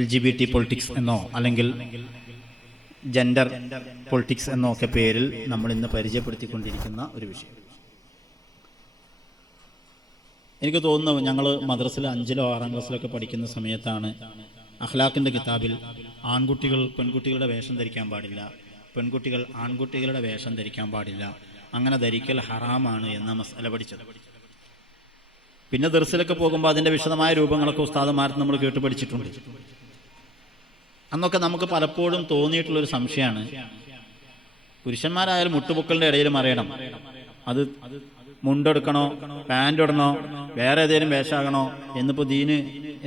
LGBT politics എന്നോ അല്ലെങ്കിൽ gender politics എന്നോ ഒക്കെ പേരിൽ നമ്മൾ ഇന്ന് പരിചയപ്പെടുത്തിക്കൊണ്ടിരിക്കുന്ന ഒരു വിഷയം. എനിക്ക് തോന്നുന്നു ഞങ്ങൾ മദ്രസയിൽ 5-ലോ 6-ാം ക്ലാസ്സിലൊക്കെ പഠിക്കുന്ന സമയത്താണ് അഖ്ലാഖിൻ്റെ കിതാബിൽ ആൺകുട്ടികൾ പെൺകുട്ടികളുടെ വേഷം ധരിക്കാൻ പാടില്ല, പെൺകുട്ടികൾ ആൺകുട്ടികളുടെ വേഷം ധരിക്കാൻ പാടില്ല, അങ്ങനെ ധരിക്കൽ ഹറാമാണ് എന്ന മസ്അല പഠിച്ചത്. പിന്നെ ദർസിലൊക്കെ പോകുമ്പോൾ അതിൻ്റെ വിശദമായ രൂപങ്ങളൊക്കെ ഉസ്താദുമാർക്ക് നമ്മൾ കേട്ട് പഠിച്ചിട്ടുണ്ട്. അന്നൊക്കെ നമുക്ക് പലപ്പോഴും തോന്നിയിട്ടുള്ളൊരു സംശയമാണ്, പുരുഷന്മാരായാലും മുട്ടുപൊക്കലിൻ്റെ ഇടയിൽ മറയണം, അത് മുണ്ടെടുക്കണോ പാൻ്റ് ഇടണോ വേറെ ഏതെങ്കിലും വേഷമാകണോ എന്നിപ്പോൾ ദീന്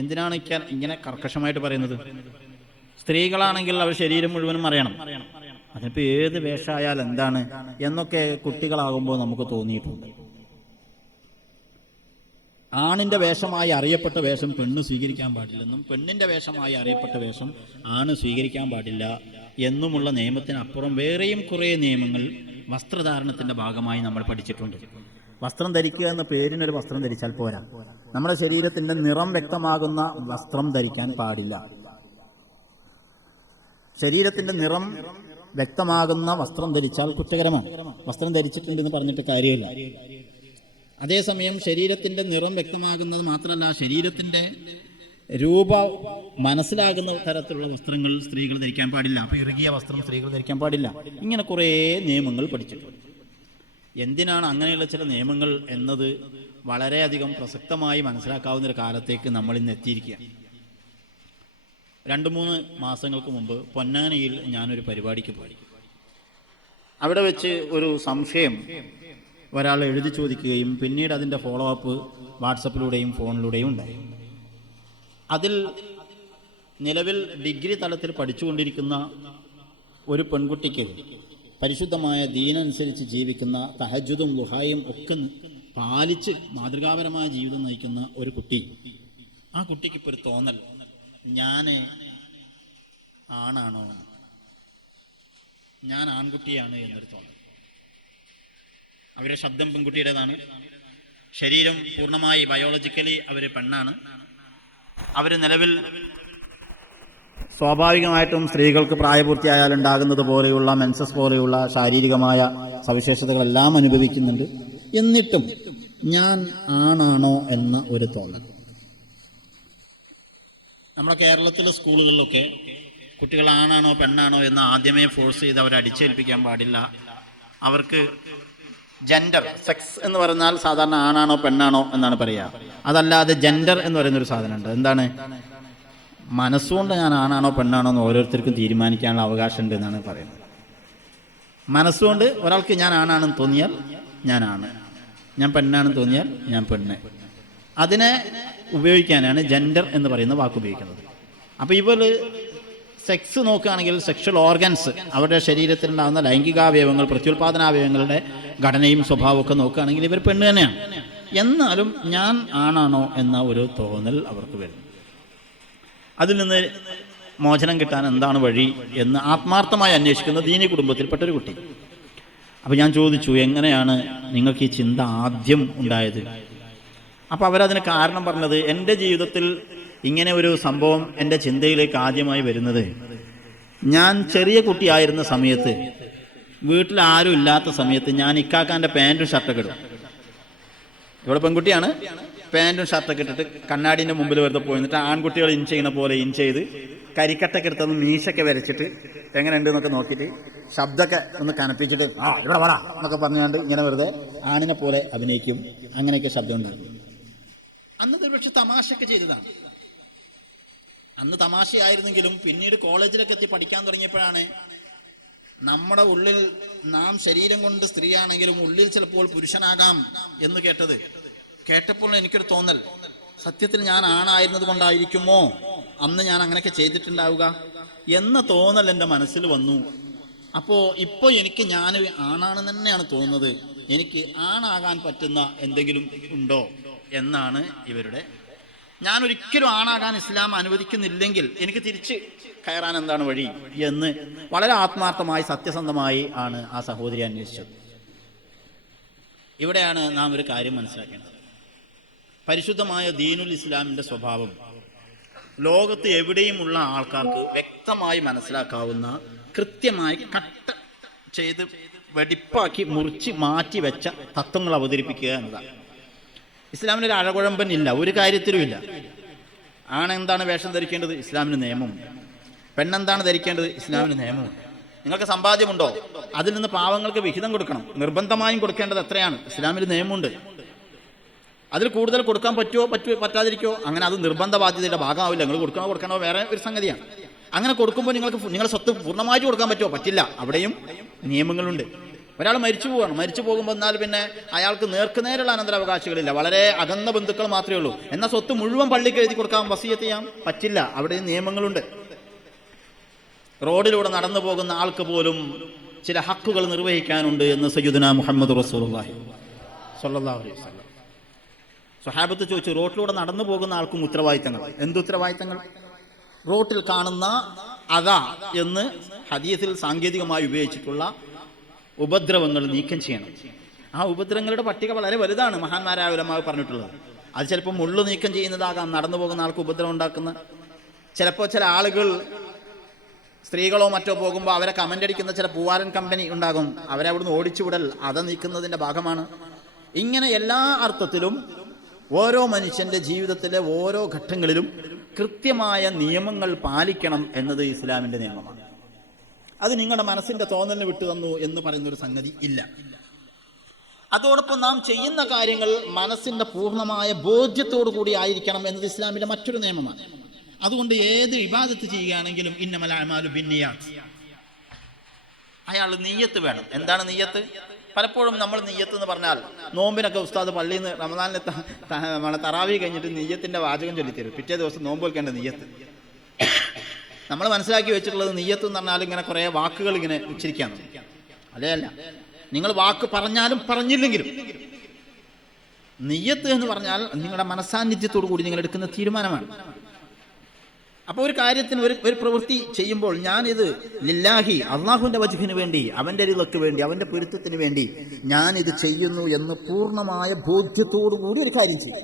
എന്തിനാണ് ഇങ്ങനെ കർക്കശമായിട്ട് പറയുന്നത്? സ്ത്രീകളാണെങ്കിൽ അവർ ശരീരം മുഴുവനും മറയണം, അതിനിപ്പോൾ ഏത് വേഷമായാൽ എന്താണ് എന്നൊക്കെ കുട്ടികളാകുമ്പോൾ നമുക്ക് തോന്നിയിട്ടുണ്ട്. ആണിൻ്റെ വേഷമായി അറിയപ്പെട്ട വേഷം പെണ്ണ് സ്വീകരിക്കാൻ പാടില്ലെന്നും പെണ്ണിൻ്റെ വേഷമായി അറിയപ്പെട്ട വേഷം ആണ് സ്വീകരിക്കാൻ പാടില്ല എന്നുമുള്ള നിയമത്തിനപ്പുറം വേറെയും കുറേ നിയമങ്ങൾ വസ്ത്രധാരണത്തിൻ്റെ ഭാഗമായി നമ്മൾ പഠിച്ചിട്ടുണ്ട്. വസ്ത്രം ധരിക്കുക എന്ന പേരിനൊരു വസ്ത്രം ധരിച്ചാൽ പോരാ, നമ്മുടെ ശരീരത്തിൻ്റെ നിറം വ്യക്തമാകുന്ന വസ്ത്രം ധരിക്കാൻ പാടില്ല. ശരീരത്തിൻ്റെ നിറം വ്യക്തമാകുന്ന വസ്ത്രം ധരിച്ചാൽ കുറ്റകരമാണ്. വസ്ത്രം ധരിച്ചിട്ടുണ്ടെന്ന് പറഞ്ഞിട്ട് കാര്യമില്ല. അതേസമയം ശരീരത്തിൻ്റെ നിറം വ്യക്തമാകുന്നത് മാത്രമല്ല, ശരീരത്തിൻ്റെ രൂപ മനസ്സിലാകുന്ന തരത്തിലുള്ള വസ്ത്രങ്ങൾ സ്ത്രീകൾ ധരിക്കാൻ പാടില്ല. അപ്പോൾ ഇറുകിയ വസ്ത്രം സ്ത്രീകൾ ധരിക്കാൻ പാടില്ല. ഇങ്ങനെ കുറേ നിയമങ്ങൾ പഠിച്ചിട്ടുണ്ട്. എന്തിനാണ് അങ്ങനെയുള്ള ചില നിയമങ്ങൾ എന്നത് വളരെയധികം പ്രസക്തമായി മനസ്സിലാക്കാവുന്ന ഒരു കാലത്തേക്ക് നമ്മൾ ഇന്ന് എത്തിയിരിക്കുക. 2-3 മാസങ്ങൾക്ക് മുമ്പ് പൊന്നാനിയിൽ ഞാനൊരു പരിപാടിക്ക് പോയി. അവിടെ വെച്ച് ഒരു സംശയം ഒരാൾ എഴുതി ചോദിക്കുകയും പിന്നീട് അതിൻ്റെ ഫോളോ അപ്പ് വാട്സപ്പിലൂടെയും ഫോണിലൂടെയും ഉണ്ടായി. അതിൽ നിലവിൽ ഡിഗ്രി തലത്തിൽ പഠിച്ചുകൊണ്ടിരിക്കുന്ന ഒരു പെൺകുട്ടിക്ക് പരിശുദ്ധമായ ദീനനുസരിച്ച് ജീവിക്കുന്ന തഹജ്ജുദും ദുഹായും ഒക്കെ പാലിച്ച് മാതൃകാപരമായ ജീവിതം നയിക്കുന്ന ഒരു കുട്ടി, ആ കുട്ടിക്ക് ഇപ്പോൾ ഒരു തോന്നൽ, ഞാൻ ആണാണോ, ഞാൻ ആൺകുട്ടിയാണ് എന്നൊരു തോന്നൽ. അവരുടെ ശബ്ദം പെൺകുട്ടിയുടേതാണ്, ശരീരം പൂർണ്ണമായി ബയോളജിക്കലി അവർ പെണ്ണാണ്. അവർ നിലവിൽ സ്വാഭാവികമായിട്ടും സ്ത്രീകൾക്ക് പ്രായപൂർത്തിയായാൽ ഉണ്ടാകുന്നത് പോലെയുള്ള മെൻസസ് പോലെയുള്ള ശാരീരികമായ സവിശേഷതകളെല്ലാം അനുഭവിക്കുന്നുണ്ട്. എന്നിട്ടും ഞാൻ ആണാണോ എന്ന ഒരു തോന്നൽ. നമ്മുടെ കേരളത്തിലെ സ്കൂളുകളിലൊക്കെ കുട്ടികൾ ആണാണോ പെണ്ണാണോ എന്ന് ആദ്യമേ ഫോഴ്സ് ചെയ്ത് അവരെ അടിച്ചേൽപ്പിക്കാൻ പാടില്ല. അവർക്ക് ജെൻഡർ, സെക്സ് എന്ന് പറഞ്ഞാൽ സാധാരണ ആണാണോ പെണ്ണാണോ എന്നാണ് പറയുക. അതല്ലാതെ ജെൻഡർ എന്ന് പറയുന്നൊരു സാധനമുണ്ട്. എന്താണ്? മനസ്സുകൊണ്ട് ഞാൻ ആണാണോ പെണ്ണാണോ എന്ന് ഓരോരുത്തർക്കും തീരുമാനിക്കാനുള്ള അവകാശമുണ്ട് എന്നാണ് പറയുന്നത്. മനസ്സുകൊണ്ട് ഒരാൾക്ക് ഞാൻ ആണാണെന്ന് തോന്നിയാൽ ഞാൻ ആണ്, ഞാൻ പെണ്ണാണെന്ന് തോന്നിയാൽ ഞാൻ പെണ്ണ്, അതിനെ ഉപയോഗിക്കാനാണ് ജെൻഡർ എന്ന് പറയുന്ന വാക്ക് ഉപയോഗിക്കുന്നത്. അപ്പോൾ ഇവർ സെക്സ് നോക്കുകയാണെങ്കിൽ സെക്ഷൽ ഓർഗൻസ്, അവരുടെ ശരീരത്തിലുണ്ടാകുന്ന ലൈംഗികാവയവങ്ങൾ, പ്രത്യുൽപാദനാവയവങ്ങളുടെ ഘടനയും സ്വഭാവമൊക്കെ നോക്കുകയാണെങ്കിൽ ഇവർ പെണ്ണ് തന്നെയാണ്. എന്നാലും ഞാൻ ആണാണോ എന്ന ഒരു തോന്നൽ അവർക്ക് വരും. അതിൽ നിന്ന് മോചനം കിട്ടാൻ എന്താണ് വഴി എന്ന് ആത്മാർത്ഥമായി അന്വേഷിക്കുന്ന ദീനി കുടുംബത്തിൽപ്പെട്ടൊരു കുട്ടി. അപ്പോൾ ഞാൻ ചോദിച്ചു, എങ്ങനെയാണ് നിങ്ങൾക്ക് ഈ ചിന്ത ആദ്യം ഉണ്ടായത്? അപ്പോൾ അവരതിന് കാരണം പറഞ്ഞത്, എൻ്റെ ജീവിതത്തിൽ ഇങ്ങനെ ഒരു സംഭവം എൻ്റെ ചിന്തയിലേക്ക് ആദ്യമായി വരുന്നത് ഞാൻ ചെറിയ കുട്ടിയായിരുന്ന സമയത്ത്, വീട്ടിൽ ആരും ഇല്ലാത്ത സമയത്ത് ഞാൻ ഇക്കാക്കാൻ്റെ പാൻറ്റും ഷർട്ടൊക്കെ ഇടും. ഇവിടെ പെൺകുട്ടിയാണ്, പാൻറ്റും ഷർട്ടൊക്കെ ഇട്ടിട്ട് കണ്ണാടിൻ്റെ മുമ്പിൽ വെറുതെ പോയി നിന്നിട്ട് ആൺകുട്ടികൾ ഇൻ ചെയ്യുന്ന പോലെ ഇൻ ചെയ്ത് കരിക്കട്ടൊക്കെ എടുത്തൊന്ന് മീശൊക്കെ വരച്ചിട്ട് എങ്ങനെയുണ്ട് എന്നൊക്കെ നോക്കിയിട്ട് ശബ്ദമൊക്കെ ഒന്ന് കനപ്പിച്ചിട്ട് ഇവിടെ വരാ എന്നൊക്കെ പറഞ്ഞുകൊണ്ട് ഇങ്ങനെ വെറുതെ ആണിനെ പോലെ അഭിനയിക്കും. അങ്ങനെയൊക്കെ ശബ്ദം ഉണ്ടാക്കും. അന്നത്തെ പക്ഷെ തമാശയൊക്കെ ചെയ്തതാണ്. അന്ന് തമാശയായിരുന്നെങ്കിലും പിന്നീട് കോളേജിലൊക്കെ എത്തി പഠിക്കാൻ തുടങ്ങിയപ്പോഴാണ് നമ്മുടെ ഉള്ളിൽ നാം ശരീരം കൊണ്ട് സ്ത്രീയാണെങ്കിലും ഉള്ളിൽ ചിലപ്പോൾ പുരുഷനാകാം എന്ന് കേട്ടപ്പോൾ എനിക്കൊരു തോന്നൽ, സത്യത്തിൽ ഞാൻ ആണായിരുന്നത് കൊണ്ടായിരിക്കുമോ അന്ന് ഞാൻ അങ്ങനെയൊക്കെ ചെയ്തിട്ടുണ്ടാവുക എന്ന തോന്നൽ എൻ്റെ മനസ്സിൽ വന്നു. ഇപ്പോൾ എനിക്ക് ഞാൻ ആണാണെന്ന് തന്നെയാണ് തോന്നുന്നത്. എനിക്ക് ആണാകാൻ പറ്റുന്ന എന്തെങ്കിലും ഉണ്ടോ എന്നാണ് ഇവരുടെ. ഞാൻ ഒരിക്കലും ആണാകാൻ ഇസ്ലാം അനുവദിക്കുന്നില്ലെങ്കിൽ എനിക്ക് തിരിച്ച് കയറാൻ എന്താണ് വഴി എന്ന് വളരെ ആത്മാർത്ഥമായി സത്യസന്ധമായി ആണ് ആ സഹോദരി അന്വേഷിച്ചത്. ഇവിടെയാണ് നാം ഒരു കാര്യം മനസ്സിലാക്കേണ്ടത്. പരിശുദ്ധമായ ദീനുൽ ഇസ്ലാമിൻ്റെ സ്വഭാവം ലോകത്ത് എവിടെയുമുള്ള ആൾക്കാർക്ക് വ്യക്തമായി മനസ്സിലാക്കാവുന്ന, കൃത്യമായി കട്ട് ചെയ്ത് വെടിപ്പാക്കി മുറിച്ച് മാറ്റി വെച്ച തത്വങ്ങൾ അവതരിപ്പിക്കുക എന്നതാണ്. ഇസ്ലാമിനൊരു അഴകുഴമ്പൻ ഇല്ല, ഒരു കാര്യത്തിലും ഇല്ല. ആണെന്താണ് വേഷം ധരിക്കേണ്ടത്? ഇസ്ലാമിന് നിയമമുണ്ട്. പെണ്ണെന്താണ് ധരിക്കേണ്ടത്? ഇസ്ലാമിന് നിയമമുണ്ട്. നിങ്ങൾക്ക് സമ്പാദ്യമുണ്ടോ? അതിൽ നിന്ന് പാവങ്ങൾക്ക് വിഹിതം കൊടുക്കണം, നിർബന്ധമായും കൊടുക്കേണ്ടത് എത്രയാണ്? ഇസ്ലാമിൽ നിയമമുണ്ട്. അതിൽ കൂടുതൽ കൊടുക്കാൻ പറ്റാതിരിക്കോ? അങ്ങനെ അത് നിർബന്ധ ബാധ്യതയുടെ ഭാഗമാവില്ല. നിങ്ങൾ കൊടുക്കണോ വേറെ ഒരു സംഗതിയാണ്. അങ്ങനെ കൊടുക്കുമ്പോൾ നിങ്ങളുടെ സ്വത്ത് പൂർണ്ണമായിട്ട് കൊടുക്കാൻ പറ്റുമോ? പറ്റില്ല. അവിടെയും നിയമങ്ങളുണ്ട്. ഒരാൾ മരിച്ചു പോവുകയാണ്, മരിച്ചു പോകുമ്പോൾ എന്നാൽ പിന്നെ അയാൾക്ക് നേർക്കുനേരുള്ള അനന്തരാവകാശികളില്ല, വളരെ അകന്ന ബന്ധുക്കൾ മാത്രമേ ഉള്ളൂ. എന്നാൽ സ്വത്ത് മുഴുവൻ പള്ളിക്ക് എഴുതി കൊടുക്കാൻ, വസിയത്ത് ചെയ്യാൻ പറ്റില്ല. അവിടെയും നിയമങ്ങളുണ്ട്. റോഡിലൂടെ നടന്നു പോകുന്ന ആൾക്ക് പോലും ചില ഹക്കുകൾ നിർവഹിക്കാനുണ്ട് എന്ന് സയ്യിദുനാ മുഹമ്മദ് റസൂലുള്ളാഹി സ്വല്ലല്ലാഹു അലൈഹി വസല്ലം. സ്വഹാബത്ത് ചോദിച്ചു, റോഡിലൂടെ നടന്നു പോകുന്ന ആൾക്കും ഉത്തരവാദിത്തങ്ങൾ. എന്ത് ഉത്തരവാദിത്തങ്ങൾ? റോട്ടിൽ കാണുന്ന അദാ എന്ന് ഹദീസിൽ സാങ്കേതികമായി ഉപയോഗിച്ചിട്ടുള്ള ഉപദ്രവങ്ങൾ നീക്കം ചെയ്യണം. ആ ഉപദ്രവങ്ങളുടെ പട്ടിക വളരെ വലുതാണ്, മഹാന്മാരായ ഉലമാവ് പറഞ്ഞിട്ടുള്ളത്. അത് ചിലപ്പോൾ മുള്ളു നീക്കം ചെയ്യുന്നതാകാം, നടന്നു പോകുന്ന ആൾക്ക് ഉപദ്രവം ഉണ്ടാക്കുന്ന. ചിലപ്പോൾ ചില ആളുകൾ, സ്ത്രീകളോ മറ്റോ പോകുമ്പോൾ അവരെ കമൻ്റ് അടിക്കുന്ന ചില പൂവാരൻ കമ്പനി ഉണ്ടാകും, അവരെ അവിടുന്ന് ഓടിച്ചുവിടൽ അത് നീക്കുന്നതിൻ്റെ ഭാഗമാണ്. ഇങ്ങനെ എല്ലാ അർത്ഥത്തിലും ഓരോ മനുഷ്യൻ്റെ ജീവിതത്തിലെ ഓരോ ഘട്ടങ്ങളിലും കൃത്യമായ നിയമങ്ങൾ പാലിക്കണം എന്നത് ഇസ്ലാമിൻ്റെ നിയമമാണ്. അത് നിങ്ങളുടെ മനസ്സിൻ്റെ തോന്നലിന് വിട്ടു തന്നു എന്ന് പറയുന്നൊരു സംഗതി ഇല്ല. അതോടൊപ്പം നാം ചെയ്യുന്ന കാര്യങ്ങൾ മനസ്സിൻ്റെ പൂർണ്ണമായ ബോധ്യത്തോടു കൂടി ആയിരിക്കണം എന്നത് ഇസ്ലാമിൻ്റെ മറ്റൊരു നിയമമാണ്. അതുകൊണ്ട് ഏത് ഇബാദത്ത് ചെയ്യുകയാണെങ്കിലും ഇന്നമൽ അഅ്മാലു ബിന്നിയാത്ത്, അയാൾ നിയ്യത്ത് വേണം. എന്താണ് നിയ്യത്ത്? പലപ്പോഴും നമ്മൾ നിയ്യത്ത് എന്ന് പറഞ്ഞാൽ, നോമ്പിനൊക്കെ ഉസ്താദ് പള്ളിയിൽ നിന്ന് റമദാനിലെ നമ്മളെ തറാവി കഴിഞ്ഞിട്ട് നിയ്യത്തിൻ്റെ വാചകം ചൊല്ലിത്തരും, പിറ്റേ ദിവസം നോമ്പ് വെക്കേണ്ട നിയ്യത്ത്. നമ്മൾ മനസ്സിലാക്കി വെച്ചിട്ടുള്ളത് നിയ്യത്ത് എന്ന് പറഞ്ഞാൽ ഇങ്ങനെ കുറേ വാക്കുകൾ ഇങ്ങനെ ഉച്ചരിക്കാൻ. അല്ല, നിങ്ങൾ വാക്ക് പറഞ്ഞാലും പറഞ്ഞില്ലെങ്കിലും നിയ്യത്ത് എന്ന് പറഞ്ഞാൽ നിങ്ങളുടെ മനസാന്നിധ്യത്തോടു കൂടി നിങ്ങൾ എടുക്കുന്ന തീരുമാനമാണ്. അപ്പോൾ ഒരു കാര്യത്തിന് ഒരു പ്രവൃത്തി ചെയ്യുമ്പോൾ ഞാനിത് ലില്ലാഹി, അള്ളാഹുവിൻ്റെ വജ്ഹിന് വേണ്ടി, അവൻ്റെ റിളക്ക് വേണ്ടി, അവൻ്റെ പൊരുത്തത്തിന് വേണ്ടി ഞാനിത് ചെയ്യുന്നു എന്ന് പൂർണ്ണമായ ബോധ്യത്തോടു കൂടി ഒരു കാര്യം ചെയ്യും.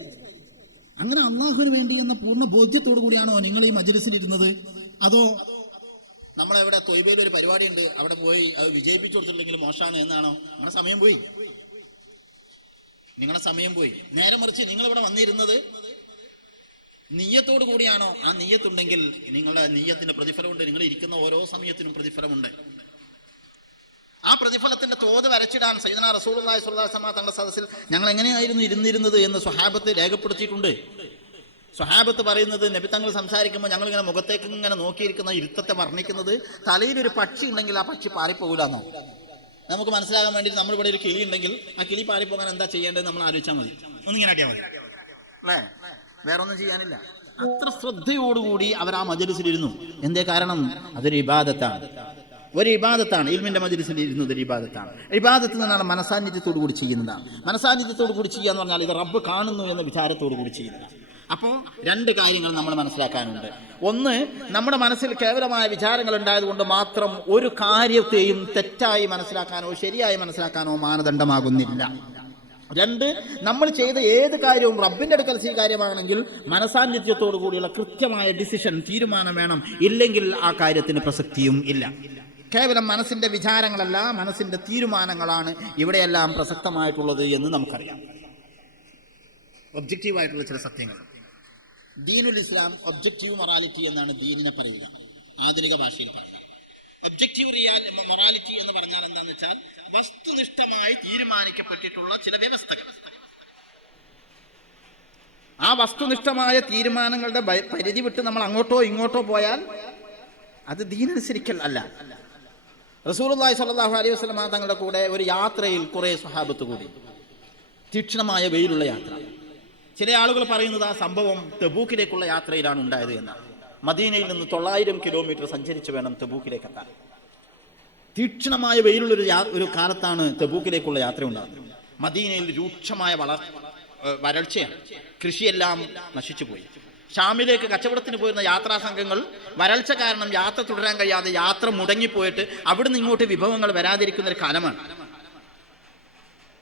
അങ്ങനെ അള്ളാഹുവിന് വേണ്ടി എന്ന പൂർണ്ണ ബോധ്യത്തോടു കൂടിയാണോ നിങ്ങൾ ഈ മജ്‌ലിസിലിരുന്നത്? അതോ നമ്മളെവിടെ തൊയ്ബയിൽ ഒരു പരിപാടി ഉണ്ട്, അവിടെ പോയി അത് വിജയിപ്പിച്ചു കൊടുത്തിട്ടുണ്ടെങ്കിൽ മോശമാണ് എന്നാണോ? നിങ്ങളുടെ സമയം പോയി, നിങ്ങളുടെ സമയം പോയി. നേരെ മറിച്ച് നിങ്ങളിവിടെ വന്നിരുന്നത് നിയ്യത്തോടു കൂടിയാണോ? ആ നിയ്യത്തുണ്ടെങ്കിൽ നിങ്ങളുടെ നിയ്യത്തിന്റെ പ്രതിഫലമുണ്ട്. നിങ്ങൾ ഇരിക്കുന്ന ഓരോ സമയത്തിനും പ്രതിഫലമുണ്ട്. ആ പ്രതിഫലത്തിന്റെ തോത് വരച്ചിടാൻ സയ്യിദുനാ റസൂലുള്ളാഹി സ്വല്ലല്ലാഹു അലൈഹി വസല്ലം തങ്ങളുടെ സദസ്സിൽ ഞങ്ങൾ എങ്ങനെയായിരുന്നു ഇരുന്നിരുന്നത് എന്ന് സ്വഹാബത്ത് രേഖപ്പെടുത്തിയിട്ടുണ്ട്. സ്വഹാബത്ത് പറയുന്നത്, നബി തങ്ങൾ സംസാരിക്കുമ്പോൾ ഞങ്ങൾ ഇങ്ങനെ മുഖത്തേക്ക് ഇങ്ങനെ നോക്കിയിരിക്കുന്ന ഇരുത്തത്തെ വർണ്ണിക്കുന്നത്, തലയിലൊരു പക്ഷി ഉണ്ടെങ്കിൽ ആ പക്ഷി പാറിപ്പോകില്ലെന്നോ. നമുക്ക് മനസ്സിലാകാൻ വേണ്ടി നമ്മളിവിടെ ഒരു കിളി ഉണ്ടെങ്കിൽ ആ കിളി പാറിപ്പോകാൻ എന്താ ചെയ്യേണ്ടത് നമ്മൾ ആലോചിച്ചാൽ മതി. ഒന്നിങ്ങനെ അടിയാൽ മതി അല്ലേ, വേറെ ഒന്നും ചെയ്യാനില്ല. അത്ര ശ്രദ്ധയോടുകൂടി അവർ ആ മജ്‌ലിസിലിരുന്നു. എന്തേ കാരണം? അതൊരു ഇബാദത്താണ്. ഒരു ഇബാദത്താണ്. ഇൽമിന്റെ മജ്‌ലിസിൽ ഇരുന്നത് ഒരു ഇബാദത്താണ്. ഇബാദത്ത് എന്നാണ് മനസാന്നിധ്യത്തോടു കൂടി ചെയ്യുന്നതാണ്. മനസാന്നിധ്യത്തോടു കൂടി ചെയ്യുക എന്ന് പറഞ്ഞാൽ ഇത് റബ്ബ് കാണുന്നു എന്ന വിചാരത്തോടു കൂടി ചെയ്യുന്നതാണ്. അപ്പോൾ രണ്ട് കാര്യങ്ങൾ നമ്മൾ മനസ്സിലാക്കാനുണ്ട്. ഒന്ന്, നമ്മുടെ മനസ്സിൽ കേവലമായ വിചാരങ്ങൾ ഉണ്ടായതുകൊണ്ട് മാത്രം ഒരു കാര്യത്തെയും തെറ്റായി മനസ്സിലാക്കാനോ ശരിയായി മനസ്സിലാക്കാനോ മാനദണ്ഡമാകുന്നില്ല. രണ്ട്, നമ്മൾ ചെയ്ത ഏത് കാര്യവും റബ്ബിന്റെ അടുക്കൽ സ്വീകാര്യമാണെങ്കിൽ മനസാന്നിധ്യത്തോടു കൂടിയുള്ള കൃത്യമായ ഡിസിഷൻ, തീരുമാനം വേണം. ഇല്ലെങ്കിൽ ആ കാര്യത്തിന് പ്രസക്തിയും ഇല്ല. കേവലം മനസ്സിന്റെ വിചാരങ്ങളല്ല, മനസ്സിന്റെ തീരുമാനങ്ങളാണ് ഇവിടെയെല്ലാം പ്രസക്തമായിട്ടുള്ളത് എന്ന് നമുക്കറിയാം. ഒബ്ജക്റ്റീവായിട്ടുള്ള ചില സത്യങ്ങൾ. ദീനുൽ ഇസ്ലാം ഒബ്ജക്റ്റീവ് മൊറാലിറ്റി എന്നാണ് ദീനിനെ പറയുക, ആധുനിക ഭാഷയിൽ പറയുക. ഒബ്ജക്റ്റീവ് മൊറാലിറ്റി എന്ന് പറഞ്ഞാൽ എന്താണെന്ന് വെച്ചാൽ വസ്തുനിഷ്ഠമായി തീരുമാനിക്കപ്പെട്ടിട്ടുള്ള ചില വ്യവസ്ഥകൾ. ആ വസ്തുനിഷ്ഠമായ തീരുമാനങ്ങളുടെ പരിധി വിട്ട് നമ്മൾ അങ്ങോട്ടോ ഇങ്ങോട്ടോ പോയാൽ അത് ദീനനുസരിക്കൽ അല്ല. റസൂലുള്ളാഹി സ്വല്ലല്ലാഹു അലൈഹി വസല്ലം തങ്ങളുടെ കൂടെ ഒരു യാത്രയിൽ കുറെ സ്വഹാബത്ത് കൂടി, തീക്ഷ്ണമായ വെയിലുള്ള യാത്ര. ചില ആളുകൾ പറയുന്നത് ആ സംഭവം തബൂക്കിലേക്കുള്ള യാത്രയിലാണ് ഉണ്ടായത് എന്നാണ്. മദീനയിൽ നിന്ന് 900 കിലോമീറ്റർ സഞ്ചരിച്ച് വേണം തബൂക്കിലേക്ക് എത്താൻ. തീക്ഷ്ണമായ വെയിലുള്ളൊരു ഒരു കാലത്താണ് തബൂക്കിലേക്കുള്ള യാത്ര ഉണ്ടാകുന്നത്. മദീനയിൽ രൂക്ഷമായ വരൾച്ചയാണ്, കൃഷിയെല്ലാം നശിച്ചുപോയി. ഷാമിലേക്ക് കച്ചവടത്തിന് പോയിരുന്ന യാത്രാ സംഘങ്ങൾ വരൾച്ച കാരണം യാത്ര തുടരാൻ കഴിയാതെ യാത്ര മുടങ്ങിപ്പോയിട്ട് അവിടുന്ന് ഇങ്ങോട്ട് വിഭവങ്ങൾ വരാതിരിക്കുന്ന ഒരു കാലമാണ്.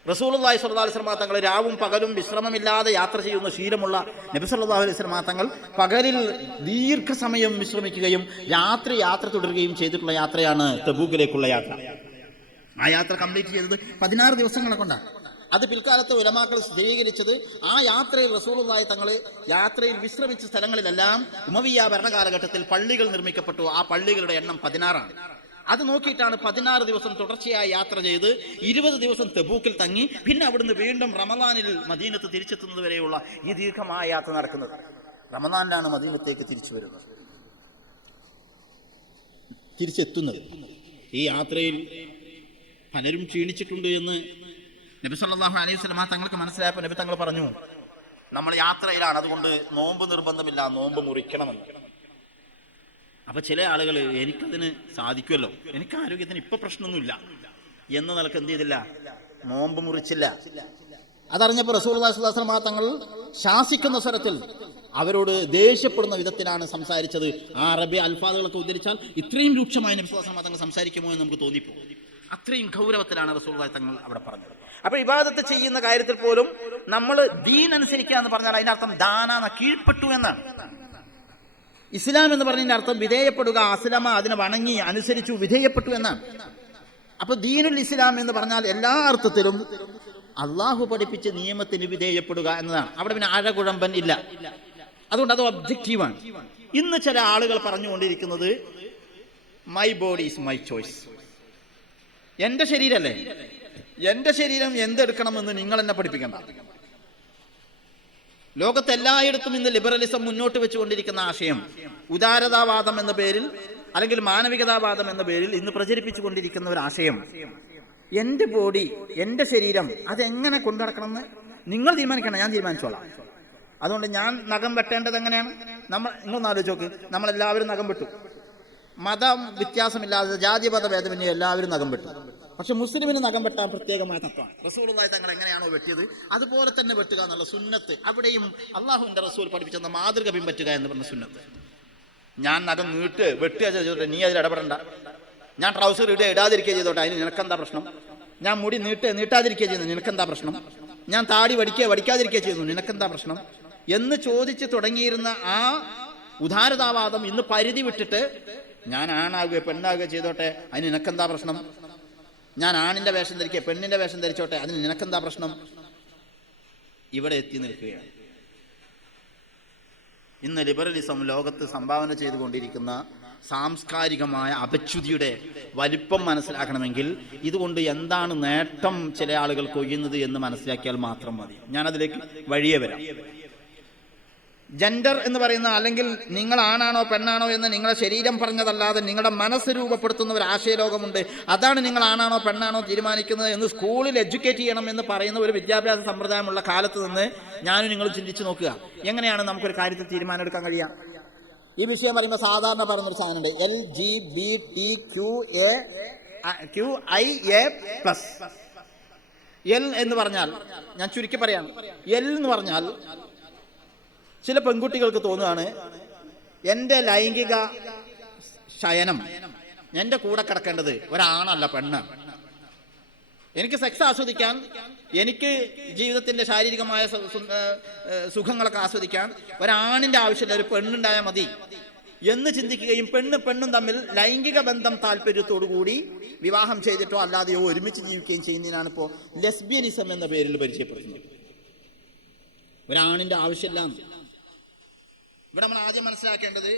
റസൂലുള്ളാഹി സ്വല്ലല്ലാഹു അലൈഹി വസല്ലം തങ്ങൾ രാവും പകലും വിശ്രമമില്ലാതെ യാത്ര ചെയ്യുന്ന ശീലമുള്ള നബി സല്ലല്ലാഹു അലൈഹി വസല്ലം തങ്ങൾ പകലിൽ ദീർഘസമയം വിശ്രമിക്കുകയും രാത്രി യാത്ര തുടരുകയും ചെയ്തിട്ടുള്ള യാത്രയാണ് തബൂക്കിലേക്കുള്ള യാത്ര. ആ യാത്ര കംപ്ലീറ്റ് ചെയ്തത് 16 ദിവസങ്ങളെ കൊണ്ടാണ്. അത് പിൽക്കാലത്ത് ഉലമാക്കൾ സ്ഥിരീകരിച്ചത് ആ യാത്രയിൽ റസൂലുള്ളാഹി തങ്ങൾ യാത്രയിൽ വിശ്രമിച്ച സ്ഥലങ്ങളിലെല്ലാം ഉമവിയ്യ ഭരണകാലഘട്ടത്തിൽ പള്ളികൾ നിർമ്മിക്കപ്പെട്ടു. ആ പള്ളികളുടെ എണ്ണം 16ആണ്. അത് നോക്കിയിട്ടാണ് 16 ദിവസം തുടർച്ചയായി യാത്ര ചെയ്ത് 20 ദിവസം തബൂക്കിൽ തങ്ങി പിന്നെ അവിടുന്ന് വീണ്ടും റമദാനിൽ മദീനത്ത് തിരിച്ചെത്തുന്നത് വരെയുള്ള ഈ ദീർഘമായ യാത്ര നടക്കുന്നത്. റമദാനിലാണ് മദീനത്തേക്ക് തിരിച്ചെത്തുന്നത്. ഈ യാത്രയിൽ പലരും ക്ഷീണിച്ചിട്ടുണ്ട് എന്ന് നബി സല്ലല്ലാഹു അലൈഹി വസല്ലം തങ്ങൾക്ക് മനസ്സിലായപ്പോൾ നബി തങ്ങൾ പറഞ്ഞു, നമ്മൾ യാത്രയിലാണ്, അതുകൊണ്ട് നോമ്പ് നിർബന്ധമില്ല, നോമ്പ് മുറിക്കണമെന്ന്. അപ്പൊ ചില ആളുകൾ എനിക്കതിന് സാധിക്കുമല്ലോ, എനിക്ക് ആരോഗ്യത്തിന് ഇപ്പൊ പ്രശ്നമൊന്നുമില്ല എന്ന നിലക്ക് എന്ത് ചെയ്തില്ല, നോമ്പ് മുറിച്ചില്ല. അതറിഞ്ഞപ്പോൾ റസൂലുള്ളാഹി സ്വല്ലല്ലാഹു അലൈഹി വസല്ലം തങ്ങൾ ശാസിക്കുന്ന സ്വരത്തിൽ അവരോട് ദേഷ്യപ്പെടുന്ന വിധത്തിലാണ് സംസാരിച്ചത്. ആ അറബി അൽഫാദുകളൊക്കെ ഉദ്ധരിച്ചാൽ ഇത്രയും രൂക്ഷമായി നബി സല്ലല്ലാഹു അലൈഹി വസല്ലം തങ്ങൾ സംസാരിക്കുമോ എന്ന് നമുക്ക് തോന്നിപ്പോകും. അത്രയും ഗൗരവത്തിലാണ് റസൂലുള്ളാഹി തങ്ങൾ അവിടെ പറഞ്ഞത്. അപ്പൊ ഇബാദത്ത് ചെയ്യുന്ന കാര്യത്തിൽ പോലും നമ്മൾ ദീൻ അനുസരിക്കുക എന്ന് പറഞ്ഞാൽ അതിന്റെ അർത്ഥം ദാന, കീഴ്പ്പെട്ടു എന്നാണ്. ഇസ്ലാം എന്ന് പറഞ്ഞതിന്റെ അർത്ഥം വിധേയപ്പെടുക, അസ്ലമ, അതിനെ വണങ്ങി അനുസരിച്ചു വിധേയപ്പെട്ടു എന്നാണ്. അപ്പൊ ദീനുൽ ഇസ്ലാം എന്ന് പറഞ്ഞാൽ എല്ലാ അർത്ഥത്തിലും അള്ളാഹു പഠിപ്പിച്ച നിയമത്തിന് വിധേയപ്പെടുക എന്നതാണ്. അവിടെ പിന്നെ അഴകുഴമ്പൻ ഇല്ല. അതുകൊണ്ട് അത് ഒബ്ജക്റ്റീവാണ്. ഇന്ന് ചില ആളുകൾ പറഞ്ഞുകൊണ്ടിരിക്കുന്നത് my body is my choice. എന്റെ ശരീരമല്ലേ, എന്റെ ശരീരം എന്തെടുക്കണമെന്ന് നിങ്ങൾ എന്നെ പഠിപ്പിക്കണ്ട. ലോകത്തെല്ലായിടത്തും ഇന്ന് ലിബറലിസം മുന്നോട്ട് വെച്ചുകൊണ്ടിരിക്കുന്ന ആശയം ഉദാരതാവാദം എന്ന പേരിൽ അല്ലെങ്കിൽ മാനവികതാവാദം എന്ന പേരിൽ ഇന്ന് പ്രചരിപ്പിച്ചു കൊണ്ടിരിക്കുന്ന ഒരു ആശയം, എന്റെ ബോഡി, എന്റെ ശരീരം അതെങ്ങനെ കൊണ്ടുനടക്കണമെന്ന് നിങ്ങൾ തീരുമാനിക്കണം, ഞാൻ തീരുമാനിച്ചോളാം. അതുകൊണ്ട് ഞാൻ നഖം വെട്ടേണ്ടത് എങ്ങനെയാണ്, നിങ്ങളൊന്ന് ആലോചിച്ച് നോക്ക്. നമ്മളെല്ലാവരും നഖം വെട്ടു, മതം വ്യത്യാസമില്ലാതെ ജാതിമത ഭേദമന്യേ എല്ലാവരും നഖം വെട്ടു. പക്ഷെ മുസ്ലിമിന് നഖം വെട്ടാൻ പ്രത്യേകമായ തത്വമാണ്. റസൂലുള്ളാഹി തങ്ങൾ എങ്ങനെയാണോ വെട്ടിയത് അതുപോലെ തന്നെ വെട്ടുക എന്നുള്ള സുന്നത്ത്, അവിടെയും അള്ളാഹുവിന്റെ റസൂൽ പഠിപ്പിച്ചെന്ന മാതൃക പിൻപറ്റുക എന്ന് പറഞ്ഞ സുന്നത്ത്. ഞാൻ നഖം വെട്ടുക ചെയ്തോട്ടെ, നീ അതിൽ ഇടപെടണ്ട. ഞാൻ ട്രൗസർ ഇടാതിരിക്കുക ചെയ്തോട്ടെ, അതിന് നിനക്കെന്താ പ്രശ്നം? ഞാൻ മുടി നീട്ടാതിരിക്കുക ചെയ്യുന്നു, നിനക്കെന്താ പ്രശ്നം? ഞാൻ താടി വടിക്കാതിരിക്കുക ചെയ്യുന്നു, നിനക്കെന്താ പ്രശ്നം എന്ന് ചോദിച്ച് തുടങ്ങിയിരുന്ന ആ ഉദാരതാവാദം ഇന്ന് പരിധി വിട്ടിട്ട് ഞാൻ ആണാകുക പെണ്ണാകുക ചെയ്തോട്ടെ, അതിന് നിനക്കെന്താ പ്രശ്നം? ഞാൻ ആണിന്റെ വേഷം ധരിക്കുക പെണ്ണിന്റെ വേഷം ധരിച്ചോട്ടെ, അതിന് നിനക്കെന്താ പ്രശ്നം? ഇവിടെ എത്തി നിൽക്കുകയാണ്. ഇന്ന് ലിബറലിസം ലോകത്ത് സംഭാവന ചെയ്തുകൊണ്ടിരിക്കുന്ന സാംസ്കാരികമായ അപച്യുതിയുടെ വലിപ്പം മനസ്സിലാക്കണമെങ്കിൽ ഇതുകൊണ്ട് എന്താണ് നേട്ടം ചില ആളുകൾ കൊയ്യുന്നത് എന്ന് മനസ്സിലാക്കിയാൽ മാത്രം മതി. ഞാനതിലേക്ക് വഴിയെ വരാം. ജെൻഡർ എന്ന് പറയുന്ന, അല്ലെങ്കിൽ നിങ്ങൾ ആണാണോ പെണ്ണാണോ എന്ന് നിങ്ങളുടെ ശരീരം പറഞ്ഞതല്ലാതെ നിങ്ങളുടെ മനസ്സ് രൂപപ്പെടുത്തുന്ന ഒരു ആശയലോകമുണ്ട്. അതാണ് നിങ്ങൾ ആണാണോ പെണ്ണാണോ തീരുമാനിക്കുന്നത് എന്ന് സ്കൂളിൽ എഡ്യൂക്കേറ്റ് ചെയ്യണം എന്ന് പറയുന്ന ഒരു വിദ്യാഭ്യാസ സമ്പ്രദായമുള്ള കാലത്ത് നിന്ന് ഞാനും നിങ്ങൾ ചിന്തിച്ചു നോക്കുക, എങ്ങനെയാണ് നമുക്കൊരു കാര്യത്തിൽ തീരുമാനം എടുക്കാൻ കഴിയുക? ഈ വിഷയം പറയുമ്പോൾ സാധാരണ പറയുന്നൊരു സാധനമുണ്ട്, LGBTQIA+. എൽ എന്ന് പറഞ്ഞാൽ, ഞാൻ ചുരുക്കി പറയാം, എൽ എന്ന് പറഞ്ഞാൽ ചില പെൺകുട്ടികൾക്ക് തോന്നുകയാണ് എൻ്റെ ലൈംഗിക ശയനം എൻ്റെ കൂടെ കിടക്കേണ്ടത് ഒരാണല്ല പെണ്ണ്. എനിക്ക് സെക്സ് ആസ്വദിക്കാൻ, എനിക്ക് ജീവിതത്തിന്റെ ശാരീരികമായ സുഖങ്ങളൊക്കെ ആസ്വദിക്കാൻ ഒരാണിന്റെ ആവശ്യമില്ല, ഒരു പെണ്ണുണ്ടായാൽ മതി എന്ന് ചിന്തിക്കുകയും പെണ്ണും തമ്മിൽ ലൈംഗിക ബന്ധം താല്പര്യത്തോടുകൂടി വിവാഹം ചെയ്തിട്ടോ അല്ലാതെയോ ഒരുമിച്ച് ജീവിക്കുകയും ചെയ്യുന്നതിനാണ് ഇപ്പോൾ ലെസ്ബിയനിസം എന്ന പേരിൽ പരിചയപ്പെടുന്നത്. ഒരാണിന്റെ ആവശ്യമില്ല. ഇവിടെ നമ്മൾ ആദ്യം മനസ്സിലാക്കേണ്ടത്,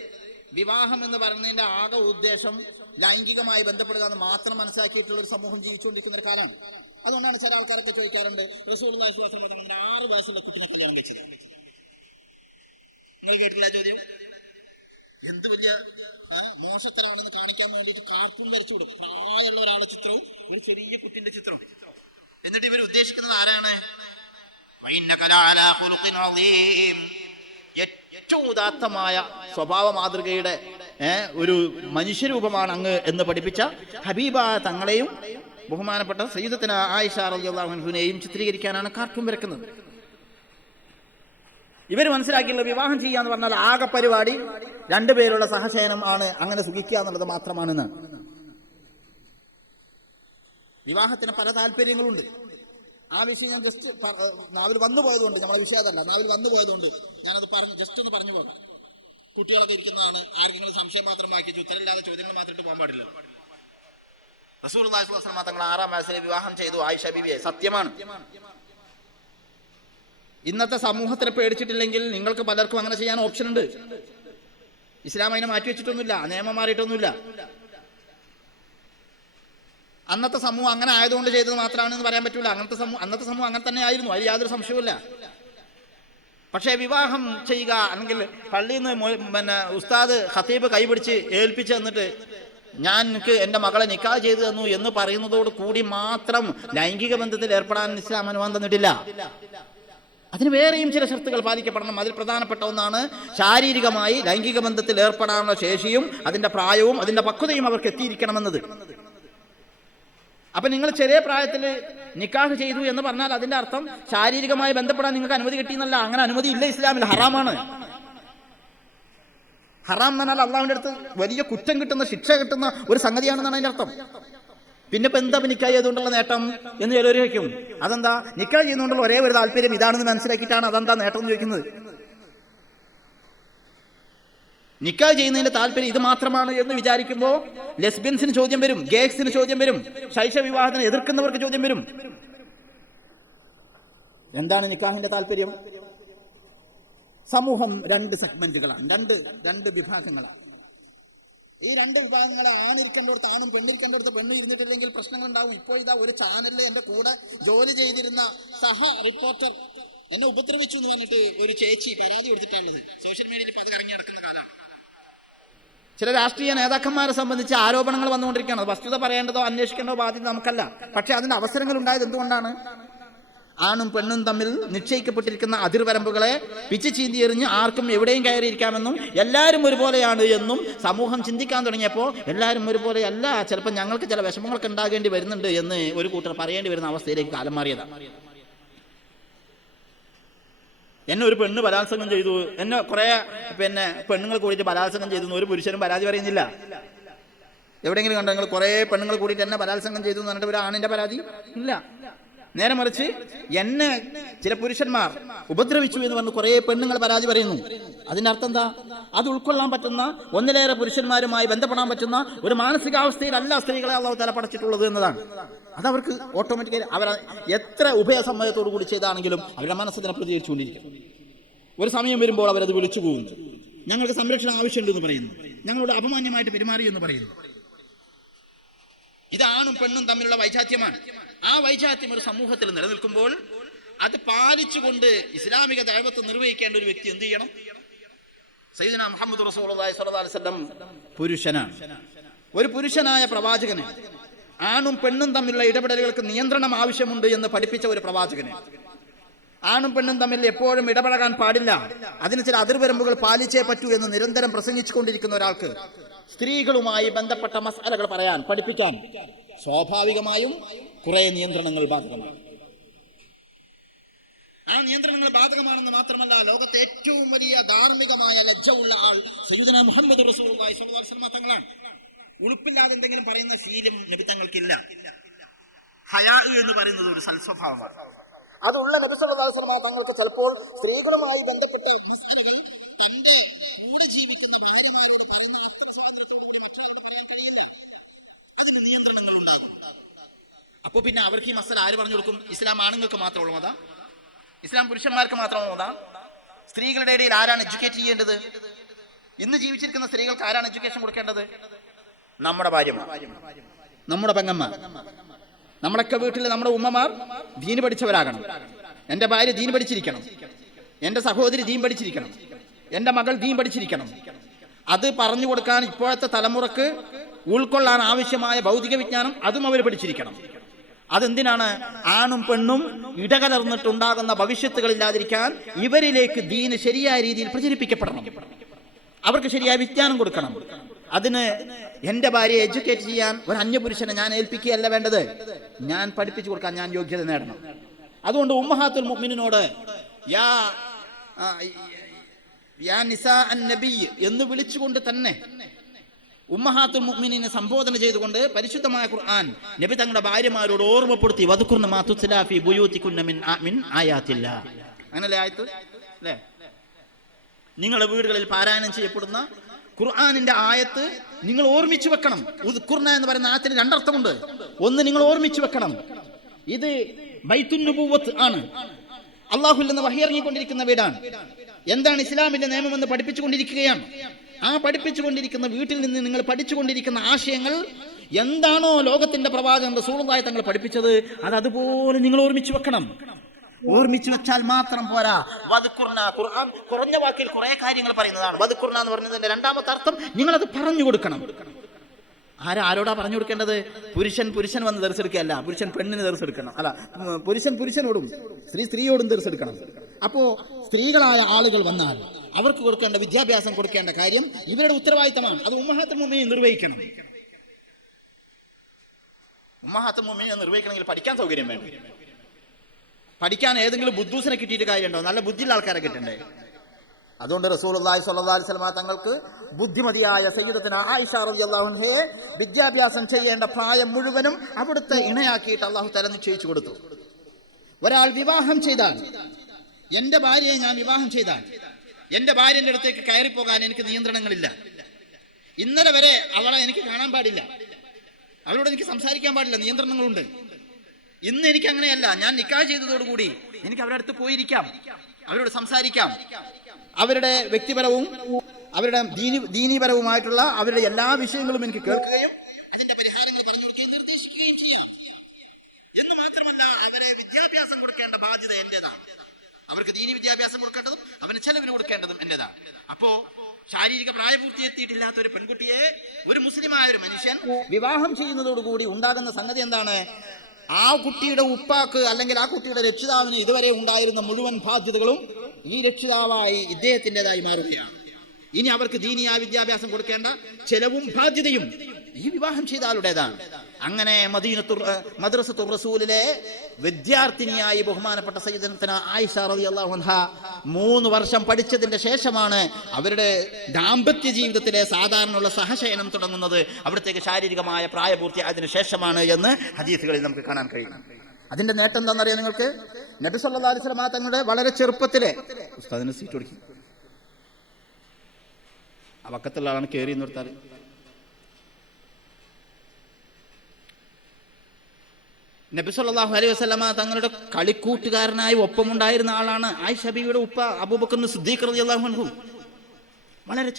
വിവാഹം എന്ന് പറയുന്നതിന്റെ ആകെ ഉദ്ദേശം ലൈംഗികമായി ബന്ധപ്പെടുക എന്ന് മാത്രം മനസ്സിലാക്കിയിട്ടുള്ള ഒരു സമൂഹം ജീവിച്ചുകൊണ്ടിരിക്കുന്ന ഒരു കാലമാണ്. അതുകൊണ്ടാണ് ചില ആൾക്കാരൊക്കെ ചോദിക്കാറുണ്ട്, റസൂലുള്ളാഹി സ്വല്ലല്ലാഹു അലൈഹി വസല്ലം 6 വയസ്സുള്ള കുട്ടിനെ കല്യാണം കഴിച്ചത്. നിങ്ങൾ കേട്ടില്ല ചോദ്യം? എന്ത് വലിയ മോശത്തരാണെന്ന് കാണിക്കാൻ വേണ്ടിയിട്ട് കാർട്ടൂൺ വരച്ചു കൊടുക്കും. പ്രായമുള്ള ഒരാളുടെ ചിത്രവും ഒരു ചെറിയ കുട്ടിന്റെ ചിത്രവും. എന്നിട്ട് ഇവർ ഉദ്ദേശിക്കുന്നത് ആരാണ്? ഏറ്റവും ഉദാത്തമായ സ്വഭാവ മാതൃകയുടെ ഒരു മനുഷ്യരൂപമാണ് അങ്ങ് എന്ന് പഠിപ്പിച്ച ഹബീബ തങ്ങളെയും ബഹുമാനപ്പെട്ട സയ്യിദത്തുനാ ആയിഷ റളിയല്ലാഹു അൻഹയെയും ചിത്രീകരിക്കാനാണ് കാർട്ടൂൺ വരക്കുന്നത്. ഇവർ മനസ്സിലാക്കിയുള്ള വിവാഹം ചെയ്യാന്ന് പറഞ്ഞാൽ ആകെ പരിപാടി രണ്ടുപേരുള്ള സഹശയനം ആണ്, അങ്ങനെ സുഖിക്കുക എന്നുള്ളത് മാത്രമാണെന്ന്. വിവാഹത്തിന് പല താല്പര്യങ്ങളുണ്ട്. ആ വിഷയം ഞാൻ ജസ്റ്റ് നാവിൽ വന്നു പോയതുകൊണ്ട്, നമ്മളെ വിഷയം അതല്ല, നാവിൽ വന്നു പോയതുകൊണ്ട് ഞാനത് ജസ്റ്റ് ഒന്ന് പറഞ്ഞു പോകാം. കുട്ടികളൊക്കെ ഇരിക്കുന്നതാണ്, ആർക്കെങ്കിലും സംശയം മാത്രമാക്കി ഉത്തരമില്ലാതെ ചോദ്യങ്ങൾ മാത്രമായിട്ട് പോകാൻ പാടില്ല. റസൂലുള്ളാഹി സ്വല്ലല്ലാഹു അലൈഹി വസല്ലം തങ്ങൾ 6-ാം വയസ്സിൽ വിവാഹം ചെയ്തു ആയിഷ ബീവിയെ. സത്യമാണ്. ഇന്നത്തെ സമൂഹത്തിനെ പേടിച്ചിട്ടില്ലെങ്കിൽ നിങ്ങൾക്ക് പലർക്കും അങ്ങനെ ചെയ്യാൻ ഓപ്ഷൻ ഉണ്ട്. ഇസ്ലാം അതിനെ മാറ്റി വെച്ചിട്ടൊന്നുമില്ല, നിയമം മാറിയിട്ടൊന്നുമില്ല. അന്നത്തെ സമൂഹം അങ്ങനെ ആയതുകൊണ്ട് ചെയ്തത് മാത്രമാണെന്ന് പറയാൻ പറ്റൂല. അന്നത്തെ സമൂഹം അങ്ങനെ തന്നെ ആയിരുന്നു, അതിൽ യാതൊരു സംശയവുമില്ല. പക്ഷേ വിവാഹം ചെയ്യുക, അല്ലെങ്കിൽ പള്ളിയിൽ നിന്ന് ഉസ്താദ് ഖതീബ് കൈപിടിച്ച് ഏൽപ്പിച്ച് തന്നിട്ട് ഞാൻ എനിക്ക് എൻ്റെ മകളെ നിക്കാഹ് ചെയ്തു തന്നു എന്ന് പറയുന്നതോട് കൂടി മാത്രം ലൈംഗിക ബന്ധത്തിൽ ഏർപ്പെടാൻ ഇസ്ലാം അനുവാദം തന്നിട്ടില്ല. അതിന് വേറെയും ചില ഷർത്തുകൾ പാലിക്കപ്പെടണം. അതിൽ പ്രധാനപ്പെട്ട ഒന്നാണ് ശാരീരികമായി ലൈംഗിക ബന്ധത്തിൽ ഏർപ്പെടാനുള്ള ശേഷിയും അതിൻ്റെ പ്രായവും അതിൻ്റെ പക്വതയും അവർക്ക് എത്തിയിരിക്കണമെന്നത്. അപ്പൊ നിങ്ങൾ ചെറിയ പ്രായത്തിൽ നിക്കാഹ് ചെയ്തു എന്ന് പറഞ്ഞാൽ അതിന്റെ അർത്ഥം ശാരീരികമായി ബന്ധപ്പെടാൻ നിങ്ങൾക്ക് അനുമതി കിട്ടിയെന്നല്ല. അങ്ങനെ അനുമതി ഇല്ല ഇസ്ലാമിൽ, ഹറാമാണ്. ഹറാം എന്ന് പറഞ്ഞാൽ അള്ളാഹുവിന്റെ അടുത്ത് വലിയ കുറ്റം കിട്ടുന്ന, ശിക്ഷ കിട്ടുന്ന ഒരു സംഗതിയാണെന്നാണ് അതിന്റെ അർത്ഥം. പിന്നെ ഇപ്പൊ എന്താ നിക്കാഹ് ചെയ്തുകൊണ്ടുള്ള നേട്ടം എന്ന് ചിലർ ചോദിക്കും. അതെന്താ നിക്കാഹ് ചെയ്യുന്നതുകൊണ്ടുള്ള ഒരേ ഒരു താല്പര്യം ഇതാണെന്ന് മനസ്സിലാക്കിയിട്ടാണ് അതെന്താ നേട്ടം എന്ന് ചോദിക്കുന്നത്. നിക്കാഹ് ചെയ്യുന്നതിന്റെ താല്പര്യം ഇത് മാത്രമാണ് എന്ന് വിചാരിക്കുമ്പോൾ ലെസ്ബിയൻസിന് ചോദ്യം വരും, ഗേക്സിന് ചോദ്യം വരും, ശൈശവ വിവാഹത്തിന് എതിർക്കുന്നവർക്ക് ചോദ്യം വരും. എന്താണ് നിക്കാഹിന്റെ താല്പര്യം? സമൂഹം 2 സെഗ്മെന്റുകളാണ്, രണ്ട് വിഭാഗങ്ങളാണ്. ഈ 2 വിഭാഗങ്ങളെ ആണിരിക്കുമ്പോഴത്ത് ആണും പെണ്ണിരിക്കുമ്പോഴത്ത് പെണ്ണും ഇരുന്നിട്ടില്ലെങ്കിൽ പ്രശ്നങ്ങൾ ഉണ്ടാവും. ഇപ്പോൾ ഇതാ ഒരു ചാനലിൽ എൻ്റെ കൂടെ ജോലി ചെയ്തിരുന്ന സഹ റിപ്പോർട്ടർ എന്നെ ഉപദ്രവിച്ചു എന്ന് പറഞ്ഞിട്ട് ഒരു ചേച്ചി പരാതി എടുത്തിട്ടുള്ളത് സോഷ്യൽ മീഡിയയിൽ ചില രാഷ്ട്രീയ നേതാക്കന്മാരെ സംബന്ധിച്ച് ആരോപണങ്ങൾ വന്നുകൊണ്ടിരിക്കുകയാണ്. വസ്തുത പറയേണ്ടതോ അന്വേഷിക്കേണ്ടതോ ബാധ്യത നമുക്കല്ല. പക്ഷെ അതിന്റെ അവസരങ്ങൾ ഉണ്ടായത് എന്തുകൊണ്ടാണ്? ആണും പെണ്ണും തമ്മിൽ നിശ്ചയിക്കപ്പെട്ടിരിക്കുന്ന അതിർവരമ്പുകളെ പിച്ച് ചീന്തി എറിഞ്ഞ് ആർക്കും എവിടെയും കയറിയിരിക്കാമെന്നും എല്ലാവരും ഒരുപോലെയാണ് എന്നും സമൂഹം ചിന്തിക്കാൻ തുടങ്ങിയപ്പോൾ എല്ലാവരും ഒരുപോലെയല്ല, ചിലപ്പോൾ ഞങ്ങൾക്ക് ചില വിഷമങ്ങളൊക്കെ ഉണ്ടാകേണ്ടി വരുന്നുണ്ട് എന്ന് ഒരു കൂട്ടർ പറയേണ്ടി വരുന്ന അവസ്ഥയിലേക്ക് കാലം മാറിയതാണ്. എന്നെ ഒരു പെണ്ണ് ബലാത്സംഗം ചെയ്തു, എന്നെ കുറെ പെണ്ണുങ്ങൾ കൂടിയിട്ട് ബലാത്സംഗം ചെയ്തു, ഒരു പുരുഷനും പരാതി പറയുന്നില്ല. എവിടെയെങ്കിലും കണ്ടോ നിങ്ങൾ കുറെ പെണ്ണുങ്ങൾ കൂടിയിട്ട് എന്നെ ബലാത്സംഗം ചെയ്തു എന്ന് പറഞ്ഞിട്ട് ഒരു ആണിന്റെ പരാതി ഇല്ല. നേരെ മറിച്ച് എന്നെ ചില പുരുഷന്മാർ ഉപദ്രവിച്ചു എന്ന് പറഞ്ഞ് കുറെ പെണ്ണുങ്ങൾ പരാതി പറയുന്നു. അതിന്റെ അർത്ഥം എന്താ? അത് ഉൾക്കൊള്ളാൻ പറ്റുന്ന, ഒന്നിലേറെ പുരുഷന്മാരുമായി ബന്ധപ്പെടാൻ പറ്റുന്ന ഒരു മാനസികാവസ്ഥയിലല്ല സ്ത്രീകളെ അള്ളാഹു തആല പഠിച്ചിട്ടുള്ളത് എന്നതാണ്. അതവർക്ക് ഓട്ടോമാറ്റിക്കലി അവർ എത്ര ഉഭയസമ്മതത്തോടു കൂടി ചെയ്താണെങ്കിലും അവരുടെ മനസ്സിനെ പ്രതികരിച്ചുകൊണ്ടിരിക്കും. ഒരു സമയം വരുമ്പോൾ അവരത് വിളിച്ചു പോകുന്നു, ഞങ്ങൾക്ക് സംരക്ഷണം ആവശ്യമുണ്ടെന്ന് പറയുന്നു, ഞങ്ങളോട് അപമാന്യമായിട്ട് പെരുമാറി എന്ന് പറയുന്നു. ഇത് ആണും പെണ്ണും തമ്മിലുള്ള വൈചാത്യമാണ്. ആ വൈചാത്യം ഒരു സമൂഹത്തിൽ നിലനിൽക്കുമ്പോൾ അത് പാലിച്ചുകൊണ്ട് ഇസ്ലാമിക ദഅവത്ത് നിർവഹിക്കേണ്ട ഒരു വ്യക്തി എന്ത് ചെയ്യണം? സയ്യിദുനാ മുഹമ്മദ് റസൂലുള്ളാഹി സ്വല്ലല്ലാഹു അലൈഹി വസല്ലം പുരുഷനാണ്. ഒരു പുരുഷനായ പ്രവാചകന് ആണും പെണ്ണും തമ്മിലുള്ള ഇടപെടലുകൾക്ക് നിയന്ത്രണം ആവശ്യമുണ്ട് എന്ന് പഠിപ്പിച്ച ഒരു പ്രവാചകന്, ആണും പെണ്ണും തമ്മിൽ എപ്പോഴും ഇടപഴകാൻ പാടില്ല, അതിന് ചില അതിർവരമ്പുകൾ പാലിച്ചേ പറ്റൂ എന്ന് നിരന്തരം പ്രസംഗിച്ചുകൊണ്ടിരിക്കുന്ന ഒരാൾക്ക് സ്ത്രീകളുമായി ബന്ധപ്പെട്ട മസ്അലകൾ പറയാൻ, പഠിപ്പിക്കാൻ സ്വാഭാവികമായും കുറെ നിയന്ത്രണങ്ങൾ ബാധകമാണ്. ആ നിയന്ത്രണങ്ങൾ ബാധകമാണെന്ന് മാത്രമല്ല, ലോകത്തെ ഏറ്റവും വലിയ ധാർമ്മികമായ ലജ്ജ ഉള്ള ആൾ സയ്യിദുനാ മുഹമ്മദ് റസൂലുള്ളാഹി സ്വല്ലല്ലാഹു അലൈഹി വസല്ലം തങ്ങളാണ്. ഉളുപ്പില്ലാതെ എന്തെങ്കിലും പറയുന്ന ശീലം നബി തങ്ങൾക്കില്ല. ഹയാ എന്ന് പറയുന്നത് ഒരു സൽസ്വഭാവമാണ്. അതുള്ള നബി സല്ലല്ലാഹു അലൈഹി വസല്ലം തങ്ങൾക്ക് ചിലപ്പോൾ സ്ത്രീകളുമായി ബന്ധപ്പെട്ട മസ്അലകൾ തന്റെ കൂടെ ജീവിക്കുന്ന ഭാര്യമാരോട് പറയുന്ന അത്ര സ്വാതന്ത്ര്യത്തോടുകൂടി മറ്റുള്ളവരോട് പറയാൻ കഴിയില്ല. അതിന് നിയന്ത്രണങ്ങൾ ഉണ്ടാകും. അപ്പൊ പിന്നെ അവർക്ക് ഈ മസല ആര് പറഞ്ഞു കൊടുക്കും? ഇസ്ലാം ആണുങ്ങൾക്ക് മാത്രമുള്ളതാ? ഇസ്ലാം പുരുഷന്മാർക്ക് മാത്രമുള്ളതാ? സ്ത്രീകളുടെ ഇടയിൽ ആരാണ് എഡ്യൂക്കേറ്റ് ചെയ്യേണ്ടത്? ഇന്ന് ജീവിച്ചിരിക്കുന്ന സ്ത്രീകൾക്ക് ആരാണ് എഡ്യൂക്കേഷൻ കൊടുക്കേണ്ടത്? നമ്മുടെ ഭാര്യമാർ, നമ്മുടെ പെങ്ങന്മാർ. നമ്മളൊക്കെ വീട്ടിൽ നമ്മുടെ ഉമ്മമാർ ദീന് പഠിച്ചവരാകണം. എൻ്റെ ഭാര്യ ദീൻ പഠിച്ചിരിക്കണം, എൻ്റെ സഹോദരി ദീൻ പഠിച്ചിരിക്കണം, എൻ്റെ മകൾ ദീൻ പഠിച്ചിരിക്കണം. അത് പറഞ്ഞു കൊടുക്കാൻ ഇപ്പോഴത്തെ തലമുറക്ക് ഉൾക്കൊള്ളാൻ ആവശ്യമായ ഭൗതിക വിജ്ഞാനം അതും അവർ പഠിച്ചിരിക്കണം. അതെന്തിനാണ്? ആണും പെണ്ണും ഇടകലർന്നിട്ടുണ്ടാകുന്ന ഭവിഷ്യത്തുകളില്ലാതിരിക്കാൻ ഇവരിലേക്ക് ദീന് ശരിയായ രീതിയിൽ പ്രചരിപ്പിക്കപ്പെടണം. അവർക്ക് ശരിയായ വിജ്ഞാനം കൊടുക്കണം. അതിന് എൻ്റെ ഭാര്യയെ എഡ്യൂക്കേറ്റ് ചെയ്യാൻ ഒരു അന്യപുരുഷനെ ഞാൻ ഏൽപ്പിക്കുകയല്ല വേണ്ടത്, ഞാൻ പഠിപ്പിച്ചു കൊടുക്കാൻ ഞാൻ യോഗ്യത നേടണം. അതുകൊണ്ട് ഉമ്മഹാത്തുൽ മുഅ്മിനീനോട് യാ നിസാ അൻ നബി എന്ന് വിളിച്ചുകൊണ്ട് തന്നെ ഉമ്മഹാത്തുൽ മുഅ്മിനീനെ സംബോധന ചെയ്തുകൊണ്ട് പരിശുദ്ധമായ ഖുർആൻ നബി തങ്ങളുടെ ഭാര്യമാരോട് ഓർമ്മപ്പെടുത്തി വദ്കുർന മാ തുത്ലാ ഫീ ബുയൂതികുന്ന മിൻ ആയാത്തില്ലാ. അങ്ങനല്ലേ ആയത്ത് അല്ലേ? നിങ്ങളുടെ വീടുകളിൽ പാരായണം ചെയ്യപ്പെടുന്ന ഖുർആനിന്റെ ആയത്ത് നിങ്ങൾ ഓർമ്മിച്ചു വെക്കണം. ഉദ്കുർന എന്ന് പറയുന്ന ആയത്തിന് രണ്ടർത്ഥമുണ്ട്. ഒന്ന്, നിങ്ങൾ ഓർമ്മിച്ചു വെക്കണം. ഇത് ബൈത്തുൻ നുബുവത്ത് ആണ്. അല്ലാഹുവിൽ നിന്ന് വഹി ഇറങ്ങിക്കൊണ്ടിരിക്കുന്ന വീടാണ്. എന്താണ് ഇസ്ലാമിന്റെ നിയമമെന്ന് പഠിപ്പിച്ചുകൊണ്ടിരിക്കുകയാണ്. ആ പഠിപ്പിച്ചുകൊണ്ടിരിക്കുന്ന വീട്ടിൽ നിന്ന് നിങ്ങൾ പഠിച്ചുകൊണ്ടിരിക്കുന്ന ആശയങ്ങൾ എന്താണോ ലോകത്തിന്റെ പ്രവാചകൻ റസൂലുള്ളാഹി തങ്ങൾ പഠിപ്പിച്ചത്, അത് അതുപോലെ നിങ്ങൾ ഓർമ്മിച്ചു വെക്കണം. ഓർമ്മിച്ചു വെച്ചാൽ മാത്രം പോരാ. വദ്കുർന, ഖുർആൻ കുറഞ്ഞ വാക്കിൽ കുറെ കാര്യങ്ങൾ പറയുന്നതാണ്. വദ്കുർന എന്ന് പറയുന്നതിന്റെ രണ്ടാമത്തെ അർത്ഥം നിങ്ങളത് പറഞ്ഞു കൊടുക്കണം. ആരോടാ പറഞ്ഞു കൊടുക്കേണ്ടത്? പുരുഷൻ വന്ന് ദർശെടുക്കുകയല്ല, പുരുഷൻ പെണ്ണിന് ദർശെടുക്കണം. അല്ല, പുരുഷൻ പുരുഷനോടും സ്ത്രീയോടും ദർശെടുക്കണം. അപ്പോ സ്ത്രീകളായ ആളുകൾ വന്നാൽ അവർക്ക് കൊടുക്കേണ്ട വിദ്യാഭ്യാസം കൊടുക്കേണ്ട കാര്യം ഇവരുടെ ഉത്തരവാദിത്തമാണ്. അത് ഉമ്മഹാത്തുൽ മുഅ്മിനീൻ നിർവഹിക്കണം. ഉമ്മഹാത്തുൽ മുഅ്മിനീൻ നിർവഹിക്കണമെങ്കിൽ പഠിക്കാൻ സൗകര്യം വേണം. പഠിക്കാൻ ഏതെങ്കിലും ബുദ്ധൂസിനെ കിട്ടിയിട്ട് കാര്യമുണ്ടോ? നല്ല ബുദ്ധിയുള്ള ആൾക്കാരെ കിട്ടണ്ടേ? അതുകൊണ്ട് റസൂലുള്ളാഹി സ്വല്ലല്ലാഹു അലൈഹി വസല്ലം തങ്ങൾക്ക് ബുദ്ധിമതിയായ സയ്യിദത്തുനാ ആയിഷ റളിയല്ലാഹു അൻഹയെ വിദ്യാഭ്യാസം ചെയ്യേണ്ട പ്രായം മുഴുവനും അവിടുത്തെ ഇണയാക്കിയിട്ട് അല്ലാഹു തആല നിശ്ചയിച്ചു കൊടുത്തു. ഒരാൾ വിവാഹം ചെയ്താൽ, എൻ്റെ ഭാര്യയെ ഞാൻ വിവാഹം ചെയ്താൽ എൻ്റെ ഭാര്യൻ്റെ അടുത്തേക്ക് കയറിപ്പോകാൻ എനിക്ക് നിയന്ത്രണങ്ങളില്ല. ഇന്നലെ വരെ അവളെ എനിക്ക് കാണാൻ പാടില്ല, അവളോട് എനിക്ക് സംസാരിക്കാൻ പാടില്ല, നിയന്ത്രണങ്ങളുണ്ട്. ഇന്ന് എനിക്ക് അങ്ങനെയല്ല. ഞാൻ നിക്കാഹ് ചെയ്തതോടുകൂടി എനിക്ക് അവരുടെ അടുത്ത് പോയിരിക്കാം, അവരോട് സംസാരിക്കാം. അവരുടെ വ്യക്തിപരവും അവരുടെ ദീനീപരവുമായിട്ടുള്ള അവരുടെ എല്ലാ വിഷയങ്ങളും എനിക്ക് കേൾക്കുകയും അതിന്റെ പരിഹാരങ്ങൾ പറഞ്ഞു കൊടുക്കുകയും നിർദ്ദേശിക്കുകയും ചെയ്യാം. എന്ന് മാത്രമല്ല, അവരെ വിദ്യാഭ്യാസം കൊടുക്കേണ്ട ബാധ്യത എന്റേതാണ്. അവർക്ക് ദീനി വിദ്യാഭ്യാസം കൊടുക്കേണ്ടതും അവന് ചെലവിന് കൊടുക്കേണ്ടതും എന്റേതാണ്. അപ്പോ ശാരീരിക പ്രായപൂർത്തി എത്തിയിട്ടില്ലാത്ത ഒരു പെൺകുട്ടിയെ ഒരു മുസ്ലിമായ ഒരു മനുഷ്യൻ വിവാഹം ചെയ്യുന്നതോടുകൂടി ഉണ്ടാകുന്ന സംഗതി എന്താണ്? ആ കുട്ടിയുടെ ഉപ്പാക്ക് അല്ലെങ്കിൽ ആ കുട്ടിയുടെ രക്ഷിതാവിന് ഇതുവരെ ഉണ്ടായിരുന്ന മുഴുവൻ ബാധ്യതകളും ഈ രക്ഷിതാവായി ഇദ്ദേഹത്തിൻ്റെതായി മാറുകയാണ്. ഇനി അവർക്ക് ദീനിയായ വിദ്യാഭ്യാസം കൊടുക്കേണ്ട ചെലവും ബാധ്യതയും ഈ വിവാഹം ചെയ്ത ആളുടേതാണ്. അങ്ങനെ മദ്രസത്തുർ റസൂലിലെ വിദ്യാർത്ഥിനിയായി ബഹുമാനപ്പെട്ട സയ്യിദത്തുനാ ആയിഷ റളിയല്ലാഹു അൻഹ 3 വർഷം പഠിച്ചതിന്റെ ശേഷമാണ് അവരുടെ ദാമ്പത്യ ജീവിതത്തിലെ സാധാരണയുള്ള സഹശയനം തുടങ്ങുന്നത്. അവിടത്തേക്ക് ശാരീരികമായ പ്രായപൂർത്തിയായതിനു ശേഷമാണ് എന്ന് ഹദീസുകളിൽ നമുക്ക് കാണാൻ കഴിയും. അതിന്റെ നേട്ടം എന്താണെന്നറിയാം നിങ്ങൾക്ക്? നബി സല്ലല്ലാഹു അലൈഹി വസല്ലം തങ്ങളുടെ വളരെ ചെറുപ്പത്തിലെ ഉസ്താദിന് സീറ്റ് കൊടുക്കും, ആ പക്കത്തുള്ള ആളാണ് കയറി എന്ന് കൊടുത്താൽ നബി സല്ലല്ലാഹു അലൈഹി വസല്ലമ തങ്ങളുടെ കളിക്കൂട്ടുകാരനായി ഒപ്പമുണ്ടായിരുന്ന ആളാണ് ആയിഷ ബീവിയുടെ ഉപ്പ അബൂബക്കർ സിദ്ദീഖ് റളിയല്ലാഹു അൻഹു. വളരെ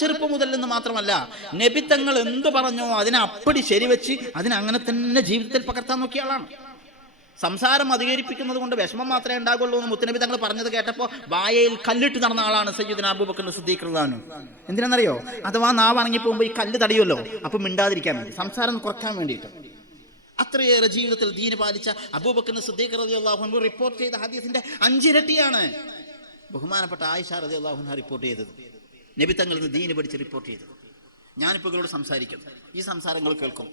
ചെറുപ്പം മുതൽ എന്ന് മാത്രമല്ല, നബി തങ്ങൾ എന്ത് പറഞ്ഞോ അതിനെ അപ്പടി ശരിവെച്ച് അതിനെ അങ്ങനെ തന്നെ ജീവിതത്തിൽ പകർത്താൻ നോക്കിയ ആളാണ്. സംസാരം അധികരിപ്പിക്കുന്നത് കൊണ്ട് വിഷമം മാത്രമേ ഉണ്ടാകുള്ളൂ എന്ന് മുത്തുനബി തങ്ങൾ പറഞ്ഞത് കേട്ടപ്പോൾ വായയിൽ കല്ലിട്ട് നടന്ന ആളാണ് സയ്യിദുനാ അബൂബക്കർ സിദ്ദീഖ് റളിയല്ലാഹു അൻഹു. എന്തിനാണെന്നറിയോ? അഥവാ നാവ് അണങ്ങി പോകുമ്പോൾ ഈ കല്ല് തടയുമല്ലോ, അപ്പൊ മിണ്ടാതിരിക്കാൻ വേണ്ടി, സംസാരം കുറയ്ക്കാൻ വേണ്ടിയിട്ട്. അത്രയേറെ ജീവിതത്തിൽ ദീന് പാലിച്ച അബൂബക്കർ സിദ്ദീഖ് റളിയല്ലാഹു അൻഹു റിപ്പോർട്ട് ചെയ്ത ഹദീസിന്റെ 5 ഇരട്ടിയാണ് ബഹുമാനപ്പെട്ട ആയിഷ റളിയല്ലാഹു അൻഹ റിപ്പോർട്ട് ചെയ്തത്. നബി തങ്ങളിൽ നിന്ന് ദീന് പഠിച്ച് റിപ്പോർട്ട് ചെയ്തത്. ഞാനിപ്പോൾ ഇവരോട് സംസാരിക്കും, ഈ സംസാരങ്ങൾ കേൾക്കും.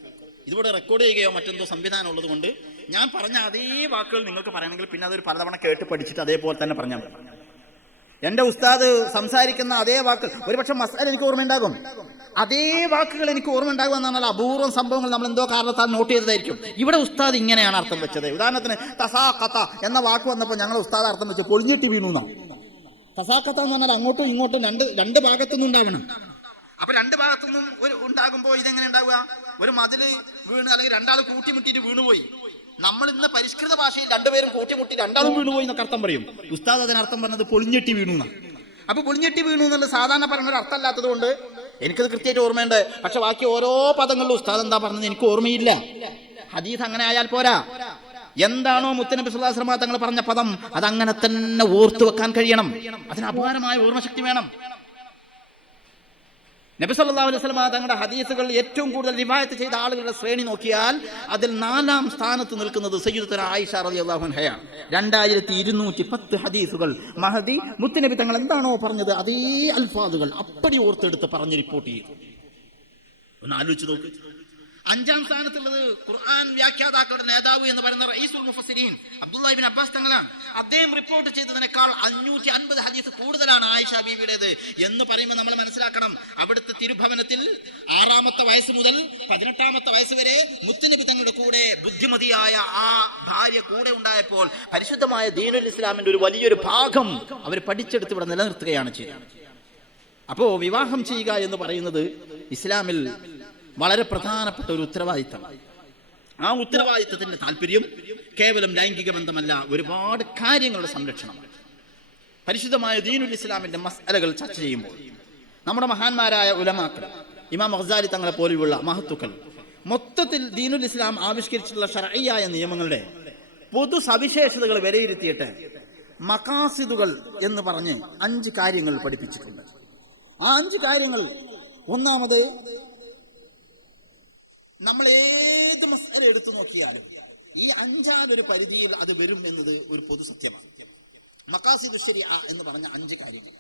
ഇതിവിടെ റെക്കോർഡ് ചെയ്യുകയോ മറ്റെന്തോ സംവിധാനം ഉള്ളത് കൊണ്ട് ഞാൻ പറഞ്ഞ അതേ വാക്കുകൾ നിങ്ങൾക്ക് പറയണമെങ്കിൽ പിന്നെ അതൊരു പലതവണ കേട്ട് പഠിച്ചിട്ട് അതേപോലെ തന്നെ പറഞ്ഞാൽ മതി. എൻ്റെ ഉസ്താദ് സംസാരിക്കുന്ന അതേ വാക്കുകൾ, ഒരുപക്ഷെ മസാല എനിക്ക് ഓർമ്മയുണ്ടാകും, അതേ വാക്കുകൾ എനിക്ക് ഓർമ്മ ഉണ്ടാകുക എന്നാണ് അപൂർവം സംഭവങ്ങൾ നമ്മൾ എന്തോ കാരണത്താൽ നോട്ട് ചെയ്തതായിരിക്കും. ഇവിടെ ഉസ്താദ് ഇങ്ങനെയാണ് അർത്ഥം വെച്ചത്. ഉദാഹരണത്തിന് തസാഖത എന്ന വാക്ക് വന്നപ്പോൾ ഞങ്ങൾ ഉസ്താദ് അർത്ഥം വെച്ച് പൊളിഞ്ഞിട്ട് വീണു എന്നാണ്. തസാഖത എന്ന് പറഞ്ഞാൽ അങ്ങോട്ടും ഇങ്ങോട്ടും രണ്ട് ഭാഗത്തുനിന്നും ഉണ്ടാവണം. അപ്പൊ 2 ഭാഗത്തുനിന്നും ഉണ്ടാകുമ്പോൾ ഇതെങ്ങനെ ഉണ്ടാവുക? ഒരു മതില് വീണ് അല്ലെങ്കിൽ 2 ആൾ കൂട്ടിമുട്ടിയിട്ട് വീണുപോയി. നമ്മൾ ഇന്ന് പരിഷ്കൃത ഭാഷയിൽ 2 പേരും കൂട്ടിമുട്ടി 2 ആളും വീണുപോയി എന്നൊക്കെ അർത്ഥം പറയും. ഉസ്താദ് അതിനർത്ഥം പറഞ്ഞത് പൊളിഞ്ഞെട്ടി വീണു എന്നാണ്. അപ്പൊ പൊളിഞ്ഞെട്ടി വീണു എന്നുള്ളത് സാധാരണ പറയുന്ന ഒരു അർത്ഥമല്ലാത്തത് കൊണ്ട് എനിക്കത് കൃത്യമായിട്ട് ഓർമ്മയുണ്ട്. പക്ഷെ ബാക്കി ഓരോ പദങ്ങളിലും ഉസ്താദ് എന്താ പറഞ്ഞത് എനിക്ക് ഓർമ്മയില്ല. ഹദീസ് അങ്ങനെ ആയാൽ പോരാ. എന്താണോ മുത്തനബി സല്ലല്ലാഹു അലൈഹി വസല്ലം തങ്ങൾ പറഞ്ഞ പദം അതങ്ങനെ തന്നെ ഓർത്തു വെക്കാൻ കഴിയണം. അതിന് അപാരമായ ഓർമ്മശക്തി വേണം. നബി സല്ലല്ലാഹു അലൈഹി വസല്ലം തങ്ങളുടെ ഹദീസുകൾ ഏറ്റവും കൂടുതൽ റിവായത്ത് ചെയ്ത ആളുകളുടെ ശ്രേണി നോക്കിയാൽ അതിൽ 4ാം സ്ഥാനത്ത് നിൽക്കുന്നത് സയ്യിദത്തുനാ ആയിഷ റളിയല്ലാഹു അൻഹയാണ്. 2210 ഹദീസുകൾ മഹദി മുത്തനബി തങ്ങൾ എന്താണോ പറഞ്ഞത് അതേ അൽഫാദുകൾ അപ്പടി ഓർത്തെടുത്ത് പറഞ്ഞ് റിപ്പോർട്ട് ചെയ്തു. ഒന്ന് ആലോചിച്ച് നോക്ക്. അഞ്ചാം സ്ഥാനത്തുള്ളത് ഖുർആൻ വ്യാഖ്യാതാക്കളുടെ നേതാവ് എന്ന് പറയുന്ന റഈസുൽ മുഫസ്സിരീൻ അബ്ദുല്ലാഹി ഇബ്നു അബ്ബാസ് തങ്ങളാണ്. അദ്ദേഹം റിപ്പോർട്ട് ചെയ്തതിനേക്കാൾ 550 ഹദീസ് കൂടുതലാണ് ആയിഷ ബീവിയുടേത് എന്ന് പറയുമ്പോൾ നമ്മൾ മനസ്സിലാക്കണം, അവിടുത്തെ തിരുഭവനത്തിൽ 6ാമത്തെ വയസ്സ് മുതൽ 18ാമത്തെ വയസ്സ് വരെ മുത്തുനബി തങ്ങളുടെ കൂടെ ബുദ്ധിമതിയായ ആ ഭാര്യ കൂടെ ഉണ്ടായപ്പോൾ പരിശുദ്ധമായ ദീനുൽ ഇസ്ലാമിന്റെ ഒരു വലിയൊരു ഭാഗം അവർ പഠിച്ചെടുത്ത് ഇവിടെ നിലനിർത്തുകയാണ് ചെയ്തത്. അപ്പോ വിവാഹം ചെയ്യുക എന്ന് പറയുന്നത് ഇസ്ലാമിൽ വളരെ പ്രധാനപ്പെട്ട ഒരു ഉത്തരവാദിത്തമാണ്. ആ ഉത്തരവാദിത്തത്തിന്റെ താല്പര്യം കേവലം ലൈംഗിക ബന്ധമല്ല, ഒരുപാട് കാര്യങ്ങളുടെ സംരക്ഷണം. പരിശുദ്ധമായ ദീനുൽ ഇസ്ലാമിന്റെ മസ്അലകൾ ചർച്ച ചെയ്യുമ്പോൾ നമ്മുടെ മഹാന്മാരായ ഉലമാക്കൾ, ഇമാം ഗസാലി തങ്ങളെ പോലെയുള്ള മഹത്തുക്കൾ മൊത്തത്തിൽ ദീനുൽ ഇസ്ലാം ആവിഷ്കരിച്ചിട്ടുള്ള ശർഈയായ നിയമങ്ങളുടെ പൊതു സവിശേഷതകൾ വിലയിരുത്തിയിട്ട് മഖാസിദുകൾ എന്ന് പറഞ്ഞ് 5 കാര്യങ്ങൾ പഠിപ്പിച്ചിട്ടുണ്ട്. ആ 5 കാര്യങ്ങൾ, ഒന്നാമത്, നമ്മൾ ഏത് മസ്അല എടുത്തു നോക്കിയാലും ഈ 5-ാമൊരു പരിധിയിൽ അത് വരും എന്നത് ഒരു പൊതു സത്യമാണ്. മഖാസിദുശ് ശരീഅ എന്ന് പറഞ്ഞ 5 കാര്യങ്ങൾ.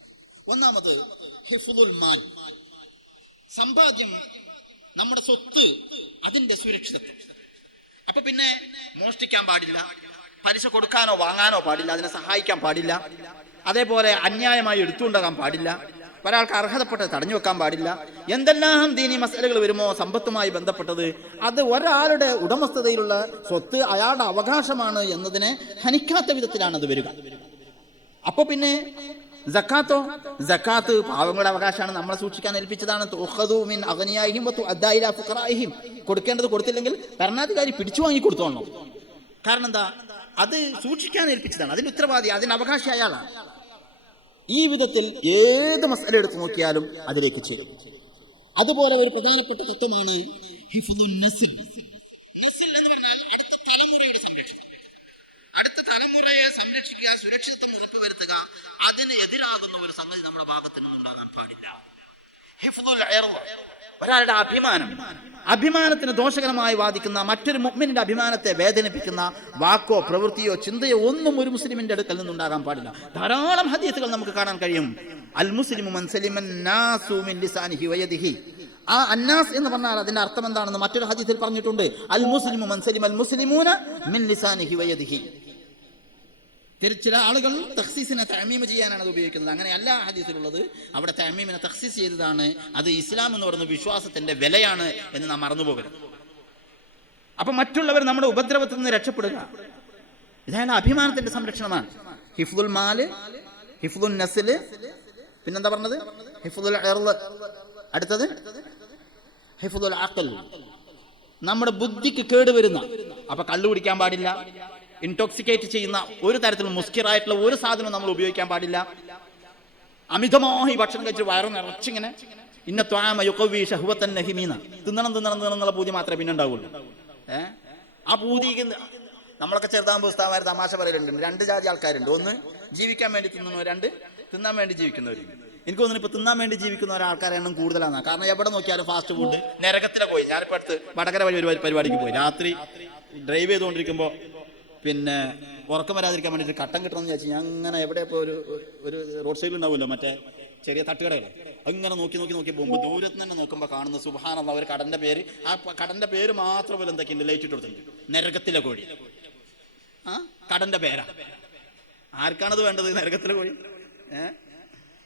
ഒന്നാമത് ഹിഫ്ളുൽ മാൽ, സമ്പാദ്യം, നമ്മുടെ സ്വത്ത്, അതിന്റെ സുരക്ഷിതത്വം. അപ്പൊ പിന്നെ മോഷ്ടിക്കാൻ പാടില്ല, പലിശ കൊടുക്കാനോ വാങ്ങാനോ പാടില്ല, അതിനെ സഹായിക്കാൻ പാടില്ല, അതേപോലെ അന്യായമായി എടുത്തുകൊണ്ടാകാൻ പാടില്ല, ഒരാൾക്ക് അർഹതപ്പെട്ടത് തടഞ്ഞു വെക്കാൻ പാടില്ല. എന്തെല്ലാം ദീനി മസലകൾ വരുമോ സമ്പത്തുമായി ബന്ധപ്പെട്ടത്, അത് ഒരാളുടെ ഉടമസ്ഥതയിലുള്ള സ്വത്ത് അയാളുടെ അവകാശമാണ് എന്നതിനെ ഹനിക്കാത്ത വിധത്തിലാണ് അത് വരിക. അപ്പൊ പിന്നെ സക്കാത്തോ, സക്കാത്ത് പാവങ്ങളുടെ അവകാശമാണ്, നമ്മളെ സൂക്ഷിക്കാൻ ഏൽപ്പിച്ചതാണ്. കൊടുക്കേണ്ടത് കൊടുത്തില്ലെങ്കിൽ ഭരണാധികാരി പിടിച്ചു വാങ്ങി കൊടുത്തോളണം. കാരണം എന്താ, അത് സൂക്ഷിക്കാൻ ഏൽപ്പിച്ചതാണ്, അതിന്റെ ഉത്തരവാദി, അതിന്റെ അവകാശി അയാളാണ്. ഈ വിധത്തിൽ ഏത് മസല എടുത്തു നോക്കിയാലും അതിലേക്ക് ചെയ്യും. അതുപോലെ ഒരു പ്രധാനപ്പെട്ട തത്വമാണ് ഹിഫ്ളുൻ നസ്ൽ. നസ്ൽ എന്ന് പറഞ്ഞാൽ അടുത്ത തലമുറയുടെ സംരക്ഷണം. അടുത്ത തലമുറയെ സംരക്ഷിക്കുക, സുരക്ഷിതത്വം ഉറപ്പുവരുത്തുക. അതിന് എതിരാകുന്ന ഒരു സംഗതി നമ്മുടെ ഭാഗത്ത് നിന്നും ഉണ്ടാകാൻ പാടില്ല. ഹിഫ്ളുൽ ഇർദ്, ഒരാളുടെ അഭിമാനത്തിന് ദോഷകരമായി വാദിക്കുന്ന, മറ്റൊരു മുഅ്മിനിന്റെ അഭിമാനത്തെ വേദനിപ്പിക്കുന്ന വാക്കോ പ്രവൃത്തിയോ ചിന്തയോ ഒന്നും ഒരു മുസ്ലിമിന്റെ അടുക്കൽ നിന്നുണ്ടാകാൻ പാടില്ല. ധാരാളം ഹദീസുകൾ നമുക്ക് കാണാൻ കഴിയും. അൽ മുസ്ലിമു മൻ സലിമൻ നാസു മിൻ ലിസാനിഹി വയദിഹി. ആ അന്നാസ് എന്ന് പറഞ്ഞാൽ അതിന്റെ അർത്ഥം എന്താണെന്ന് മറ്റൊരു ഹദീസിൽ പറഞ്ഞിട്ടുണ്ട്. അൽ മുസ്ലിമു മൻ സലിമൽ മുസ്ലിമൂന മിൻ ലിസാനിഹി വയദിഹി. ചില ആളുകൾ തഖ്സീസിനെ തഅമീം ചെയ്യാനാണ് അത് ഉപയോഗിക്കുന്നത്. അങ്ങനെയല്ല ഹദീസിലുള്ളത്. അവിടെ തഅമീമിനെ തഖ്സീസ് ചെയ്തതാണ്. അത് ഇസ്ലാം എന്ന് പറയുന്ന വിശ്വാസത്തിന്റെ വിലയാണ് എന്ന് നാം മറന്നുപോകരുത്. അപ്പൊ മറ്റുള്ളവർ നമ്മുടെ ഉപദ്രവത്തിൽ നിന്ന് രക്ഷപ്പെടുക, ഇതാണ് അഭിമാനത്തിന്റെ സംരക്ഷണമാണ്. ഹിഫ്ളുൽ മാല്, ഹിഫ്ളുൻ നസ്ല്, പിന്നെന്താ പറഞ്ഞത്, ഹിഫ്ളുൽ ഇർദ്. അടുത്തത് ഹിഫ്ളുൽ അഖൽ, നമ്മുടെ ബുദ്ധിക്ക് കേടുവരുന്ന, അപ്പൊ കള്ളു കുടിക്കാൻ പാടില്ല, ഇൻടോക്സിക്കേറ്റ് ചെയ്യുന്ന ഒരു തരത്തിലും മുസ്കിറായിട്ടുള്ള ഒരു സാധനവും നമ്മൾ ഉപയോഗിക്കാൻ പാടില്ല. അമിതമായി ഭക്ഷണം കഴിച്ച് വയറ് നിറച്ചിങ്ങനെ ഇന്ന ത്വാമ യുഖവി ശഹ്വതൻ നഹിമീന, തിന്നണം എന്നുള്ള പൂതി മാത്രമേ പിന്നെ ഉണ്ടാവുള്ളൂ. ആ പൂതിക്ക് നമ്മളൊക്കെ ചെറുതാകുമ്പോൾ ഉസ്താദുമാർ തമാശ പറയലുണ്ട്, 2 ജാതി ആൾക്കാരുണ്ട്. ഒന്ന് ജീവിക്കാൻ വേണ്ടി തിന്നുന്നവർ, 2 തിന്നാൻ വേണ്ടി ജീവിക്കുന്നവരുണ്ട്. എനിക്ക് തോന്നുന്നു ഇപ്പൊ തിന്നാൻ വേണ്ടി ജീവിക്കുന്ന ഒരാൾക്കാരെ എണ്ണം കൂടുതലാണ്. കാരണം എവിടെ നോക്കിയാലും ഫാസ്റ്റ് ഫുഡ്. നരകത്തിലെ പോയി, ഞാനിപ്പോ അടുത്ത് വടകര വഴി ഒരു പരിപാടിക്ക് പോയി. രാത്രി ഡ്രൈവ് ചെയ്തുകൊണ്ടിരിക്കുമ്പോൾ പിന്നെ ഉറക്കം വരാതിരിക്കാൻ വേണ്ടിയിട്ട് കട്ടൻ കിട്ടണമെന്ന് വിചാരിച്ചു ഞാൻ അങ്ങനെ എവിടെ ഇപ്പോൾ ഒരു റോഡ് സൈഡിൽ ഉണ്ടാവുമല്ലോ മറ്റേ ചെറിയ തട്ടുകടയിൽ, അങ്ങനെ നോക്കി പോകുമ്പോൾ ദൂരത്ത് തന്നെ നോക്കുമ്പോൾ കാണുന്ന സുബ്ഹാനല്ലാഹ് ഒരു കടന്റെ പേര്, ആ കടന്റെ പേര് മാത്രം പോലെ എന്തൊക്കെയുണ്ട് ലൈറ്റ് ഇട്ട് കൊടുത്തിട്ടുണ്ട്, നരകത്തിലെ കോഴി. ആ കടന്റെ പേരാ. ആർക്കാണത് വേണ്ടത്? നരകത്തിലെ കോഴി.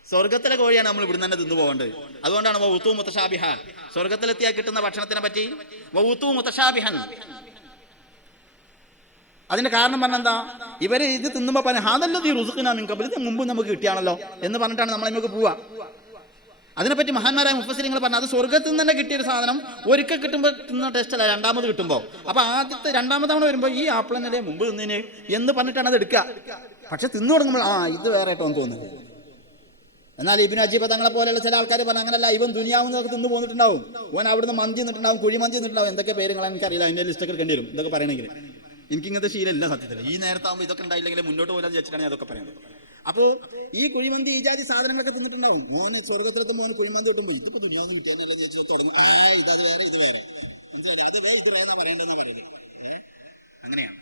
സ്വർഗത്തിലെ കോഴിയാണ് നമ്മൾ ഇവിടുന്ന് തന്നെ തിന്നു പോകേണ്ടത്. അതുകൊണ്ടാണ് വൗതു മുതശാബിഹാൻ, സ്വർഗത്തിലെത്തിയാൽ കിട്ടുന്ന ഭക്ഷണത്തിനെ പറ്റി വൗതു മുതശാബിഹാൻ. അതിന്റെ കാരണം പറഞ്ഞെന്താ, ഇവര് ഇത് തിന്നുമ്പോ പറഞ്ഞ ഹാദല്ലദീ റുസ്ഖ്നാ മിൻ ഖബ്ൽ, ഇത് മുമ്പ് നമുക്ക് കിട്ടിയാണല്ലോ എന്ന് പറഞ്ഞിട്ടാണ് നമ്മളിലേക്ക് പോവുക. അതിനെപ്പറ്റി മഹാന്മാരായ മുഫസ്സിരിങ്ങൾ പറഞ്ഞു, അത് സ്വർഗത്തിൽ നിന്ന് തന്നെ കിട്ടിയൊരു സാധനം ഒരിക്കൽ കിട്ടുമ്പോൾ തിന്ന ടേസ്റ്റ് അല്ല, രണ്ടാമത് കിട്ടുമ്പോൾ. അപ്പൊ രണ്ടാമതവണ വരുമ്പോൾ ഈ ആപ്പിളല്ലേ മുമ്പ് തിന്നിന് എന്ന് പറഞ്ഞിട്ടാണ് അത് എടുക്കുക. പക്ഷെ തിന്നു തുടങ്ങുമ്പോൾ ഇത് വേറെ ആയിട്ടോ തോന്നുന്നു. എന്നാൽ ഇബ്നു അജീബ തങ്ങളെ പോലെയുള്ള ചില ആൾക്കാർ പറഞ്ഞു അങ്ങനല്ല, ഇവൻ ദുനിയാവുന്നതൊക്കെ തിന്നു പോന്നിട്ടുണ്ടാവും, ഓൻ അവിടുന്ന് മന്തി നിന്നിട്ടുണ്ടാവും, കുഴിമന്തി നിന്നിട്ടുണ്ടാവും, എന്തൊക്കെ പേരുകളാണ് എനിക്കറിയില്ല, അതിന്റെ ലിസ്റ്റൊക്കെ എടുക്കേണ്ടി വരും ഇതൊക്കെ പറയണമെങ്കിൽ. എനിക്കിങ്ങനത്തെ ശീലമില്ല സത്യത്തിൽ. ഈ നേരത്താകുമ്പോൾ ഇതൊക്കെ ഉണ്ടായില്ലെങ്കിൽ മുന്നോട്ട് പോകാൻ വിചാരിച്ചിട്ടാണ് അതൊക്കെ പറയുന്നത്. അപ്പോൾ ഈ കുഴിമന്തി ഈ ജാതി സാധനങ്ങളൊക്കെ തിന്നിട്ടുണ്ടാവും. മോന് സ്വർഗത്തിലെത്തുമ്പോൾ മോന് കുഴിമന്തി കിട്ടുമ്പോൾ ഇതിപ്പോ ദുനിയാവിൽ കിട്ടാന്നല്ല ചോദിച്ചാൽ തുടങ്ങി, ഇത് വേറെ ഇത് വേറെ മനസ്സിലായി, അത് വേറെ ഇത് വേറെ പറയേണ്ടതെന്ന് പറയുന്നത്. അങ്ങനെയാണ്.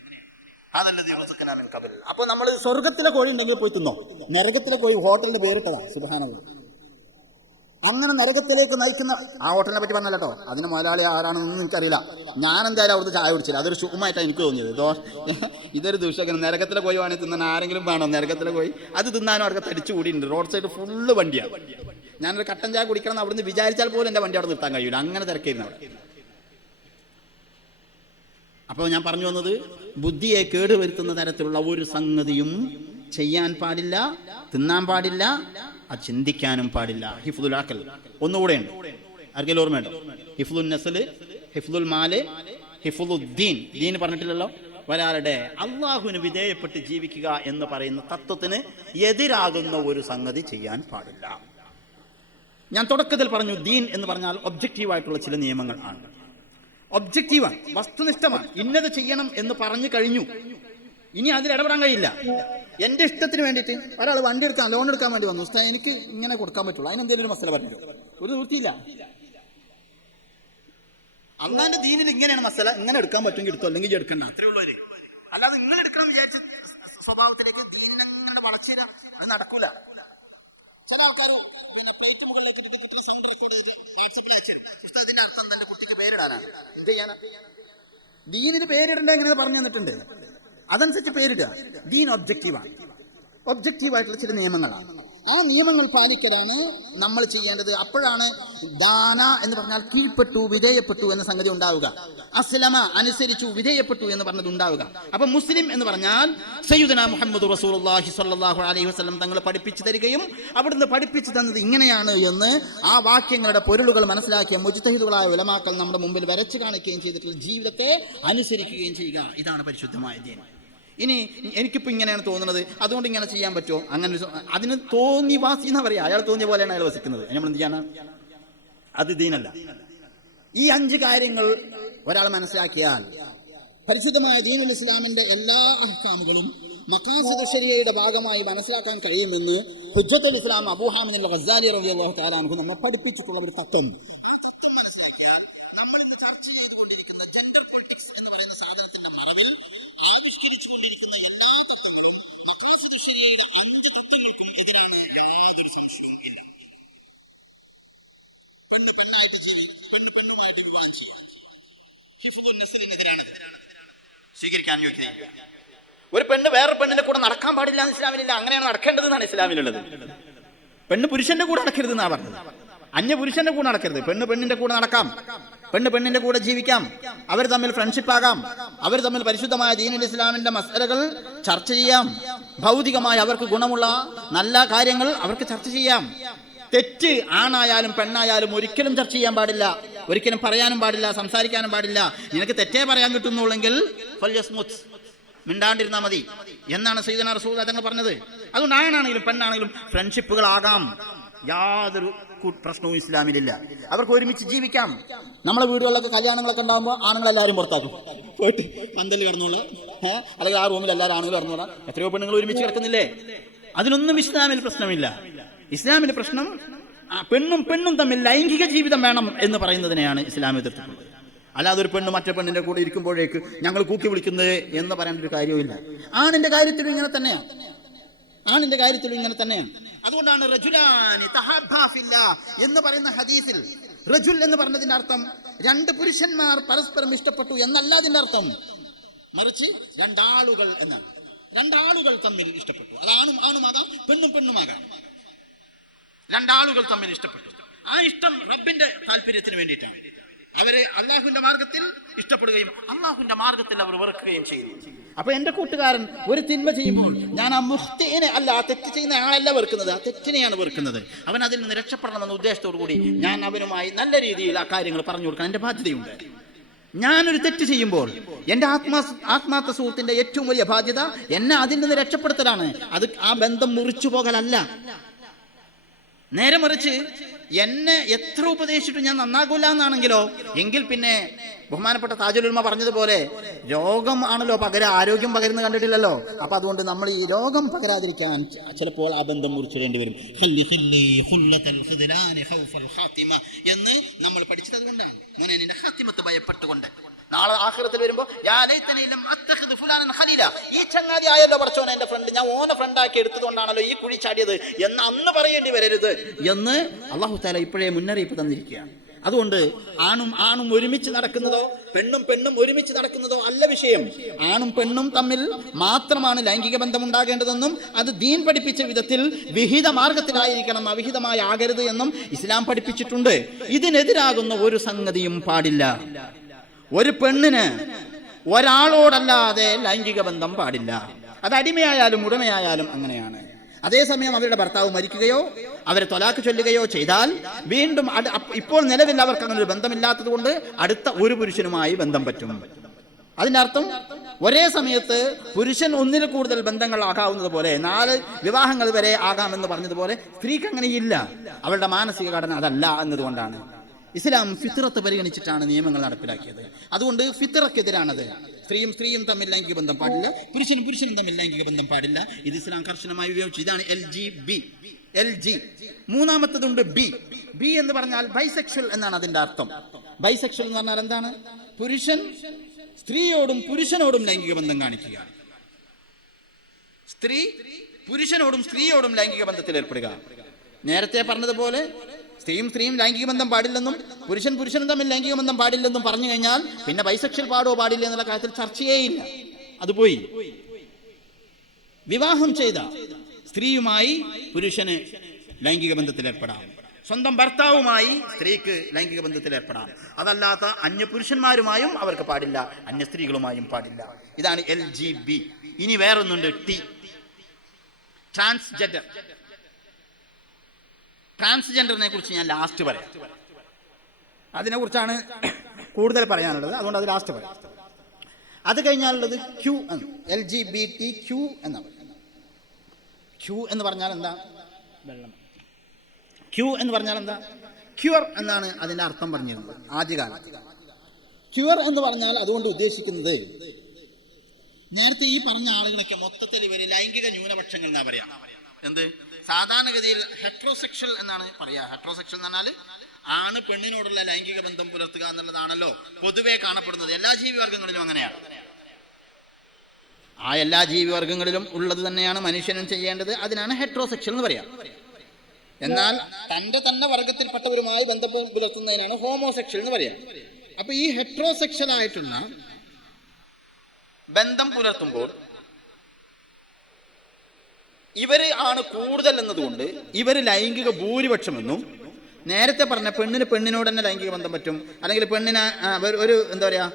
അപ്പൊ നമ്മൾ സ്വർഗത്തിലെ കോഴി ഉണ്ടെങ്കിൽ പോയി തിന്നോ. നരകത്തിലെ കോഴി ഹോട്ടലിന്റെ പേരിട്ടതാ. സുബ്ഹാനല്ലാഹ്. അങ്ങനെ നരകത്തിലേക്ക് നയിക്കുന്ന ആ ഹോട്ടലിനെ പറ്റി പറഞ്ഞല്ലോ കേട്ടോ. അതിന് മുതലാളി ആരാണെന്നൊന്നും എനിക്കറിയില്ല. ഞാൻ എന്തായാലും അവിടുത്തെ ചായ കുടിച്ചില്ല. അതൊരു ശുഭമായിട്ടാണ് എനിക്ക് തോന്നിയത്. ഇതൊരു ദൂഷകൻ. നരകത്തിലെ കോഴി വേണമെങ്കിൽ തിന്നാൻ ആരെങ്കിലും വേണോ? നരകത്തിലെ കോഴി അത് തിന്നാനും അവർക്ക് തടിച്ചു കൂടിയിട്ടുണ്ട്. റോഡ് സൈഡ് ഫുള്ള് വണ്ടിയാണ്. ഞാനൊരു കട്ടൻ ചായ കുടിക്കണം എന്ന് അവിടുന്ന് വിചാരിച്ചാൽ പോലും എൻ്റെ വണ്ടി അവിടെ നിർത്താൻ കഴിയില്ല. അങ്ങനെ തിരക്കായിരുന്നു അവിടെ. അപ്പോൾ ഞാൻ പറഞ്ഞു വന്നത്, ബുദ്ധിയെ കേടുവരുത്തുന്ന തരത്തിലുള്ള ഒരു സംഗതിയും ചെയ്യാൻ പാടില്ല, തിന്നാൻ പാടില്ല, അത് ചിന്തിക്കാനും പാടില്ല. ഹിഫ്ദുൽ അഖൽ ഒന്നുകൂടെ ഉണ്ട്. ആർക്കെങ്കിലും ഓർമ്മയുണ്ടോ? ഹിഫ്ദുൽ നസ്ല്, ഹിഫ്ദുൽ മാല്, ഹിഫ്ദുൽ ദീൻ. ദീൻ പറഞ്ഞിട്ടില്ലല്ലോ. ഒരാളുടെ അള്ളാഹുവിന് വിധേയപ്പെട്ട് ജീവിക്കുക എന്ന് പറയുന്ന തത്വത്തിന് എതിരാകുന്ന ഒരു സംഗതി ചെയ്യാൻ പാടില്ല. ഞാൻ തുടക്കത്തിൽ പറഞ്ഞു, ദീൻ എന്ന് പറഞ്ഞാൽ ഒബ്ജക്റ്റീവായിട്ടുള്ള ചില നിയമങ്ങൾ ആണ്. ഒബ്ജക്റ്റീവാണ്, വസ്തുനിഷ്ഠമാണ്. ഇന്നത് ചെയ്യണം എന്ന് പറഞ്ഞു കഴിഞ്ഞു. ഇനി അതിൽ ഇടപെടാൻ കഴിയില്ല. എൻ്റെ ഇഷ്ടത്തിന് വേണ്ടിയിട്ട് ഒരാൾ വണ്ടി എടുക്കാൻ, ലോൺ എടുക്കാൻ വേണ്ടി വന്നു, എനിക്ക് ഇങ്ങനെ കൊടുക്കാൻ പറ്റുള്ളൂ, അതിനെന്തെങ്കിലും ഒരു മസല പറഞ്ഞു, ഒരു നിവൃത്തിയില്ല. അള്ളാന്റെ ദീനിൽ ഇങ്ങനെയാണ് മസല, ഇങ്ങനെ എടുക്കാൻ പറ്റുമെങ്കിൽ എടുത്തോ, അല്ലെങ്കിൽ എടുക്കണ്ട, അത്രേ ഉള്ളവര്. അല്ലാതെ ഇങ്ങനെ എടുക്കണം വിചാരിച്ച സ്വഭാവത്തിലേക്ക് ദീനിനെ വളച്ചിര, അത് നടക്കൂല. ചില ആൾക്കാർ പിന്നെ പ്ലേറ്റ് മുകളിലേക്ക് സൗണ്ട് റെക്കോർഡ് ചെയ്ത് വാട്സപ്പിൽ അയച്ചു, അതിന്റെ അർത്ഥം തന്റെ കുട്ടിക്ക് പേരിടാനാണ്. ദീനിന് പേരിടേണ്ട എങ്ങനെ പറഞ്ഞു തന്നിട്ടുണ്ട്, അതനുസരിച്ച് പേരിടുക. ദീൻ ഒബ്ജക്റ്റീവാണ്. ഒബ്ജക്റ്റീവായിട്ടുള്ള ചില നിയമങ്ങളാണ്. ആ നിയമങ്ങൾ പാലിക്കലാണ് നമ്മൾ ചെയ്യേണ്ടത്. അപ്പോഴാണ് ദാന എന്ന് പറഞ്ഞാൽ കീഴ്പ്പെട്ടു, വിധേയപ്പെട്ടു എന്ന സംഗതി ഉണ്ടാവുക. അസ്ലമ അനുസരിച്ചു, വിധേയപ്പെട്ടു എന്ന് പറഞ്ഞത് ഉണ്ടാവുക. അപ്പൊ മുസ്ലിം എന്ന് പറഞ്ഞാൽ സയ്യിദുനാ മുഹമ്മദ് റസൂലുള്ളാഹി സ്വല്ലല്ലാഹു അലൈഹി വസല്ലം തങ്ങൾ പഠിപ്പിച്ചു തരികയും അവിടുന്ന് പഠിപ്പിച്ചു തന്നത് ഇങ്ങനെയാണ് എന്ന് ആ വാക്യങ്ങളുടെ പൊരുളുകൾ മനസ്സിലാക്കിയ മുജ്തഹിദുകളായ ഉലമാക്കൾ നമ്മുടെ മുമ്പിൽ വരച്ചു കാണിക്കുകയും ചെയ്തിട്ടുള്ള ജീവിതത്തെ അനുസരിക്കുകയും ചെയ്യുക. ഇതാണ് പരിശുദ്ധമായ ദീൻ. ഇനി എനിക്കിപ്പോൾ ഇങ്ങനെയാണ് തോന്നുന്നത്, അതുകൊണ്ട് ഇങ്ങനെ ചെയ്യാൻ പറ്റുമോ? അങ്ങനെ അതിന് തോന്നി വാസി എന്നാ പറയാ. അയാൾ തോന്നിയ പോലെയാണ് അയാൾ വസിക്കുന്നത്. നമ്മൾ എന്ത് ചെയ്യാനാ? അത് ദീനല്ല. ഈ 5 കാര്യങ്ങൾ ഒരാൾ മനസ്സിലാക്കിയാൽ പരിശുദ്ധമായ ദീനുൽ ഇസ്ലാമിന്റെ എല്ലാ അഹ്കാമുകളും മഖാസിദ് ശരിയയുടെ ഭാഗമായി മനസ്സിലാക്കാൻ കഴിയുമെന്ന് ഹുജ്ജത്തുൽ ഇസ്ലാം അബൂ ഹാമിദ് അൽ ഗസാലി റളിയല്ലാഹു തആല അൻഹു നമ്മെ പഠിപ്പിച്ചിട്ടുള്ള ഒരു തത്വം. മനസ്സിലാക്കിയാൽ നമ്മൾ ഇന്ന് ചർച്ച ചെയ്തുകൊണ്ടിരിക്കുന്ന ജെൻഡർ പൊളിറ്റിക്സ് എന്ന് പറയുന്ന സാധനത്തിന്റെ മറവിൽ ആവിഷ്കരിച്ചുകൊണ്ടിരിക്കുന്ന എല്ലാ തത്വങ്ങളും മഖാസിദ് ശരിയയുടെ 5 തത്വങ്ങൾക്കും എതിരാണ്. യാതൊരു സംശയവും ഇല്ല. പെണ്ണ് പെണ്ണായിട്ട് പെണ്ണുമായിട്ട് വിവാഹം ചെയ്യും, ഹിഫ്ദുൻ നസ്ലിനെതിരാണ്, സ്വീകരിക്കാൻ യോഗ്യതയില്ല. ഒരു പെണ്ണ് വേറെ പെണ്ണിന്റെ കൂടെ നടക്കാൻ പാടില്ല എന്ന് ഇസ്ലാമിലില്ല. അങ്ങനെയാണ് നടക്കേണ്ടതെന്നാണ് ഇസ്ലാമിലുള്ളത്. പെണ്ണ് പുരുഷന്റെ കൂടെ നടക്കരുതെന്നാ പറഞ്ഞത്. അന്യ പുരുഷന്റെ കൂടെ നടക്കരുത്. പെണ്ണ് പെണ്ണിന്റെ കൂടെ നടക്കാം, പെണ്ണ് പെണ്ണിന്റെ കൂടെ ജീവിക്കാം, അവർ തമ്മിൽ ഫ്രണ്ട്ഷിപ്പ് ആകാം, അവർ തമ്മിൽ പരിശുദ്ധമായ ദീനുൽ ഇസ്ലാമിന്റെ മസലകൾ ചർച്ച ചെയ്യാം, ഭൗതികമായി അവർക്ക് ഗുണമുള്ള നല്ല കാര്യങ്ങൾ അവർക്ക് ചർച്ച ചെയ്യാം. തെറ്റ് ആണായാലും പെണ്ണായാലും ഒരിക്കലും ചർച്ച ചെയ്യാൻ പാടില്ല, ഒരിക്കലും പറയാനും പാടില്ല, സംസാരിക്കാനും പാടില്ല. നിനക്ക് തെറ്റേ പറയാൻ കിട്ടുന്നുള്ളെങ്കിൽ മിണ്ടാണ്ടിരുന്നാൽ മതി എന്നാണ് സയ്യിദുനാ റസൂലുള്ളാഹി തങ്ങൾ പറഞ്ഞത്. അതുകൊണ്ട് ആണാണെങ്കിലും പെണ്ണാണെങ്കിലും ഫ്രണ്ട്ഷിപ്പുകളാകാം, യാതൊരു പ്രശ്നവും ഇസ്ലാമിലില്ല. അവർക്ക് ഒരുമിച്ച് ജീവിക്കാം. നമ്മളെ വീടുകളിലൊക്കെ കല്യാണങ്ങളൊക്കെ ഉണ്ടാകുമ്പോൾ ആണുങ്ങളെല്ലാവരും പുറത്താക്കും, പോയിട്ട് പന്തല് കിടന്നോളാം, അല്ലെങ്കിൽ ആ റൂമിൽ എല്ലാവരും ആണുങ്ങൾ കിടന്നോളാം. എത്രയോ പെണ്ണുങ്ങൾ ഒരുമിച്ച് കിടക്കുന്നില്ലേ? അതിനൊന്നും ഇസ്ലാമിൽ പ്രശ്നമില്ല. ഇസ്ലാമിന്റെ പ്രശ്നം പെണ്ണും തമ്മിൽ ലൈംഗിക ജീവിതം വേണം എന്ന് പറയുന്നതിനെയാണ് ഇസ്ലാം എതിർത്തിട്ടുള്ളത്. അല്ലാതെ ഒരു പെണ്ണ് മറ്റേ പെണ്ണിന്റെ കൂടെ ഇരിക്കുമ്പോഴേക്ക് ഞങ്ങൾ കൂക്കി വിളിക്കുന്നത് എന്ന് പറയേണ്ട ഒരു കാര്യവുമില്ല. ആണിന്റെ കാര്യത്തിലും ഇങ്ങനെ തന്നെയാണ്. അതുകൊണ്ടാണ് റജുലാനി തഹബ്ബാ ഫില്ലാഹ് എന്ന് പറയുന്ന ഹദീസിൽ റജുൽ എന്ന് പറഞ്ഞതിന്റെ അർത്ഥം 2 പുരുഷന്മാർ പരസ്പരം ഇഷ്ടപ്പെട്ടു എന്നല്ല അതിന്റെ അർത്ഥം, മറിച്ച് 2 ആളുകൾ എന്നാണ്. 2 ആളുകൾ തമ്മിൽ ഇഷ്ടപ്പെട്ടു. അത് ആണുമാകാം, പെണ്ണുമാകാം. 2 ആളുകൾ തമ്മിൽ ഇഷ്ടപ്പെട്ടു. ആ ഇഷ്ടം റബ്ബിന്റെ താല്പര്യത്തിന് വേണ്ടിയിട്ടാണ്. അവരെ അള്ളാഹുവിന്റെ മാർഗത്തിൽ ഇഷ്ടപ്പെടുകയും അള്ളാഹുവിന്റെ മാർഗത്തിൽ അവർ വെറുക്കുകയും ചെയ്യുന്നു. അപ്പൊ എന്റെ കൂട്ടുകാരൻ ഒരു തിന്മ ചെയ്യുമ്പോൾ ഞാൻ ആ മുഖ്തീനെ അല്ല, ആ തെറ്റ് ചെയ്യുന്ന ആളല്ല വെറുക്കുന്നത്, ആ തെറ്റിനെയാണ് വെറുക്കുന്നത്. അവൻ അതിൽ നിന്ന് രക്ഷപ്പെടണമെന്ന ഉദ്ദേശത്തോടു കൂടി ഞാൻ അവനുമായി നല്ല രീതിയിൽ ആ കാര്യങ്ങൾ പറഞ്ഞു കൊടുക്കാൻ എന്റെ ബാധ്യതയുണ്ട്. ഞാനൊരു തെറ്റ് ചെയ്യുമ്പോൾ എൻ്റെ ആത്മാർത്ഥ സുഹൃത്തിന്റെ ഏറ്റവും വലിയ ബാധ്യത എന്നെ അതിൽ നിന്ന് രക്ഷപ്പെടുത്തലാണ്. അത് ആ ബന്ധം മുറിച്ചു പോകലല്ല. നേരെ മറിച്ച് എന്നെ എത്ര ഉപദേശിച്ചിട്ടും ഞാൻ നന്നാകൂല എന്നാണെങ്കിലോ, എങ്കിൽ പിന്നെ ബഹുമാനപ്പെട്ട താജുൽ ഉലമ പറഞ്ഞതുപോലെ രോഗം ആണല്ലോ ആരോഗ്യം പകരുന്ന കണ്ടിട്ടില്ലല്ലോ. അപ്പൊ അതുകൊണ്ട് നമ്മൾ ഈ രോഗം പകരാതിരിക്കാൻ ചിലപ്പോൾ ആ ബന്ധം മുറിച്ചിടേണ്ടി വരും എന്ന് നമ്മൾ പഠിച്ചത്. അതുകൊണ്ടാണ് മോനെ നിന്റെ ഹാത്തിമത്ത് ഭയപ്പെട്ടുകൊണ്ട് നാളെ ആഖിറത്തിൽ വരുമ്പോ ഈ ചങ്ങാതി ആയല്ലോ പടച്ചോനെ എന്റെ ഫ്രണ്ട്, ഞാൻ ഓനെ ഫ്രണ്ടാക്കി എടുത്തതുകൊണ്ടാണല്ലോ ഈ കുഴി ചാടിയത് എന്ന് അന്ന് പറയേണ്ടി വരരുത് എന്ന് അല്ലാഹു തആല ഇപ്പോഴേ മുന്നറിയിപ്പ് തന്നിരിക്കുകയാണ്. അതുകൊണ്ട് ആണും ഒരുമിച്ച് നടക്കുന്നതോ പെണ്ണും ഒരുമിച്ച് നടക്കുന്നതോ അല്ല വിഷയം. ആണും പെണ്ണും തമ്മിൽ മാത്രമാണ് ലൈംഗിക ബന്ധം ഉണ്ടാകേണ്ടതെന്നും അത് ദീൻ പഠിപ്പിച്ച വിധത്തിൽ വിഹിത മാർഗത്തിലായിരിക്കണം, അവിഹിതമായി ആകരുത് എന്നും ഇസ്ലാം പഠിപ്പിച്ചിട്ടുണ്ട്. ഇതിനെതിരാകുന്ന ഒരു സംഗതിയും പാടില്ല. ഒരു പെണ്ണിന് ഒരാളോടല്ലാതെ ലൈംഗിക ബന്ധം പാടില്ല. അത് അടിമയായാലും ഉടമയായാലും അങ്ങനെയാണ്. അതേസമയം അവരുടെ ഭർത്താവ് മരിക്കുകയോ അവരെ തൊലാക്ക് ചൊല്ലുകയോ ചെയ്താൽ വീണ്ടും ഇപ്പോൾ നിലവിൽ അവർക്ക് അങ്ങനെ ഒരു ബന്ധമില്ലാത്തത് കൊണ്ട് അടുത്ത ഒരു പുരുഷനുമായി ബന്ധം പറ്റും. അതിൻ്റെ അർത്ഥം ഒരേ സമയത്ത് പുരുഷൻ ഒന്നിൽ കൂടുതൽ ബന്ധങ്ങൾ ആകാവുന്നത് പോലെ 4 വിവാഹങ്ങൾ വരെ ആകാമെന്ന് പറഞ്ഞതുപോലെ സ്ത്രീക്ക് അങ്ങനെയില്ല. അവളുടെ മാനസിക ഘടന അതല്ല എന്നതുകൊണ്ടാണ് ഇസ്ലാം ഫിത്രത്ത് പരിഗണിച്ചിട്ടാണ് നിയമങ്ങൾ നടപ്പിലാക്കിയത്. അതുകൊണ്ട് ഫിത്രക്കെതിരാണത്. സ്ത്രീയും തമ്മിൽ ലൈംഗിക ബന്ധം പാടില്ല, പുരുഷനും തമ്മിൽ ലൈംഗിക ബന്ധം പാടില്ല. ഇത് ഇസ്ലാം കർശനമായി ഉപയോഗിച്ചു. ഇതാണ് LG. മൂന്നാമത്തതുണ്ട് ബി എന്ന് പറഞ്ഞാൽ ബൈസെക്ഷൽ എന്നാണ് അതിന്റെ അർത്ഥം. ബൈസെക്ഷൽ എന്ന് പറഞ്ഞാൽ എന്താണ്? പുരുഷൻ സ്ത്രീയോടും പുരുഷനോടും ലൈംഗിക ബന്ധം കാണിക്കുക, സ്ത്രീ പുരുഷനോടും സ്ത്രീയോടും ലൈംഗിക ബന്ധത്തിൽ ഏർപ്പെടുക. നേരത്തെ പറഞ്ഞതുപോലെ സ്ത്രീയും ലൈംഗിക ബന്ധം പാടില്ലെന്നും പുരുഷനും തമ്മിൽ ലൈംഗിക ബന്ധം പാടില്ലെന്നും പറഞ്ഞു കഴിഞ്ഞാൽ പിന്നെ ബൈസെക്ഷൽ പാടില്ല എന്നുള്ള കാര്യത്തിൽ ചർച്ചയേയില്ല. അത് പോയി. വിവാഹം ചെയ്ത സ്ത്രീയുമായി പുരുഷന് ലൈംഗിക ബന്ധത്തിൽ ഏർപ്പെടാം, സ്വന്തം ഭർത്താവുമായി സ്ത്രീക്ക് ലൈംഗിക ബന്ധത്തിൽ ഏർപ്പെടാം. അതല്ലാത്ത അന്യ പുരുഷന്മാരുമായും അവർക്ക് പാടില്ല, അന്യ സ്ത്രീകളുമായും പാടില്ല. ഇതാണ് LGB. ഇനി വേറൊന്നുണ്ട് ട്രാൻസ്ജെൻഡറിനെ കുറിച്ച് ഞാൻ ലാസ്റ്റ് പറയാം. അതിനെക്കുറിച്ചാണ് കൂടുതൽ പറയാനുള്ളത്, അതുകൊണ്ട് അത് ലാസ്റ്റ് പറയാം. അത് കഴിഞ്ഞാലുള്ളത് LGBTQ എന്നാണ്. Q എന്ന് പറഞ്ഞാൽ എന്താ? വെള്ളം. Q എന്ന് പറഞ്ഞാൽ എന്താ? ക്യൂർ എന്നാണ് അതിൻ്റെ അർത്ഥം പറഞ്ഞിരുന്നത് ആദ്യകാലത്ത്. ക്യൂർ എന്ന് പറഞ്ഞാൽ അതുകൊണ്ട് ഉദ്ദേശിക്കുന്നത് നേരത്തെ ഈ പറഞ്ഞ ആളുകളൊക്കെ മൊത്തത്തിൽ ഇവർ ലൈംഗിക ന്യൂനപക്ഷങ്ങൾ എന്നാ പറയാ. എന്ത്? സാധാരണഗതിയിൽ ഹെട്രോസെക്ഷൽ എന്നാണ് പറയാ. ഹെട്രോസെക്ഷൽ എന്ന് പറഞ്ഞാൽ ആണ് പെണ്ണിനോടുള്ള ലൈംഗിക ബന്ധം പുലർത്തുക എന്നുള്ളതാണല്ലോ പൊതുവെ കാണപ്പെടുന്നത്. എല്ലാ ജീവിവർഗങ്ങളിലും അങ്ങനെയാണ്. ആ എല്ലാ ജീവിവർഗങ്ങളിലും ഉള്ളത് തന്നെയാണ് മനുഷ്യനും ചെയ്യേണ്ടത്. അതിനാണ് ഹെട്രോസെക്ഷൽ എന്ന് പറയാം. എന്നാൽ തന്നെ വർഗത്തിൽപ്പെട്ടവരുമായി ബന്ധം പുലർത്തുന്നതിനാണ് ഹോമോസെക്ഷൽ എന്ന് പറയാം. അപ്പൊ ഈ ഹെട്രോസെക്ഷൽ ആയിട്ടുള്ള ബന്ധം പുലർത്തുമ്പോൾ ഇവര് ആണ് കൂടുതൽ എന്നതുകൊണ്ട് ഇവര് ലൈംഗിക ഭൂരിപക്ഷമെന്നും, നേരത്തെ പറഞ്ഞ പെണ്ണിനോട് തന്നെ ലൈംഗിക ബന്ധം പറ്റും, അല്ലെങ്കിൽ ഒരു എന്താ പറയാ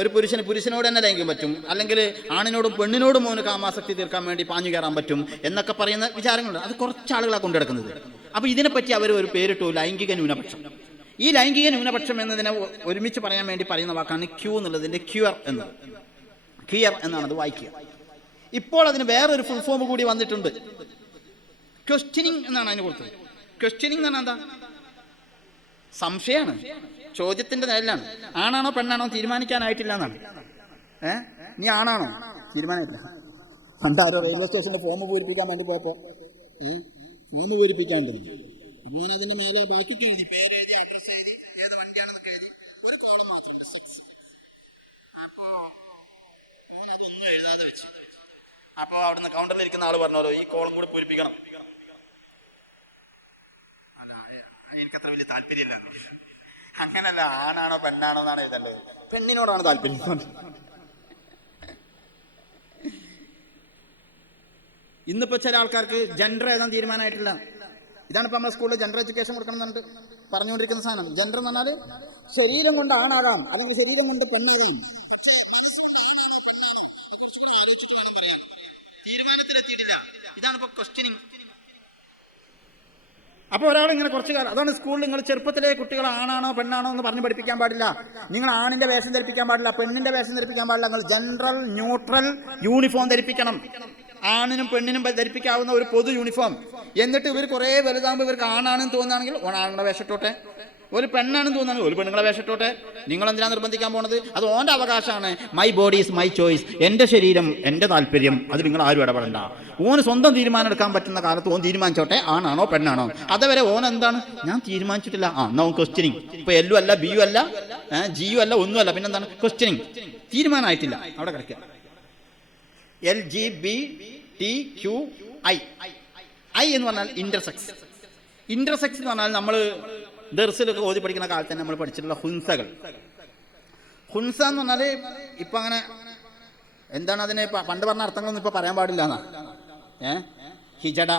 ഒരു പുരുഷനോട് തന്നെ ലൈംഗികം പറ്റും, അല്ലെങ്കിൽ ആണിനോടും പെണ്ണിനോടും അവന് കാമാസക്തി തീർക്കാൻ വേണ്ടി പാഞ്ഞു കയറാൻ പറ്റും എന്നൊക്കെ പറയുന്ന വിചാരങ്ങളുണ്ട്. അത് കുറച്ചാളുകളാണ് കൊണ്ടുനടക്കുന്നത്. അപ്പൊ ഇതിനെപ്പറ്റി അവർ ഒരു പേരിട്ടു, ലൈംഗിക ന്യൂനപക്ഷം. ഈ ലൈംഗിക ന്യൂനപക്ഷം എന്നതിനെ ഒരുമിച്ച് പറയാൻ വേണ്ടി പറയുന്ന വാക്കാണ് ക്യൂ എന്നുള്ളതിന്റെ ക്യൂർ എന്നാണ് അത് വായിക്കുക. ഇപ്പോൾ അതിന് വേറൊരു ഫുൾ ഫോം കൂടി വന്നിട്ടുണ്ട്. ക്വസ്റ്റ്യനിങ് എന്നാണ് അതിന് കൊടുത്തത്. ക്വസ്റ്റ്യനിങ് എന്ന് പറഞ്ഞാൽ എന്താ? സംശയമാണ്, ചോദ്യത്തിന്റെ നിലയിലാണ്. ആണാണോ പെണ്ണാണോ തീരുമാനിക്കാനായിട്ടില്ല എന്നാണ്. നീ ആണാണോ തീരുമാനമായിട്ടില്ല. പണ്ടാരോ റെയിൽവേ സ്റ്റേഷന്റെ ഫോം പൂരിപ്പിക്കാൻ വേണ്ടി പോയപ്പോ ഈ ഫോം പൂരിപ്പിക്കാണ്ടിരുന്നു. അപ്പോൾ അതിന്റെ മേലെ ബാക്കിയൊക്കെ എഴുതി, പേരെഴുതി, അഡ്രസ് എഴുതി, ഏത് വണ്ടിയാണെന്നൊക്കെ എഴുതി, ഒരു കോളം മാത്രമുണ്ട് സെക്സ്. അപ്പോ അതൊന്നും എഴുതാതെ വെച്ചു. അപ്പോ അവിടുന്ന് കൗണ്ടറിൽ ഇരിക്കുന്ന ആള് പറഞ്ഞല്ലോ, ഈ കോളം കൂടി പൂരിപ്പിക്കണം. അല്ല, എനിക്കത്ര വലിയ താല്പര്യമില്ല. അങ്ങനല്ല, ആണാണോ പെണ്ണാണോ എന്നാണ് എഴുതല്ലേ. പെണ്ണിനോടാണ് താല്പര്യം. ഇന്നിപ്പോ ചില ആൾക്കാർക്ക് ജെൻഡർ എഴുതാൻ തീരുമാനമായിട്ടില്ല. ഇതാണ് ഇപ്പൊ നമ്മുടെ സ്കൂളിൽ ജെൻഡർ എഡ്യൂക്കേഷൻ കൊടുക്കണം എന്ന് പറഞ്ഞുകൊണ്ടിരിക്കുന്ന സാധനം. ജെൻഡർ എന്ന് പറഞ്ഞാൽ ശരീരം കൊണ്ട് ആണാകാം, അല്ലെങ്കിൽ ശരീരം കൊണ്ട് പെണ്ണേയും. ഇതാണ് ഇപ്പൊ ക്വസ്റ്റ്യനിങ്. അപ്പോൾ ഒരാൾ ഇങ്ങനെ കുറച്ച് കാലം, അതാണ് സ്കൂളിൽ നിങ്ങൾ ചെറുപ്പത്തിലെ കുട്ടികൾ ആണാണോ പെണ്ണാണോ എന്ന് പറഞ്ഞ് പഠിപ്പിക്കാൻ പാടില്ല. നിങ്ങൾ ആണിന്റെ വേഷം ധരിപ്പിക്കാൻ പാടില്ല, പെണ്ണിന്റെ വേഷം ധരിപ്പിക്കാൻ പാടില്ല. നിങ്ങൾ ജനറൽ ന്യൂട്രൽ യൂണിഫോം ധരിപ്പിക്കണം. ആണിനും പെണ്ണിനും ധരിപ്പിക്കാവുന്ന ഒരു പൊതു യൂണിഫോം. എന്നിട്ട് ഇവർ കുറെ വലുതാകുമ്പോൾ ഇവർക്ക് ആണാണെന്ന് തോന്നുകയാണെങ്കിൽ ആണുങ്ങളുടെ വേഷം ഇട്ടോട്ടെ, ഒരു പെണ്ണാണെന്ന് തോന്നുന്നത്, ഒരു പെണ്ണുങ്ങളെ വേഷട്ടോട്ടെ, നിങ്ങൾ എന്തിനാ നിർബന്ധിക്കാൻ പോണത്? അത് ഓൻ്റെ അവകാശമാണ്. My body is my choice, എൻ്റെ ശരീരം എൻ്റെ താല്പര്യം, അത് നിങ്ങൾ ആരും ഇടപെടണ്ട. ഓന് സ്വന്തം തീരുമാനം എടുക്കാൻ പറ്റുന്ന കാലത്ത് ഓൻ തീരുമാനിച്ചോട്ടെ, ആണാണോ പെണ്ണാണോ. അതുവരെ ഓൻ എന്താണ്, ഞാൻ തീരുമാനിച്ചിട്ടില്ല. എന്നാ ഓൻ ക്വസ്റ്റ്യനിങ്. ഇപ്പൊ എല്ലു അല്ല, ബിയു അല്ല, ജിയു അല്ല, ഒന്നുമല്ല, പിന്നെന്താണ് ക്വസ്റ്റ്യനിങ്. തീരുമാനമായിട്ടില്ല, അവിടെ കിടക്കുക. LGBTQI എന്ന് പറഞ്ഞാൽ ഇന്റർസെക്സ്. ഇന്റർസെക്സ് എന്ന് പറഞ്ഞാൽ നമ്മൾ ദർസിലൊക്കെ ഓതി പഠിക്കുന്ന കാലത്ത് തന്നെ നമ്മൾ പഠിച്ചിട്ടുള്ള ഹുൻസകൾ. ഹുൻസ എന്ന് പറഞ്ഞാൽ ഇപ്പം അങ്ങനെ എന്താണ് അതിന് പണ്ട് പറഞ്ഞ അർത്ഥങ്ങളൊന്നും ഇപ്പം പറയാൻ പാടില്ല എന്നാ. ഹിജട,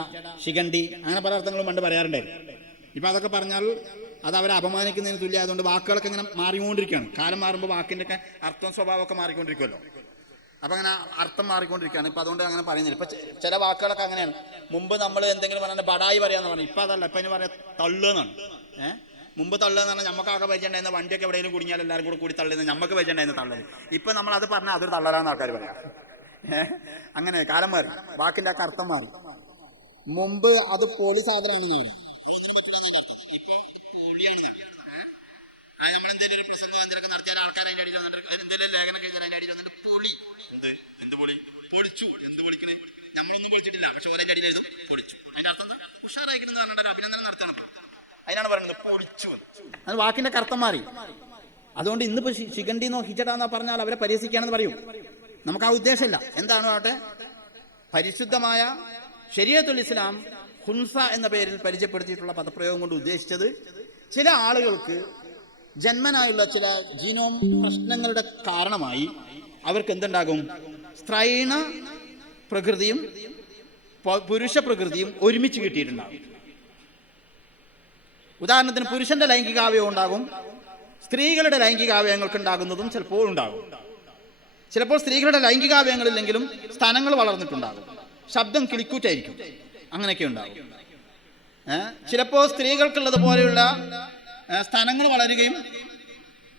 ശിഖണ്ഡി, അങ്ങനെ പല അർത്ഥങ്ങളും പണ്ട് പറയാറുണ്ടായിരുന്നു. ഇപ്പം അതൊക്കെ പറഞ്ഞാൽ അത് അവരെ അപമാനിക്കുന്നതിന് തുല്യം. അതുകൊണ്ട് വാക്കുകളൊക്കെ ഇങ്ങനെ മാറിക്കൊണ്ടിരിക്കുകയാണ്. കാലം മാറുമ്പോൾ വാക്കിൻ്റെ ഒക്കെ അർത്ഥവും സ്വഭാവമൊക്കെ മാറിക്കൊണ്ടിരിക്കുമല്ലോ. അപ്പം അങ്ങനെ അർത്ഥം മാറിക്കൊണ്ടിരിക്കുകയാണ്. ഇപ്പം അതുകൊണ്ട് അങ്ങനെ പറയുന്നില്ല. ഇപ്പം ചില വാക്കുകളൊക്കെ അങ്ങനെയാണ്. മുമ്പ് നമ്മൾ എന്തെങ്കിലും പറഞ്ഞാൽ ബടായി പറയാന്ന് പറഞ്ഞു, ഇപ്പം അതല്ല, ഇപ്പം അതിന് പറയാം തള്ളുന്നാണ്. മുമ്പ് തള്ളുന്ന പറഞ്ഞാൽ നമുക്കാകെ പരിചയമുണ്ടായിരുന്ന വണ്ടിയൊക്കെ എവിടെയെങ്കിലും കുടുങ്ങിയാൽ എല്ലാവരും കൂടി തള്ളുന്നത്, നമുക്ക് പരിചയമുണ്ടായിരുന്ന തള്ളല്. ഇപ്പം നമ്മൾ അത് പറഞ്ഞാൽ അതൊരു തള്ളലാന്ന് ആൾക്കാർ പറയാം. അങ്ങനെ കാലം മാറി, വാക്കിൻ്റെ ഒക്കെ അർത്ഥം മാറി. മുമ്പ് അത് പൊളി സാധനമാണെന്നാണ്, ഇപ്പൊ പൊളിയാണ്. നമ്മളെന്തെങ്കിലും ഒരു പ്രസംഗം എന്തെങ്കിലുമൊക്കെ നടത്തിയാൽ ആൾക്കാർ അതിൻ്റെ അടിയിൽ വന്നിട്ട് എന്തെങ്കിലും ലേഖനം കഴിഞ്ഞാൽ അതിൻ്റെ അടിയിൽ വന്നിട്ട് പൊളി, എന്ത് പൊളി, പൊളിച്ചു, എന്ത് പൊളിക്കണേ, നമ്മളൊന്നും പൊളിച്ചിട്ടില്ല, പക്ഷെ ഓരോ അടിയിൽ എഴുതും പൊളിച്ചു. അതിന്റെ അർത്ഥം എന്താ, ഉഷാറായിരിക്കണം എന്ന് പറഞ്ഞിട്ട് അഭിനന്ദനം നടത്തണം. അതിനാണ് പറയുന്നത് പൊളിച്ചു. അത് വാക്കിന്റെ കർത്തം മാറി. അതുകൊണ്ട് ഇന്നിപ്പോ ശിഖണ്ഡിന്നോ ഹിജടാന്നോ പറഞ്ഞാൽ അവരെ പരിഹസിക്കുകയാണെന്ന് പറയും. നമുക്ക് ആ ഉദ്ദേശമില്ല. എന്താണോ ആട്ടെ, പരിശുദ്ധമായ ശരീഅത്തുൽ ഇസ്ലാം ഹുൻസ എന്ന പേരിൽ പരിചയപ്പെടുത്തിയിട്ടുള്ള പദപ്രയോഗം കൊണ്ട് ഉദ്ദേശിച്ചത് ചില ആളുകൾക്ക് ജന്മനായുള്ള ചില ജീനോം പ്രശ്നങ്ങളുടെ കാരണമായി അവർക്ക് എന്തുണ്ടാകും, സ്ത്രൈണ പ്രകൃതിയും പുരുഷ പ്രകൃതിയും ഒരുമിച്ച് കിട്ടിയിട്ടുണ്ടാകും. ഉദാഹരണത്തിന് പുരുഷന്റെ ലൈംഗികാവയവം ഉണ്ടാകും, സ്ത്രീകളുടെ ലൈംഗികാവയവങ്ങൾക്ക് ഉണ്ടാകുന്നതും ചിലപ്പോൾ ഉണ്ടാകും. ചിലപ്പോൾ സ്ത്രീകളുടെ ലൈംഗികാവയവങ്ങളില്ലെങ്കിലും സ്ഥാനങ്ങൾ വളർന്നിട്ടുണ്ടാകും, ശബ്ദം കിളിക്കൂറ്റായിരിക്കും, അങ്ങനെയൊക്കെ ഉണ്ടാകും. ചിലപ്പോൾ സ്ത്രീകൾക്കുള്ളത് പോലെയുള്ള സ്ഥാനങ്ങൾ വളരുകയും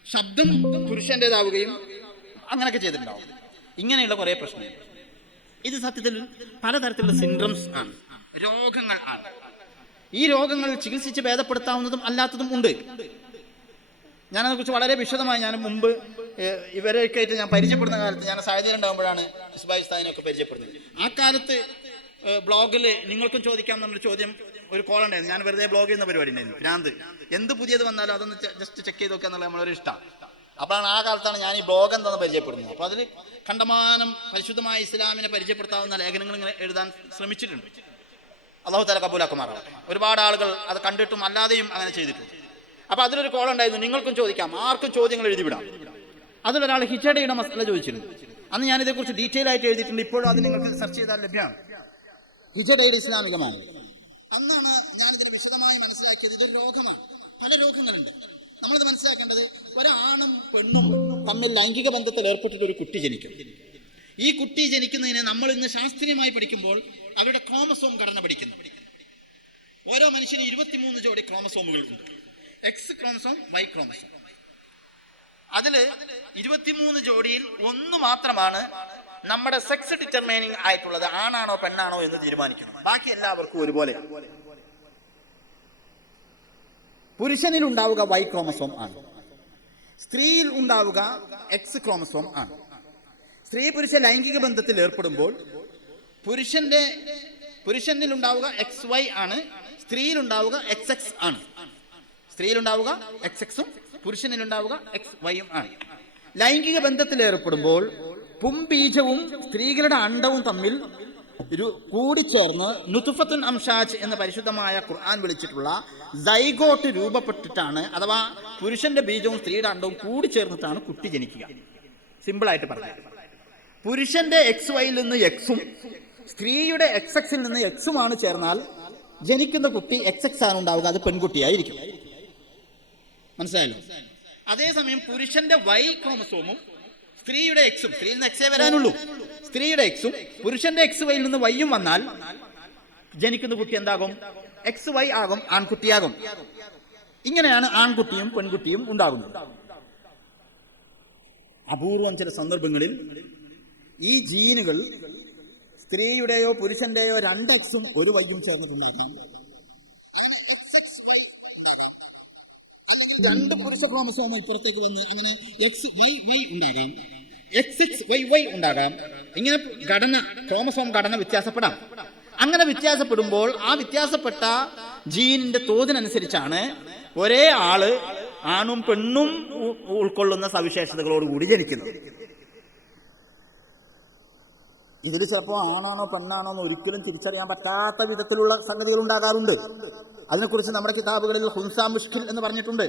ശബ്ദം പുരുഷൻ്റെതാവുകയും അങ്ങനെയൊക്കെ ചെയ്തിട്ടുണ്ടാവും. ഇങ്ങനെയുള്ള കുറേ പ്രശ്നങ്ങൾ. ഇത് സത്യത്തിൽ പലതരത്തിലുള്ള സിൻഡ്രംസ് ആണ്, രോഗങ്ങൾ ആണ്. ഈ രോഗങ്ങൾ ചികിത്സിച്ച് ഭേദപ്പെടുത്താവുന്നതും അല്ലാത്തതും ഉണ്ട്. ഞാനതിനെക്കുറിച്ച് വളരെ വിശദമായി ഞാൻ മുമ്പ് ഇവരെയൊക്കെ ആയിട്ട് ഞാൻ പരിചയപ്പെടുന്ന കാലത്ത്, ഞാൻ സാഹചര്യം ഉണ്ടാകുമ്പോഴാണ് ഇസ്ബായ് സ്ഥാനൊക്കെ പരിചയപ്പെടുന്നത്. ആ കാലത്ത് ബ്ലോഗിൽ നിങ്ങൾക്കും ചോദിക്കാം എന്നൊരു ചോദ്യം, ഒരു കോൾ ഉണ്ടായിരുന്നു. ഞാൻ വെറുതെ ബ്ലോഗ് ചെയ്യുന്ന പരിപാടി ഉണ്ടായിരുന്നു, ഭ്രാന്ത്. എന്ത് പുതിയത് വന്നാലും അതൊന്ന് ജസ്റ്റ് ചെക്ക് ചെയ്ത് നോക്കുക എന്നുള്ള നമ്മളൊരു ഇഷ്ടം. അപ്പോഴാണ് ആ കാലത്താണ് ഞാൻ ഈ ബ്ലോഗ് എന്താണെന്ന് പരിചയപ്പെടുന്നത്. അപ്പോൾ അതിൽ കണ്ടമാനം പരിശുദ്ധമായ ഇസ്ലാമിനെ പരിചയപ്പെടുത്താവുന്ന ലേഖനങ്ങൾ ഇങ്ങനെ എഴുതാൻ ശ്രമിച്ചിട്ടുണ്ട്. അള്ളാഹു തആല കബൂലാക്കുമാറാവട്ടെ. ഒരുപാട് ആളുകൾ അത് കണ്ടിട്ടും അല്ലാതെയും അങ്ങനെ ചെയ്തിട്ടുണ്ട്. അപ്പോൾ അതിലൊരു കോൾ ഉണ്ടായിരുന്നു, നിങ്ങൾക്കും ചോദിക്കാം, ആർക്കും ചോദ്യങ്ങൾ എഴുതിവിടാം. അതിലൊരാൾ ഹിജഡയുടെ മസല ചോദിച്ചിരുന്നു. അന്ന് ഞാനിതേക്കുറിച്ച് ഡീറ്റെയിൽ ആയിട്ട് എഴുതിയിട്ടുണ്ട്. ഇപ്പോഴും അത് നിങ്ങൾക്ക് സെർച്ച് ചെയ്താൽ ലഭ്യമാണ്, ഹിജഡയുടെ ഇസ്ലാമികമായി. അന്നാണ് ഞാനിതിനെ വിശദമായി മനസ്സിലാക്കിയത്. ഇതൊരു രോഗമാണ്, പല രോഗങ്ങളുണ്ട്. നമ്മളത് മനസ്സിലാക്കേണ്ടത്, ഒരാണും പെണ്ണും തമ്മിൽ ലൈംഗിക ബന്ധത്തിൽ ഏർപ്പെട്ടിട്ട് ഒരു കുട്ടി ജനിക്കും. ഈ കുട്ടി ജനിക്കുന്നതിന് നമ്മൾ ഇന്ന് ശാസ്ത്രീയമായി പഠിക്കുമ്പോൾ അവരുടെ ക്രോമസോം ഘടന പഠിക്കുന്നു. ഓരോ മനുഷ്യന് 23 ജോഡി ക്രോമസോമുകൾ ഉണ്ട്. X chromosome, Y chromosome. അതില് 23 ജോഡിയിൽ ഒന്ന് മാത്രമാണ് നമ്മുടെ സെക്സ് ഡിറ്റർമൈനിങ് ആയിട്ടുള്ളത്, ആണാണോ പെണ്ണാണോ എന്ന് തീരുമാനിക്കണം. ബാക്കി എല്ലാവർക്കും ഒരുപോലെ. പുരുഷനിൽ ഉണ്ടാവുക വൈ ക്രോമസോം ആണ്, സ്ത്രീയിൽ ഉണ്ടാവുക എക്സ് ക്രോമസോം ആണ്. സ്ത്രീ പുരുഷ ലൈംഗിക ബന്ധത്തിൽ ഏർപ്പെടുമ്പോൾ പുരുഷനിൽ ഉണ്ടാവുക XY ആണ്, സ്ത്രീയിൽ ഉണ്ടാവുക XX ആണ്. സ്ത്രീയിൽ ഉണ്ടാവുക XX-ഉം പുരുഷനിൽ ഉണ്ടാവുക XY-യും ആണ്. ലൈംഗിക ബന്ധത്തിൽ ഏർപ്പെടുമ്പോൾ പുംബീജവും സ്ത്രീകളുടെ അണ്ഡവും തമ്മിൽ കൂടിച്ചേർന്ന് നുത്ഫത്തുൻ അംഷാജ് എന്ന പരിശുദ്ധമായ ഖുർആൻ വിളിച്ചിട്ടുള്ള സൈഗോട്ട് രൂപപ്പെട്ടിട്ടാണ്, അഥവാ പുരുഷന്റെ ബീജവും സ്ത്രീയുടെ അണ്ഡവും കൂടിച്ചേർന്നിട്ടാണ് കുട്ടി ജനിക്കുക. സിമ്പിളായിട്ട് പറഞ്ഞാൽ, പുരുഷന്റെ XY-യിൽ നിന്ന് X-ഉം സ്ത്രീയുടെ XX-ൽ നിന്ന് X-ഉമാണ് ചേർന്നാൽ ജനിക്കുന്ന കുട്ടി XX ആണ് ഉണ്ടാവുക, അത് പെൺകുട്ടിയായിരിക്കും. മനസ്സിലായല്ലോ? അതേസമയം പുരുഷന്റെ Y ക്രോമസോമും സ്ത്രീയുടെ X-ഉം, സ്ത്രീയിൽ നിന്ന് X വരാനുള്ളൂ, സ്ത്രീയുടെ X-ഉം പുരുഷന്റെ XY-യിൽ നിന്ന് Y-യും വന്നാൽ ജനിക്കുന്ന കുട്ടി എന്താകും? XY ആകും, ആൺകുട്ടിയാകും. ഇങ്ങനെയാണ് ആൺകുട്ടിയും പെൺകുട്ടിയും ഉണ്ടാകുന്നത്. അപൂർവം ചില സന്ദർഭങ്ങളിൽ ഈ ജീനുകൾ സ്ത്രീയുടെയോ പുരുഷന്റെയോ 2 X-ഉം 1 Y-യും ചേർന്നിട്ടുണ്ടാകാം. അങ്ങനെ XXY ഉണ്ടാകാം. അല്ലെങ്കിൽ രണ്ട് പുരുഷ ക്രോമസോം ഇപ്പുറത്തേക്ക് വന്ന് അങ്ങനെ XYY ഉണ്ടാകാം, XXYY ഉണ്ടാകാം. ഇങ്ങനെ ഘടന, ക്രോമസോം ഘടന വ്യത്യാസപ്പെടാം. അങ്ങനെ വ്യത്യാസപ്പെടുമ്പോൾ ആ വ്യത്യാസപ്പെട്ട ജീനിന്റെ തോതിനനുസരിച്ചാണ് ഒരേ ആള് ആണും പെണ്ണും ഉൾക്കൊള്ളുന്ന സവിശേഷതകളോടുകൂടി ജനിക്കുന്നത്. ഇതിൽ ചിലപ്പോൾ ആണാണോ പെണ്ണാണോ എന്ന് ഒരിക്കലും തിരിച്ചറിയാൻ പറ്റാത്ത വിധത്തിലുള്ള സംഗതികൾ ഉണ്ടാകാറുണ്ട്. അതിനെക്കുറിച്ച് നമ്മുടെ കിതാബുകളിൽ ഹുൻസാ മുഷ്കിൽ എന്ന് പറഞ്ഞിട്ടുണ്ട്.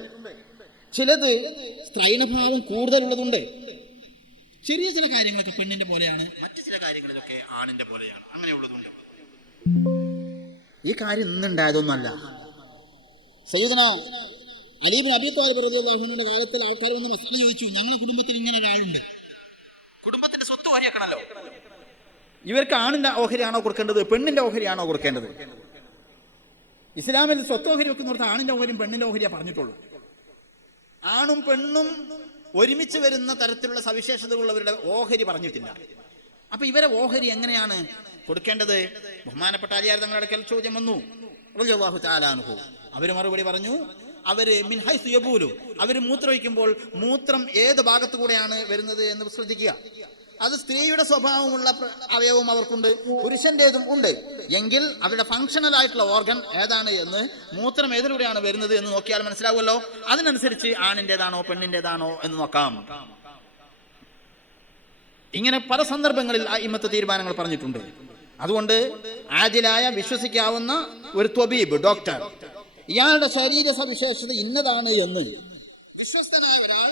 ചിലത് സ്ത്രൈണഭാവം കൂടുതലുള്ളതുണ്ട്. ചെറിയ ചില കാര്യങ്ങളൊക്കെ പെണ്ണിന്റെ പോലെയാണ്, മറ്റു ചില കാര്യങ്ങളിലൊക്കെ ആണിന്റെ പോലെയാണ്, അങ്ങനെയുള്ളതുണ്ട്. ഈ കാര്യം ഇന്നുണ്ടായതൊന്നുമല്ല. സയ്യിദുന അലി ഇബ്നു അബീ ത്വാലിബ് റളിയല്ലാഹു അൻഹുവിന്റെ കാലത്തിൽ ആൾക്കാർ വന്ന് മസല ചോദിച്ചു, ഞങ്ങളുടെ കുടുംബത്തിൽ ഇങ്ങനെ ഒരാളുണ്ട്, കുടുംബത്തിന്റെ സ്വത്ത് വാരിയാക്കണല്ലോ, ഇവർക്ക് ആണിന്റെ ഓഹരിയാണോ കൊടുക്കേണ്ടത് പെണ്ണിന്റെ ഓഹരിയാണോ കൊടുക്കേണ്ടത്? ഇസ്ലാമിൽ സ്വത്ത് ഓഹരി വെക്കുന്നിടത്ത് ആണിന്റെ ഓഹരിയും പെണ്ണിന്റെ ഓഹരിയാ പറഞ്ഞിട്ടുള്ളൂ. ആണും പെണ്ണും ഒരുമിച്ച് വരുന്ന തരത്തിലുള്ള സവിശേഷതകളുള്ളവരുടെ ഓഹരി പറഞ്ഞിട്ടില്ല. അപ്പൊ ഇവരെ ഓഹരി എങ്ങനെയാണ് കൊടുക്കേണ്ടത്? ബഹുമാനപ്പെട്ട അലിയാർ തങ്ങളുടെ അടുക്കൽ ചോദ്യം വന്നു, റളിയല്ലാഹു തആല അൻഹു. അവര് മറുപടി പറഞ്ഞു, അവര് മിൻ ഹൈസു യബൂലു, അവര് മൂത്രമൊഴിക്കുമ്പോൾ മൂത്രം ഏത് ഭാഗത്തു കൂടെയാണ് വരുന്നത് എന്ന് ശ്രദ്ധിക്കുക. അത് സ്ത്രീയുടെ സ്വഭാവമുള്ള അവയവം അവർക്കുണ്ട്, പുരുഷന്റേതും ഉണ്ട്. എങ്കിൽ അവരുടെ ഫങ്ഷണൽ ആയിട്ടുള്ള ഓർഗൻ ഏതാണ് എന്ന്, മൂത്രം ഏതിലൂടെയാണ് വരുന്നത് എന്ന് നോക്കിയാൽ മനസ്സിലാവുമല്ലോ. അതിനനുസരിച്ച് ആണിൻ്റെതാണോ പെണ്ണിൻ്റെതാണോ എന്ന് നോക്കാം. ഇങ്ങനെ പല സന്ദർഭങ്ങളിൽ ഇമ്മത്തെ തീരുമാനങ്ങൾ പറഞ്ഞിട്ടുണ്ട്. അതുകൊണ്ട് ആദിലായ വിശ്വസിക്കാവുന്ന ഒരു ത്വബീബ്, ഡോക്ടർ, ഇയാളുടെ ശരീര സവിശേഷത ഇന്നതാണ് എന്ന് വിശ്വസ്തനായ ഒരാൾ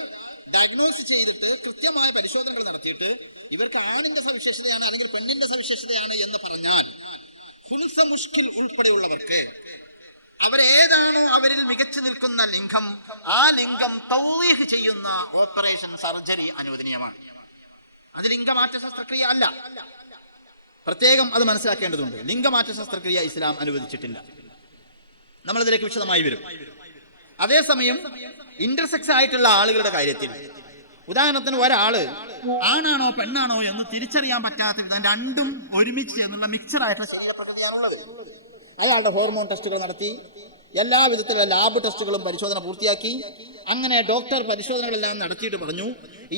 ഡയഗ്നോസ് ചെയ്തിട്ട് കൃത്യമായ പരിശോധനകൾ നടത്തിയിട്ട് ഇവർക്ക് ആണിന്റെ സവിശേഷതയാണ് അല്ലെങ്കിൽ പെണ്ണിന്റെ സവിശേഷതയാണ് എന്ന് പറഞ്ഞാൽ ഹുൻസ മുഷ്കിൽ ഉൾപ്പെടെയുള്ളവർക്ക് അവരേതാണോ അവരിൽ മികച്ചു നിൽക്കുന്ന ലിംഗം, ആ ലിംഗം തൗളീഹ് ചെയ്യുന്ന ഓപ്പറേഷൻ, സർജറി അനുവദനീയമാണ്. അത് ലിംഗമാറ്റ ശസ്ത്രക്രിയ അല്ല. പ്രത്യേകം അത് മനസ്സിലാക്കേണ്ടതുണ്ട്. ലിംഗമാറ്റ ശസ്ത്രക്രിയ ഇസ്ലാം അനുവദിച്ചിട്ടില്ല. നമ്മളതിലേക്ക് വിശദമായി വരും. അതേസമയം ഇന്റർസെക്സ് ആയിട്ടുള്ള ആളുകളുടെ കാര്യത്തിൽ, ഉദാഹരണത്തിന് ഒരാള് ആണാണോ പെണ്ണാണോ എന്ന് തിരിച്ചറിയാൻ പറ്റാത്ത വിധം രണ്ടും ഒരുമിച്ച് ചേർന്നുള്ള മിക്സർ ആയിട്ടുള്ള ശരീരപ്രകൃതിയാണുള്ളത്. അയാളുടെ ഹോർമോൺ ടെസ്റ്റുകൾ നടത്തി, എല്ലാ വിധത്തിലുള്ള ലാബ് ടെസ്റ്റുകളും പരിശോധന പൂർത്തിയാക്കി. അങ്ങനെ ഡോക്ടർ പരിശോധനകളെല്ലാം നടത്തിയിട്ട് പറഞ്ഞു,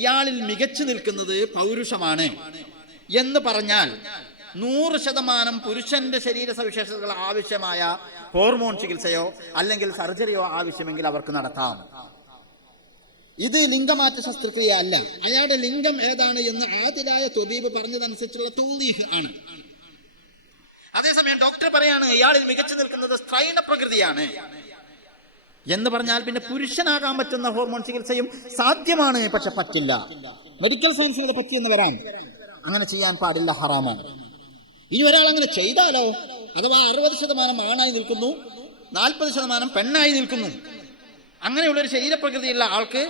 ഇയാളിൽ മികച്ചു നിൽക്കുന്നത് പൗരുഷമാണ് എന്ന് പറഞ്ഞാൽ 100% പുരുഷന്റെ ശരീര സവിശേഷതകൾ ആവശ്യമായ ഹോർമോൺ ചികിത്സയോ അല്ലെങ്കിൽ സർജറിയോ ആവശ്യമെങ്കിൽ അവർക്ക് നടത്താം. ഇത് ലിംഗമാറ്റ ശസ്ത്രക്രിയ അല്ല. അയാളുടെ ലിംഗം ഏതാണ് എന്ന് ആദിലായ ത്വബീബ് പറഞ്ഞതനുസരിച്ചുള്ള തൗളീഹ് ആണ്. അതേസമയം ഡോക്ടർ പറയാണ് ഇയാളിൽ മികച്ചു നിൽക്കുന്നത് സ്ത്രൈണ പ്രകൃതിയാണ് എന്ന് പറഞ്ഞാൽ പിന്നെ പുരുഷനാകാൻ പറ്റുന്ന ഹോർമോൺ ചികിത്സയും സാധ്യമാണ്, പക്ഷെ പറ്റില്ല. മെഡിക്കൽ സയൻസിനത് പറ്റിയെന്ന് വരാൻ അങ്ങനെ ചെയ്യാൻ പാടില്ല, ഹറാമാണ്. ഇനി ഒരാൾ അങ്ങനെ ചെയ്താലോ, അഥവാ 60% ആണായി നിൽക്കുന്നു, 40% പെണ്ണായി നിൽക്കുന്നു, അങ്ങനെയുള്ളൊരു ശരീരപ്രകൃതിയുള്ള ആൾക്ക്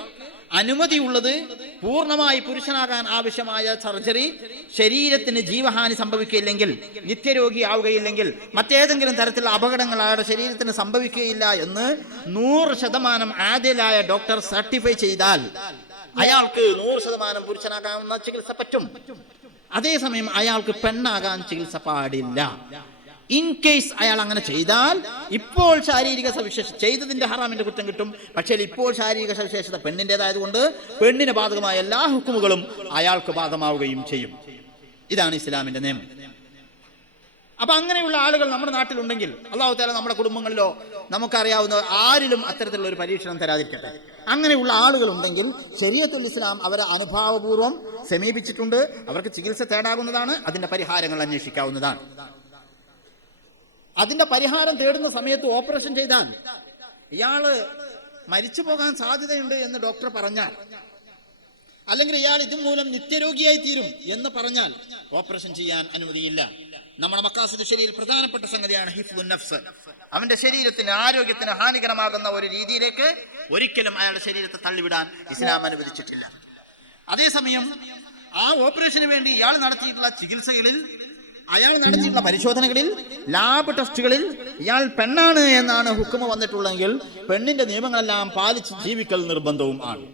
അനുമതിയുള്ളത് പൂർണ്ണമായി പുരുഷനാകാൻ ആവശ്യമായ സർജറി, ശരീരത്തിന് ജീവഹാനി സംഭവിക്കുകയില്ലെങ്കിൽ, നിത്യരോഗി ആവുകയില്ലെങ്കിൽ, മറ്റേതെങ്കിലും തരത്തിലുള്ള അപകടങ്ങൾ അയാളുടെ ശരീരത്തിന് സംഭവിക്കുകയില്ല എന്ന് 100% ആദിലായ ഡോക്ടർ സർട്ടിഫൈ ചെയ്താൽ അയാൾക്ക് 100% പുരുഷനാകാവുന്ന ചികിത്സ പറ്റും. അതേസമയം അയാൾക്ക് പെണ്ണാകാൻ ചികിത്സ പാടില്ല. ഇൻ കേസ് അയാൾ അങ്ങനെ ചെയ്താൽ ഇപ്പോൾ ശാരീരിക സവിശേഷത ചെയ്തതിന്റെ ഹറാമിന്റെ കുറ്റം കിട്ടും. പക്ഷേ ഇപ്പോൾ ശാരീരിക സവിശേഷത പെണ്ണിൻ്റെതായതുകൊണ്ട് പെണ്ണിന് ബാധകമായ എല്ലാ ഹുക്കുമുകളും അയാൾക്ക് ബാധകമാവുകയും ചെയ്യും. ഇതാണ് ഇസ്ലാമിന്റെ നിയമം. അപ്പൊ അങ്ങനെയുള്ള ആളുകൾ നമ്മുടെ നാട്ടിലുണ്ടെങ്കിൽ അല്ലാഹു തആല നമ്മുടെ കുടുംബങ്ങളിലോ നമുക്കറിയാവുന്ന ആരിലും അത്തരത്തിലുള്ള ഒരു പരീക്ഷണം തരാതിരിക്കട്ടെ. അങ്ങനെയുള്ള ആളുകൾ ഉണ്ടെങ്കിൽ ശരീഅത്തുൽ ഇസ്ലാം അവരെ അനുഭാവപൂർവ്വം സമീപിച്ചിട്ടുണ്ട്. അവർക്ക് ചികിത്സ തേടാവുന്നതാണ്, അതിന്റെ പരിഹാരങ്ങൾ അന്വേഷിക്കാവുന്നതാണ്. അതിന്റെ പരിഹാരം തേടുന്ന സമയത്ത് ഓപ്പറേഷൻ ചെയ്താൽ ഇയാള് മരിച്ചു പോകാൻ സാധ്യതയുണ്ട് എന്ന് ഡോക്ടർ പറഞ്ഞാൽ, അല്ലെങ്കിൽ ഇയാൾ ഇതുമൂലം നിത്യരോഗിയായി തീരും എന്ന് പറഞ്ഞാൽ ഓപ്പറേഷൻ ചെയ്യാൻ അനുമതിയില്ല. നമ്മുടെ മഖാസിദ് ശരീഅയിൽ പ്രധാനപ്പെട്ട സംഗതിയാണ് ഹിഫ്ദുൻ നഫ്സ്. അവന്റെ ശരീരത്തിന്, ആരോഗ്യത്തിന് ഹാനികരമാകുന്ന ഒരു രീതിയിലേക്ക് ഒരിക്കലും അയാളുടെ ശരീരത്തെ തള്ളിവിടാൻ ഇസ്ലാം അനുവദിച്ചിട്ടില്ല. അതേസമയം ആ ഓപ്പറേഷന് വേണ്ടി ഇയാൾ നടത്തിയിട്ടുള്ള ചികിത്സകളിൽ, അയാൾ നടത്തിയിട്ടുള്ള പരിശോധനകളിൽ, ലാബ് ടെസ്റ്റുകളിൽ ഇയാൾ പെണ്ണാണ് എന്നാണ് ഹുക്കുമ വന്നിട്ടുള്ളതെങ്കിൽ പെണ്ണിന്റെ നിയമങ്ങളെല്ലാം പാലിച്ച് ജീവിക്കൽ നിർബന്ധവും ആണ്.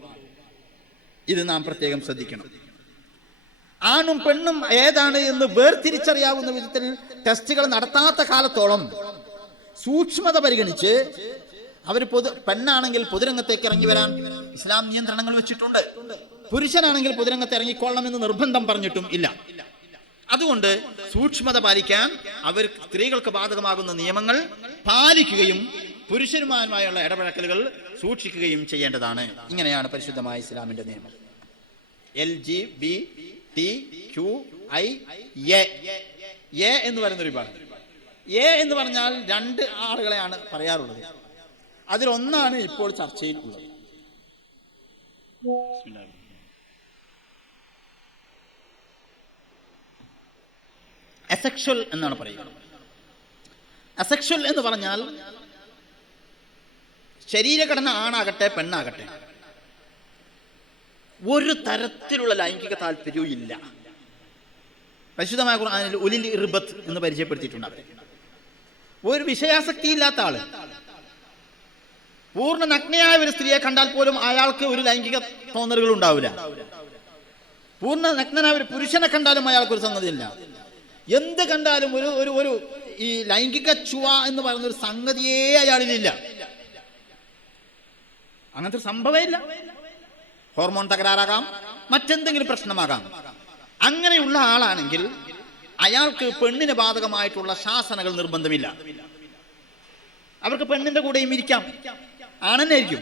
ഇത് നാം പ്രത്യേകം ശ്രദ്ധിക്കണം. ആണും പെണ്ണും ഏതാണ് എന്ന് വേർതിരിച്ചറിയാവുന്ന വിധത്തിൽ ടെസ്റ്റുകൾ നടത്താത്ത കാലത്തോളം സൂക്ഷ്മത പരിഗണിച്ച് അവർ പെണ്ണാണെങ്കിൽ പൊതുരംഗത്തേക്ക് ഇറങ്ങി വരാൻ ഇസ്ലാം നിയന്ത്രണങ്ങൾ വെച്ചിട്ടുണ്ട്. പുരുഷനാണെങ്കിൽ പൊതുരംഗത്ത് ഇറങ്ങിക്കൊള്ളണമെന്ന് നിർബന്ധം പറഞ്ഞിട്ടും ഇല്ല. അതുകൊണ്ട് സൂക്ഷ്മത പാലിക്കാൻ അവർ സ്ത്രീകൾക്ക് ബാധകമാകുന്ന നിയമങ്ങൾ പാലിക്കുകയും പുരുഷന്മാരുമായുള്ള ഇടപഴക്കലുകൾ സൂക്ഷിക്കുകയും ചെയ്യേണ്ടതാണ്. ഇങ്ങനെയാണ് പരിശുദ്ധമായ ഇസ്ലാമിന്റെ നിയമം. LGBTQIA എന്ന് പറയുന്നൊരു വിഭാഗം. എ എന്ന് പറഞ്ഞാൽ 2 ആളുകളെയാണ് പറയാറുള്ളത്. അതിലൊന്നാണ് ഇപ്പോൾ ചർച്ചയിൽ ഉള്ളത്. അസെക്ഷൽ എന്നാണ് പറയുക. അസെക്ഷൽ എന്ന് പറഞ്ഞാൽ ശരീരഘടന ആണാകട്ടെ പെണ്ണാകട്ടെ ഒരു തരത്തിലുള്ള ലൈംഗിക താല്പര്യവും ഇല്ല. പരിശുദ്ധമായ ഖുർആനിൽ ഉലിൽ ഇർബത്ത് എന്ന് പരിചയപ്പെടുത്തിയിട്ടുണ്ട്. അവർ ഒരു വിഷയാസക്തി ഇല്ലാത്ത ആള്, പൂർണ്ണ നഗ്നയായ ഒരു സ്ത്രീയെ കണ്ടാൽ പോലും അയാൾക്ക് ഒരു ലൈംഗിക തോന്നലുകൾ ഉണ്ടാവില്ല. പൂർണ്ണ നഗ്നനായ ഒരു പുരുഷനെ കണ്ടാലും അയാൾക്ക് ഒരു സംഗതിയില്ല. എന്ത് കണ്ടാലും ഒരു ഈ ലൈംഗിക ചുവ എന്ന് പറയുന്ന ഒരു സംഗതിയേ അയാളിലില്ല. അങ്ങനത്തെ ഒരു സംഭവമില്ല. ഹോർമോൺ തകരാറാകാം, മറ്റെന്തെങ്കിലും പ്രശ്നമാകാം. അങ്ങനെയുള്ള ആളാണെങ്കിൽ അയാൾക്ക് പെണ്ണിന് ബാധകമായിട്ടുള്ള ശാസനകൾ നിർബന്ധമില്ല. അവർക്ക് പെണ്ണിന്റെ കൂടെയും ഇരിക്കാം, ആണെന്നായിരിക്കും,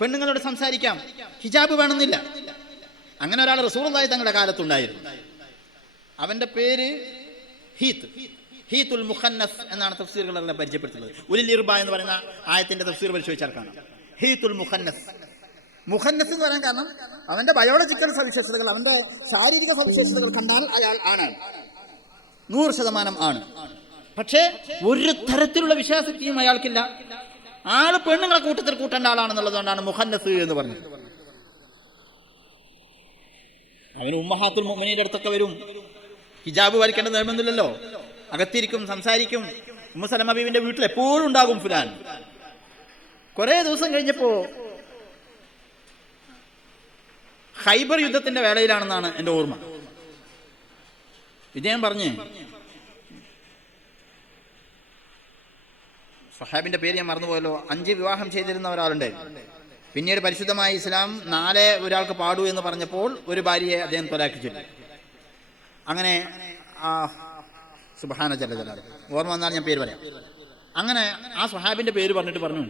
പെണ്ണുങ്ങളോട് സംസാരിക്കാം, ഹിജാബ് വേണമെന്നില്ല. അങ്ങനെ ഒരാൾ റസൂലുള്ളാഹി തങ്ങളുടെ കാലത്തുണ്ടായിരുന്നു. അവന്റെ പേര് ഹീത്തുൽ മുഖന്നസ് എന്നാണ് തഫ്സീറുകളെല്ലാം പരിചയപ്പെടുത്തുന്നത്. ഉലിൽ ഇർബ എന്ന് പറയുന്ന ആയത്തിന്റെ തഫ്സീർ പരിശോധിച്ചാൽ കാണാം. ഹീത്തുൽ മുഖന്നസ് മുഖന്നസ് എന്ന് പറയാൻ കാരണം അവന്റെ ബയോളജിക്കൽ സവിശേഷതകൾ, അവന്റെ ശാരീരിക സവിശേഷതകൾ കണ്ടാൽ അയാൾ ആണാണ്, 100% ആണ്. പക്ഷേ ഒരു തരത്തിലുള്ള വിശ്വാസത്തെയും അയാൾക്കില്ല. ആള് പെണ്ണുങ്ങളെ കൂട്ടത്തിൽ കൂട്ടേണ്ട ആളാണെന്നുള്ളതുകൊണ്ടാണ് മുഖന്നസ് എന്ന് പറഞ്ഞത്. അവന് ഉമ്മഹാത്തുൽ മുഅ്മിനീന്റെ അടുത്തൊക്കെ വരും. ഹിജാബ് വലിക്കേണ്ട നിർബന്ധമില്ലല്ലോ, അകത്തിരിക്കും, സംസാരിക്കും. ഉമ്മു സലമ ബീവിന്റെ വീട്ടിൽ എപ്പോഴും ഉണ്ടാകും ഫുലാൻ. കുറെ ദിവസം കഴിഞ്ഞപ്പോ ഖൈബർ യുദ്ധത്തിന്റെ വേളയിലാണെന്നാണ് എന്റെ ഓർമ്മ. ഇദ്ദേഹം പറഞ്ഞ്, സ്വഹാബിന്റെ പേര് ഞാൻ മറന്നുപോയല്ലോ, 5 വിവാഹം ചെയ്തിരുന്ന ഒരാളുണ്ട്. പിന്നീട് പരിശുദ്ധമായ ഇസ്ലാം 4 ഒരാൾക്ക് പാടൂ എന്ന് പറഞ്ഞപ്പോൾ ഒരു ഭാര്യയെ അദ്ദേഹം ത്വലാഖ് ചൊല്ലി. അങ്ങനെ സുബ്ഹാന ജല്ല ജലാലുഹു, ഓർമ്മ വന്നാൽ ഞാൻ പേര് പറയാം. അങ്ങനെ ആ സ്വഹാബിന്റെ പേര് പറഞ്ഞിട്ട് പറഞ്ഞു,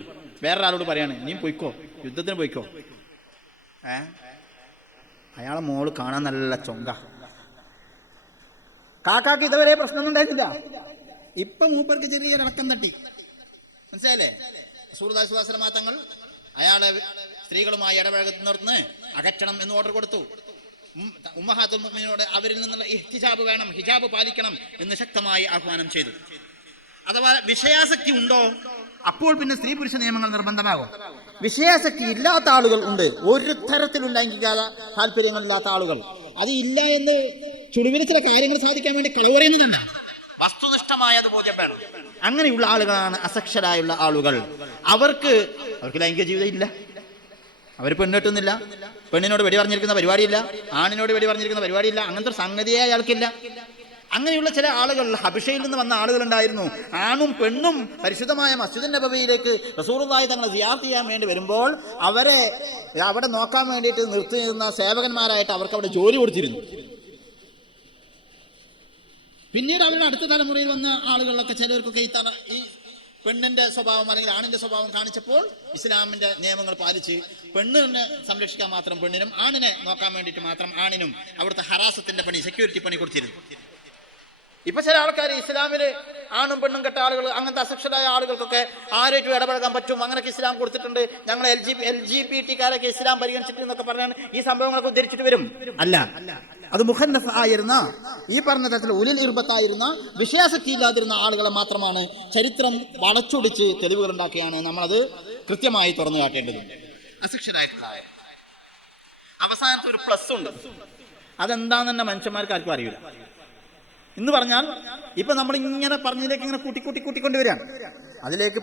വേറൊരാളോട് പറയാണ്, നീ പോയിക്കോ, യുദ്ധത്തിന് പോയിക്കോ. അയാളെ മോള് കാണാൻ നല്ല ചൊങ്ക. കാക്കാക്ക് ഇതുവരെ പ്രശ്നമൊന്നും ഉണ്ടായിരുന്നില്ല. ഇപ്പൊ മൂപ്പർക്ക് ചെറിയ ഇളക്കം തട്ടി. മനസ്സിലായില്ലേ? റസൂലുള്ളാഹി സ്വല്ലല്ലാഹു അലൈഹി വസല്ലം തങ്ങൾ അയാളെ സ്ത്രീകളുമായി ഇടപഴകുന്നിടത്ത് അകറ്റണം എന്ന് ഓർഡർ കൊടുത്തു. ഉമ്മഹാത്തുൽ മുഅ്മിനീനോട് അവരിൽ നിന്നുള്ള ഹിജാബ് വേണം, ഹിജാബ് പാലിക്കണം എന്ന് ശക്തമായി ആഹ്വാനം ചെയ്തു. അഥവാ വിഷയാസക്തി ഉണ്ടോ, അപ്പോൾ പിന്നെ സ്ത്രീ പുരുഷ നിയമങ്ങൾ നിർബന്ധമാകും. വിഷയാസക്തി ഇല്ലാത്ത ആളുകൾ ഉണ്ട്, ഒരു തരത്തിലുള്ള ലൈംഗിക താല്പര്യങ്ങളില്ലാത്ത ആളുകൾ. അത് ഇല്ല എന്ന് ചുളിവിന് ചില കാര്യങ്ങൾ സാധിക്കാൻ വേണ്ടി കളവ് പറയുന്നതല്ല, വസ്തുനിഷ്ഠമായ അത് ബോധ്യം വേണം. അങ്ങനെയുള്ള ആളുകളാണ് അസക്ഷരായുള്ള ആളുകൾ. അവർക്ക് ലൈംഗിക ജീവിതം ഇല്ല, അവർ പെണ്ണെട്ടുന്നില്ല, പെണ്ണിനോട് വെടി പറഞ്ഞിരിക്കുന്ന പരിപാടിയില്ല, ആണിനോട് വെടി പറഞ്ഞിരിക്കുന്ന പരിപാടിയില്ല, അങ്ങനത്തെ ഒരു സംഗതിയെ അയാൾക്കില്ല. അങ്ങനെയുള്ള ചില ആളുകൾ, ഹബിഷയിൽ നിന്ന് വന്ന ആളുകളുണ്ടായിരുന്നു. ആണും പെണ്ണും പരിശുദ്ധമായ മസ്ജിദുൻ നബവിയിലേക്ക് റസൂലുള്ളാഹി തങ്ങളെ സിയാറത്ത് ചെയ്യാൻ വേണ്ടി വരുമ്പോൾ അവരെ അവിടെ നോക്കാൻ വേണ്ടിയിട്ട് നിർത്തിയിരുന്ന സേവകന്മാരായിട്ട് അവർക്ക് അവിടെ ജോലി കൊടുത്തിരുന്നു. പിന്നീട് അവരുടെ അടുത്ത തലമുറയിൽ വന്ന ആളുകളിലൊക്കെ ചിലർക്കൊക്കെ ഈ പെണ്ണിന്റെ സ്വഭാവം അല്ലെങ്കിൽ ആണിന്റെ സ്വഭാവം കാണിച്ചപ്പോൾ ഇസ്ലാമിന്റെ നിയമങ്ങൾ പാലിച്ച് പെണ്ണിനെ സംരക്ഷിക്കാൻ മാത്രം പെണ്ണിനും, ആണിനെ നോക്കാൻ വേണ്ടിയിട്ട് മാത്രം ആണിനും അവിടുത്തെ ഹറാസത്തിന്റെ പണി, സെക്യൂരിറ്റി പണി കൊടുത്തിരുന്നു. ഇപ്പൊ ചില ആൾക്കാർ ഇസ്ലാമില് ആണും പെണ്ണും കെട്ട ആളുകൾ, അങ്ങനത്തെ അസക്ഷരായ ആളുകൾക്കൊക്കെ ആരായിട്ടും ഇടപഴകാൻ പറ്റും, അങ്ങനെയൊക്കെ ഇസ്ലാം കൊടുത്തിട്ടുണ്ട്, ഞങ്ങൾ LGBT ഇസ്ലാം പരിഗണിച്ചിട്ട് എന്നൊക്കെ പറഞ്ഞാണ് ഈ സംഭവങ്ങളൊക്കെ ഉദ്ധരിച്ചിട്ട് വരും. അല്ല, അത് മുഖന്നസ് ആയിരുന്ന, ഈ പറഞ്ഞ തരത്തിൽ ഉലിൽ ഇർബത്തായിരുന്ന, വിഷയാസക്തി ഇല്ലാതിരുന്ന ആളുകളെ മാത്രമാണ് ചരിത്രം വളച്ചൊടിച്ച് തെളിവുകൾ ഉണ്ടാക്കിയാണ് നമ്മളത് കൃത്യമായി തുറന്നു കാട്ടേണ്ടതുണ്ട്. അസക്ഷരായിട്ടുള്ള അവസാനത്തെ ഒരു പ്ലസ് ഉണ്ട്, അതെന്താന്ന് തന്നെ മനുഷ്യന്മാർക്ക് ആർക്കും അറിയില്ല. എന്ന് പറഞ്ഞാൽ ഇപ്പൊ നമ്മൾ ഇങ്ങനെ പറഞ്ഞതിലേക്ക് ഇങ്ങനെ കൂട്ടിക്കൊണ്ടുവരികയാണ്. അതിലേക്ക്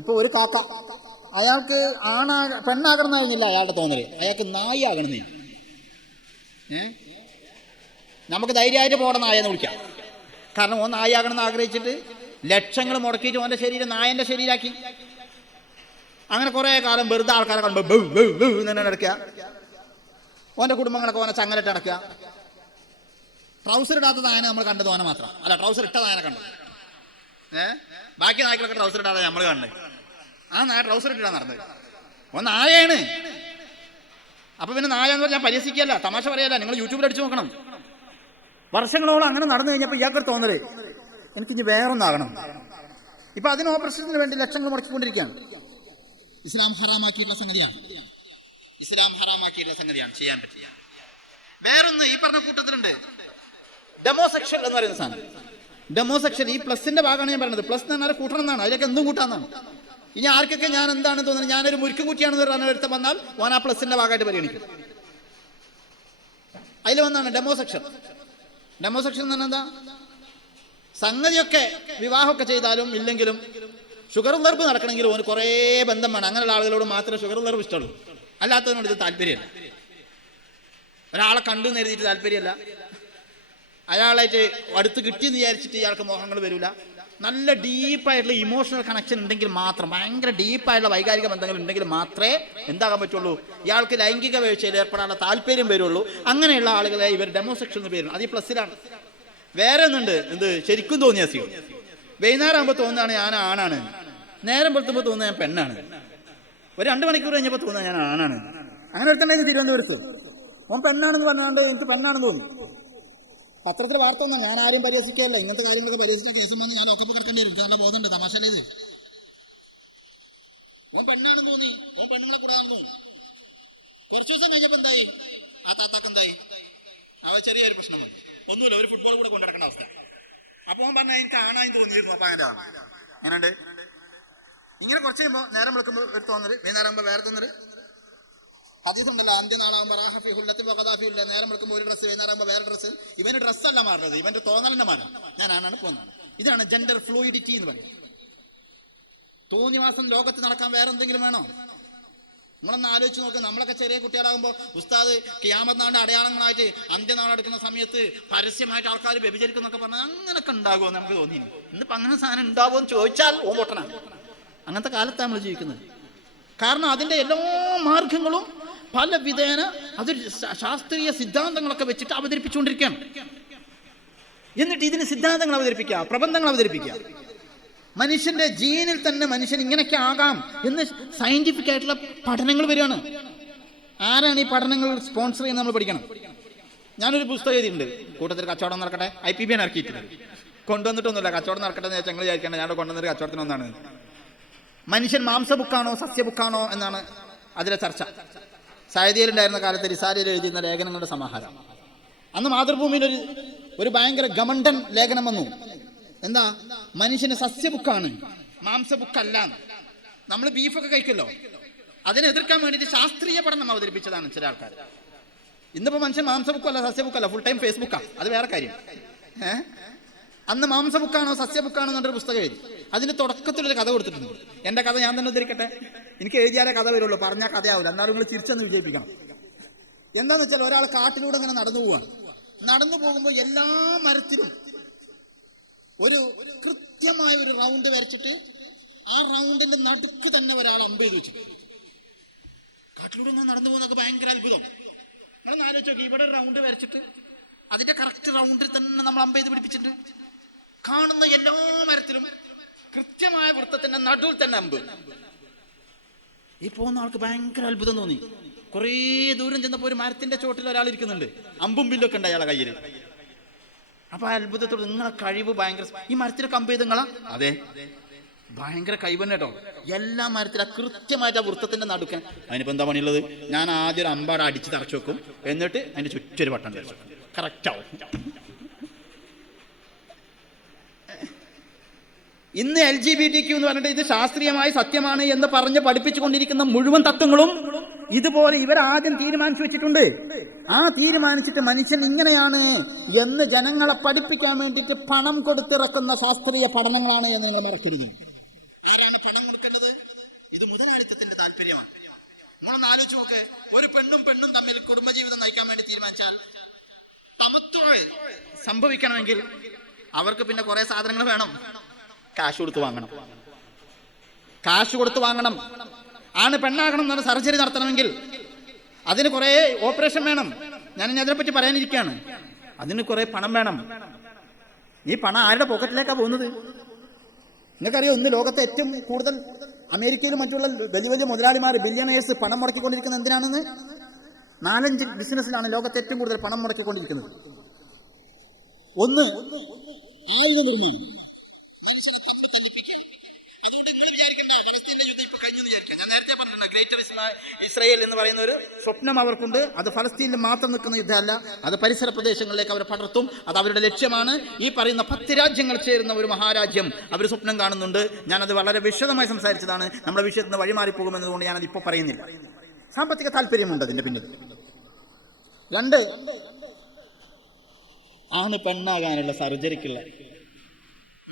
ഇപ്പൊ ഒരു കാക്ക, അയാൾക്ക് പെണ്ണാകണമെന്നായിരുന്നില്ല അയാളുടെ തോന്നല്, അയാൾക്ക് നായി ആകണമെന്നില്ല. നമുക്ക് ധൈര്യമായിട്ട് പോകണം നായെന്ന് വിളിക്കാം. കാരണം ഓൻ നായി ആകണമെന്ന് ആഗ്രഹിച്ചിട്ട് ലക്ഷങ്ങൾ മുടക്കിയിട്ട് ഓൻ്റെ ശരീരം നായന്റെ ശരീരമാക്കി. അങ്ങനെ കുറേ കാലം വെറുതെ ആൾക്കാരെ കാണുമ്പോൾ തന്നെ നടക്കുക. ഓൻ്റെ കുടുംബങ്ങളൊക്കെ ഓനെ ചങ്ങലിട്ട് നടക്കുക. ട്രൗസർ ഇടാത്ത നായനെ നമ്മൾ കണ്ടത് ഓനെ മാത്രം അല്ല, ട്രൗസർ ഇട്ട നായനെ കണ്ടത്. ബാക്കി നായ്ക്കളൊക്കെ ട്രൗസർ ഇടാതെ നമ്മൾ കണ്ടത്. ആ നായ ട്രൗസർ ഇട്ടിട്ടാണ് നടന്നത്. ഓൻ നായയാണ്. അപ്പൊ പിന്നെ നായ എന്ന് പറഞ്ഞാൽ പരിഹസിക്കല്ല, തമാശ പറയല്ല. നിങ്ങൾ യൂട്യൂബിൽ അടിച്ചു നോക്കണം. വർഷങ്ങളോളം അങ്ങനെ നടന്നു കഴിഞ്ഞപ്പോൾ ഇയാൾക്കൊരു തോന്നല്, എനിക്കിഞ്ഞ് വേറൊന്നാകണം. ഇപ്പൊ അതിന് ഓപ്പറേഷന് വേണ്ടി ലക്ഷങ്ങൾ മുടക്കിക്കൊണ്ടിരിക്കുകയാണ്. ഇസ്ലാം ഹറാമാക്കിയിട്ടുള്ള സംഗതിയാണ്. ഇസ്ലാം ഹറാമാക്കിയിട്ടുള്ള സംഗതിയാണ്, ചെയ്യാൻ പറ്റില്ല. വേറൊന്ന് ഈ പറഞ്ഞ കൂട്ടത്തിലുണ്ട്, ഡെമോസെക്ഷൽ എന്ന് പറയുന്ന സാധനം. ഡെമോസെക്ഷൽ ഈ പ്ലസിന്റെ ഭാഗമാണ് ഞാൻ പറയുന്നത്. പ്ലസ് എന്ന് പറഞ്ഞാൽ കൂട്ടണം എന്നാണ്, അതിലൊക്കെ എന്തും കൂട്ടാന്നാണ്. ഇനി ആർക്കൊക്കെ ഞാൻ എന്താണ് തോന്നുന്നത്, ഞാനൊരു മുരിക്കും കുറ്റിയാണെന്ന് പറഞ്ഞ ഒരുത്തം വന്നാൽ ഓൻ ആ പ്ലസിന്റെ ഭാഗമായിട്ട് പരിഗണിക്കും. അതിൽ വന്നാണ് ഡെമോസെക്ഷൻ. ഡെമോസെക്ഷൻ എന്ന് പറഞ്ഞാൽ എന്താ? സംഗതിയൊക്കെ വിവാഹമൊക്കെ ചെയ്താലും ഇല്ലെങ്കിലും ഷുഗർ ഉള്ളർപ്പ് നടക്കണമെങ്കിൽ ഓന് കുറേ ബന്ധം വേണം. അങ്ങനെയുള്ള ആളുകളോട് മാത്രമേ ഷുഗർ ഉള്ളർപ്പ് ഇഷ്ടമുള്ളൂ, അല്ലാത്തതിനോട് ഇത് താല്പര്യമല്ല. ഒരാളെ കണ്ടു എന്ന് എഴുതിയിട്ട് താല്പര്യമല്ല, അയാളായിട്ട് അടുത്ത് കിട്ടിയെന്ന് വിചാരിച്ചിട്ട് ഇയാൾക്ക് മോഹങ്ങൾ വരില്ല. നല്ല ഡീപ്പായിട്ടുള്ള ഇമോഷണൽ കണക്ഷൻ ഉണ്ടെങ്കിൽ മാത്രം, ഭയങ്കര ഡീപ്പായിട്ടുള്ള വൈകാരിക ബന്ധങ്ങൾ ഉണ്ടെങ്കിൽ മാത്രമേ എന്താകാൻ പറ്റുള്ളൂ, ഇയാൾക്ക് ലൈംഗിക വീഴ്ചയിൽ ഏർപ്പെടാനുള്ള താല്പര്യം വരുള്ളൂ. അങ്ങനെയുള്ള ആളുകളെ ഇവർ ഡെമോസെക്ഷൽ എന്ന് പേരും. അത് ഈ പ്ലസ്സിലാണ്. വേറെ ഒന്നുണ്ട്, എന്ത് ശരിക്കും തോന്നിയ അസുഖം. വൈകുന്നേരം ആകുമ്പോൾ തോന്നുന്നതാണ് ഞാൻ ആണാണ്, നേരം പുറത്തുമ്പോൾ തോന്നുന്നത് ഞാൻ പെണ്ണാണ്, ഒരു 2 മണിക്കൂർ കഴിഞ്ഞപ്പോൾ തോന്നുന്നത് ഞാൻ ആണാണ്. അങ്ങനെ ഒരുത്തണ്ടെങ്കിൽ തിരുവനന്തപുരത്ത് ഓൻ പെണ്ണാണെന്ന് പറഞ്ഞാണ്ട് എനിക്ക് പെണ്ണാണെന്ന് തോന്നി. പത്രത്തിൽ വാർത്ത ഒന്നും ഞാൻ ആരും പരിഹസിക്കുകയല്ല. ഇങ്ങനത്തെ കാര്യങ്ങളൊക്കെ പരിഹസിച്ച കേസും വന്ന് ഞാൻ ലോക്കപ്പ് കിടക്കേണ്ടി വരും. നല്ല ബോധമുണ്ട്, തമാശല്ലേ ഇത്. ഓൻ പെണ്ണാണെന്ന് തോന്നി, ഓൻ പെണ്ണുങ്ങളെ കൂടാന്ന് തോന്നി. കുറച്ചു ദിവസം കഴിഞ്ഞപ്പോൾ എന്തായി, ആ താത്താക്ക് എന്തായി, അവ ചെറിയൊരു പ്രശ്നം വന്നു. ഒന്നുമില്ല, ഒരു ഫുട്ബോൾ കൂടെ കൊണ്ടുനടക്കേണ്ട അവസ്ഥ. അപ്പൊ ഓൻ പറഞ്ഞാൽ എനിക്ക് ആണായി തോന്നിയിരുന്നു. അപ്പൊ അങ്ങനെ അങ്ങനെയുണ്ട്. ഇങ്ങനെ കുറച്ച് കഴിയുമ്പോൾ നേരം വിളിക്കുമ്പോൾ ഒരു തോന്നല്, വൈകുന്നേരം ആകുമ്പോൾ വേറെ തോന്നല്. ഹദീസുണ്ടല്ലോ, അന്ത്യനാളാകുമ്പോൾ നേരം വിളിക്കുമ്പോൾ ഒരു ഡ്രസ്സ്, വൈകുന്നേരം ആകുമ്പോൾ വേറെ ഡ്രസ്സ്. ഇവന് ഡ്രസ്സല്ല മാറുന്നത്, ഇവന്റെ തോന്നലിന്റെ മാറും. ഞാൻ ആണാണ് പോകുന്നതാണ്. ഇതാണ് ജെൻഡർ ഫ്ലൂയിഡിറ്റി എന്ന് പറയുന്നത്. തോന്നിവാസം ലോകത്ത് നടക്കാൻ വേറെ എന്തെങ്കിലും വേണോ? നമ്മളൊന്ന് ആലോചിച്ച് നോക്ക്. നമ്മളൊക്കെ ചെറിയ കുട്ടികളാകുമ്പോൾ ഉസ്താദ് ഖിയാമത്ത് നാളിന്റെ അടയാളങ്ങളായിട്ട് അന്ത്യനാൾ എടുക്കുന്ന സമയത്ത് പരസ്യമായിട്ട് ആൾക്കാർ വ്യഭിചരിക്കുന്നൊക്കെ പറഞ്ഞാൽ അങ്ങനൊക്കെ ഉണ്ടാകുമോ നമുക്ക് തോന്നി. ഇന്നിപ്പോ അങ്ങനെ സാധനം ഉണ്ടാകുമോ എന്ന് ചോദിച്ചാൽ ഓ പൊട്ടനാണ്. അങ്ങനത്തെ കാലത്താണ് നമ്മൾ ജീവിക്കുന്നത്. കാരണം അതിന്റെ എല്ലാ മാർഗങ്ങളും പല വിധേന അത് ശാസ്ത്രീയ സിദ്ധാന്തങ്ങളൊക്കെ വെച്ചിട്ട് അവതരിപ്പിച്ചുകൊണ്ടിരിക്കുകയാണ്. എന്നിട്ട് ഇതിന് സിദ്ധാന്തങ്ങൾ അവതരിപ്പിക്കുക, പ്രബന്ധങ്ങൾ അവതരിപ്പിക്കുക. മനുഷ്യന്റെ ജീനിൽ തന്നെ മനുഷ്യൻ ഇങ്ങനെയൊക്കെ ആകാം എന്ന് സയന്റിഫിക് ആയിട്ടുള്ള പഠനങ്ങൾ വരികയാണ്. ആരാണ് ഈ പഠനങ്ങൾ സ്പോൺസർ ചെയ്യുന്നത് നമ്മൾ പഠിക്കണം. ഞാനൊരു പുസ്തകം എഴുതിയിട്ടുണ്ട്, കൂട്ടത്തിൽ കച്ചവടം നടക്കട്ടെ, IPB ഇറക്കിയിട്ടുണ്ട്. കൊണ്ടുവന്നിട്ടൊന്നുമില്ല, കച്ചവടം നടക്കട്ടെ എന്ന് ഞങ്ങൾ വിചാരിക്കേണ്ട. ഞാൻ കൊണ്ടുവന്നൊരു കച്ചവടത്തിന് ഒന്നാണ്. മനുഷ്യൻ മാംസ ബുക്കാണോ സസ്യ ബുക്കാണോ എന്നാണ് അതിലെ ചർച്ച. സയദിയിലുണ്ടായിരുന്ന കാലത്ത് റിസാലയിൽ എഴുതിയിരുന്ന ലേഖനങ്ങളുടെ സമാഹാരം. അന്ന് മാതൃഭൂമിയിൽ ഒരു ഭയങ്കര ഗമണ്ടൻ ലേഖനം വന്നു. എന്താ, മനുഷ്യന് സസ്യ ബുക്കാണ്, മാംസ ബുക്കല്ല. നമ്മൾ ബീഫൊക്കെ കഴിക്കല്ലോ, അതിനെ എതിർക്കാൻ വേണ്ടിയിട്ട് ശാസ്ത്രീയ പഠനം അവതരിപ്പിച്ചതാണ് ചില ആൾക്കാർ. ഇന്നിപ്പോ മനുഷ്യൻ മാംസ ബുക്കല്ല സസ്യ ബുക്കല്ല, ഫുൾ ടൈം ഫേസ്ബുക്കാണ്. അത് വേറെ കാര്യം. അന്ന് മാംസ ബുക്കാണോ സസ്യ ബുക്കാണോ എന്നൊരു പുസ്തകം എഴുതി. അതിന് തുടക്കത്തിലൊരു കഥ കൊടുത്തിട്ടുണ്ട്. എന്റെ കഥ ഞാൻ തന്നെ ഉദ്ധരിക്കട്ടെ. എനിക്ക് എഴുതിയാലേ കഥ വരുള്ളൂ, പറഞ്ഞാൽ കഥയാവില്ല. എന്നാലും നിങ്ങൾ തിരിച്ചെന്ന് വിജയിപ്പിക്കണം. എന്താന്ന് വെച്ചാൽ ഒരാൾ കാട്ടിലൂടെ അങ്ങനെ നടന്നു പോവാണ്. നടന്നു പോകുമ്പോൾ എല്ലാ മരത്തിലും ഒരു കൃത്യമായ ഒരു റൗണ്ട് വരച്ചിട്ട് ആ റൗണ്ടിന്റെ നടുക്ക് തന്നെ ഒരാൾ അമ്പ് ചെയ്ത് വെച്ചു. കാട്ടിലൂടെ ഇങ്ങനെ നടന്നു പോകുന്നൊക്കെ ഭയങ്കര അത്ഭുതം. നമ്മൾ ആലോചിച്ച് നോക്കി, ഇവിടെ ഒരു റൗണ്ട് വരച്ചിട്ട് അതിന്റെ കറക്റ്റ് റൗണ്ടിൽ തന്നെ നമ്മൾ അമ്പ് ചെയ്ത് പിടിപ്പിച്ചിട്ടുണ്ട്. കാണുന്ന എല്ലാ മരത്തിലും കൃത്യമായ വൃത്തത്തിന്റെ നടുവിൽ തന്നെ അമ്പ്. ഈ പോകുന്ന ആൾക്ക് ഭയങ്കര അത്ഭുതം തോന്നി. കുറേ ദൂരം ചെന്നപ്പോൾ ഒരു മരത്തിന്റെ ചോട്ടിൽ ഒരാൾ ഇരിക്കുന്നുണ്ട്, അമ്പും ബില്ലൊക്കെ ഉണ്ട് അയാളെ കയ്യിൽ. അപ്പൊ ആ അത്ഭുതത്തോട്, നിങ്ങളെ കഴിവ് ഭയങ്കര, ഈ മരത്തിലൊക്കെ അമ്പ് ചെയ്ത് നിങ്ങളാ? അതെ, ഭയങ്കര കഴിവ് തന്നെ കേട്ടോ. എല്ലാ മരത്തിലും കൃത്യമായിട്ട് ആ വൃത്തത്തിന്റെ നടുക്കൻ. അതിനിപ്പോ എന്താ പണിയുള്ളത്? ഞാൻ ആദ്യം ഒരു അമ്പാടെ അടിച്ച് തറച്ചു വെക്കും, എന്നിട്ട് അതിന്റെ ചുറ്റൊരു വട്ടം തറച്ചു വെക്കും. കറക്റ്റ് ആവും. ഇന്ന് LGBTQ എന്ന് പറഞ്ഞിട്ട് ഇത് ശാസ്ത്രീയമായി സത്യമാണ് എന്ന് പറഞ്ഞ് പഠിപ്പിച്ചുകൊണ്ടിരിക്കുന്ന മുഴുവൻ തത്വങ്ങളും ഇതുപോലെ ഇവർ ആദ്യം തീരുമാനിച്ചു വെച്ചിട്ടുണ്ട്. ആ തീരുമാനിച്ചിട്ട് മനുഷ്യൻ ഇങ്ങനെയാണ് എന്ന് ജനങ്ങളെ പഠിപ്പിക്കാൻ വേണ്ടിയിട്ട് പണം കൊടുത്തിറക്കുന്ന ശാസ്ത്രീയ പഠനങ്ങളാണ് എന്ന് നിങ്ങൾ മറക്കരുത്. ആരാണ് പണം കൊടുക്കേണ്ടത്? ഇത് മുതലാളിത്തത്തിന്റെ താല്പര്യമാണ്. നമ്മളൊന്ന് ആലോചിച്ച് നോക്ക്. ഒരു പെണ്ണും തമ്മിൽ കുടുംബജീവിതം നയിക്കാൻ വേണ്ടി തീരുമാനിച്ചാൽ സമത്വം സംഭവിക്കണമെങ്കിൽ അവർക്ക് പിന്നെ കുറെ സാധനങ്ങൾ വേണം. കാശ് കൊടുത്ത് വാങ്ങണം. ആണ് പെണ്ണാകണം എന്നാണ് സർജറി നടത്തണമെങ്കിൽ അതിന് കുറേ ഓപ്പറേഷൻ വേണം. ഞാൻ ഇനി അതിനെപ്പറ്റി പറയാനിരിക്കുകയാണ്. അതിന് കുറേ പണം വേണം. ഈ പണം ആരുടെ പോക്കറ്റിലേക്കാണ് പോകുന്നത്? നിങ്ങൾക്കറിയോ, ഇന്ന് ലോകത്തെ ഏറ്റവും കൂടുതൽ അമേരിക്കയിലും മറ്റുള്ള വലിയ വലിയ മുതലാളിമാർ, ബില്യണേഴ്സ് പണം മുടക്കിക്കൊണ്ടിരിക്കുന്നത് എന്തിനാണെന്ന്? 4-5 ബിസിനസ്സിലാണ് ലോകത്തെ ഏറ്റവും കൂടുതൽ പണം മുടക്കിക്കൊണ്ടിരിക്കുന്നത്. ഒന്ന്, ആയുധ നിർമ്മാണം. ഇസ്രായേൽ എന്ന് പറയുന്ന ഒരു സ്വപ്നം അവർക്കുണ്ട്. അത് ഫലസ്തീനിൽ മാത്രം നിൽക്കുന്ന യുദ്ധമല്ല, അത് പരിസര പ്രദേശങ്ങളിലേക്ക് അവർ പടർത്തും. അത് അവരുടെ ലക്ഷ്യമാണ്. ഈ പറയുന്ന 10 രാജ്യങ്ങൾ ചേരുന്ന ഒരു മഹാരാജ്യം അവർ സ്വപ്നം കാണുന്നുണ്ട്. ഞാനത് വളരെ വിശദമായി സംസാരിച്ചതാണ്. നമ്മുടെ വിഷയത്തിൽ നിന്ന് വഴിമാറിപ്പോകുമെന്നതുകൊണ്ട് ഞാനത് ഇപ്പോൾ പറയുന്നില്ല. സാമ്പത്തിക താല്പര്യമുണ്ട് അതിന്റെ പിന്നിൽ. 2, ആണ് പെണ്ണാകാനുള്ള സർജറിക്കുള്ള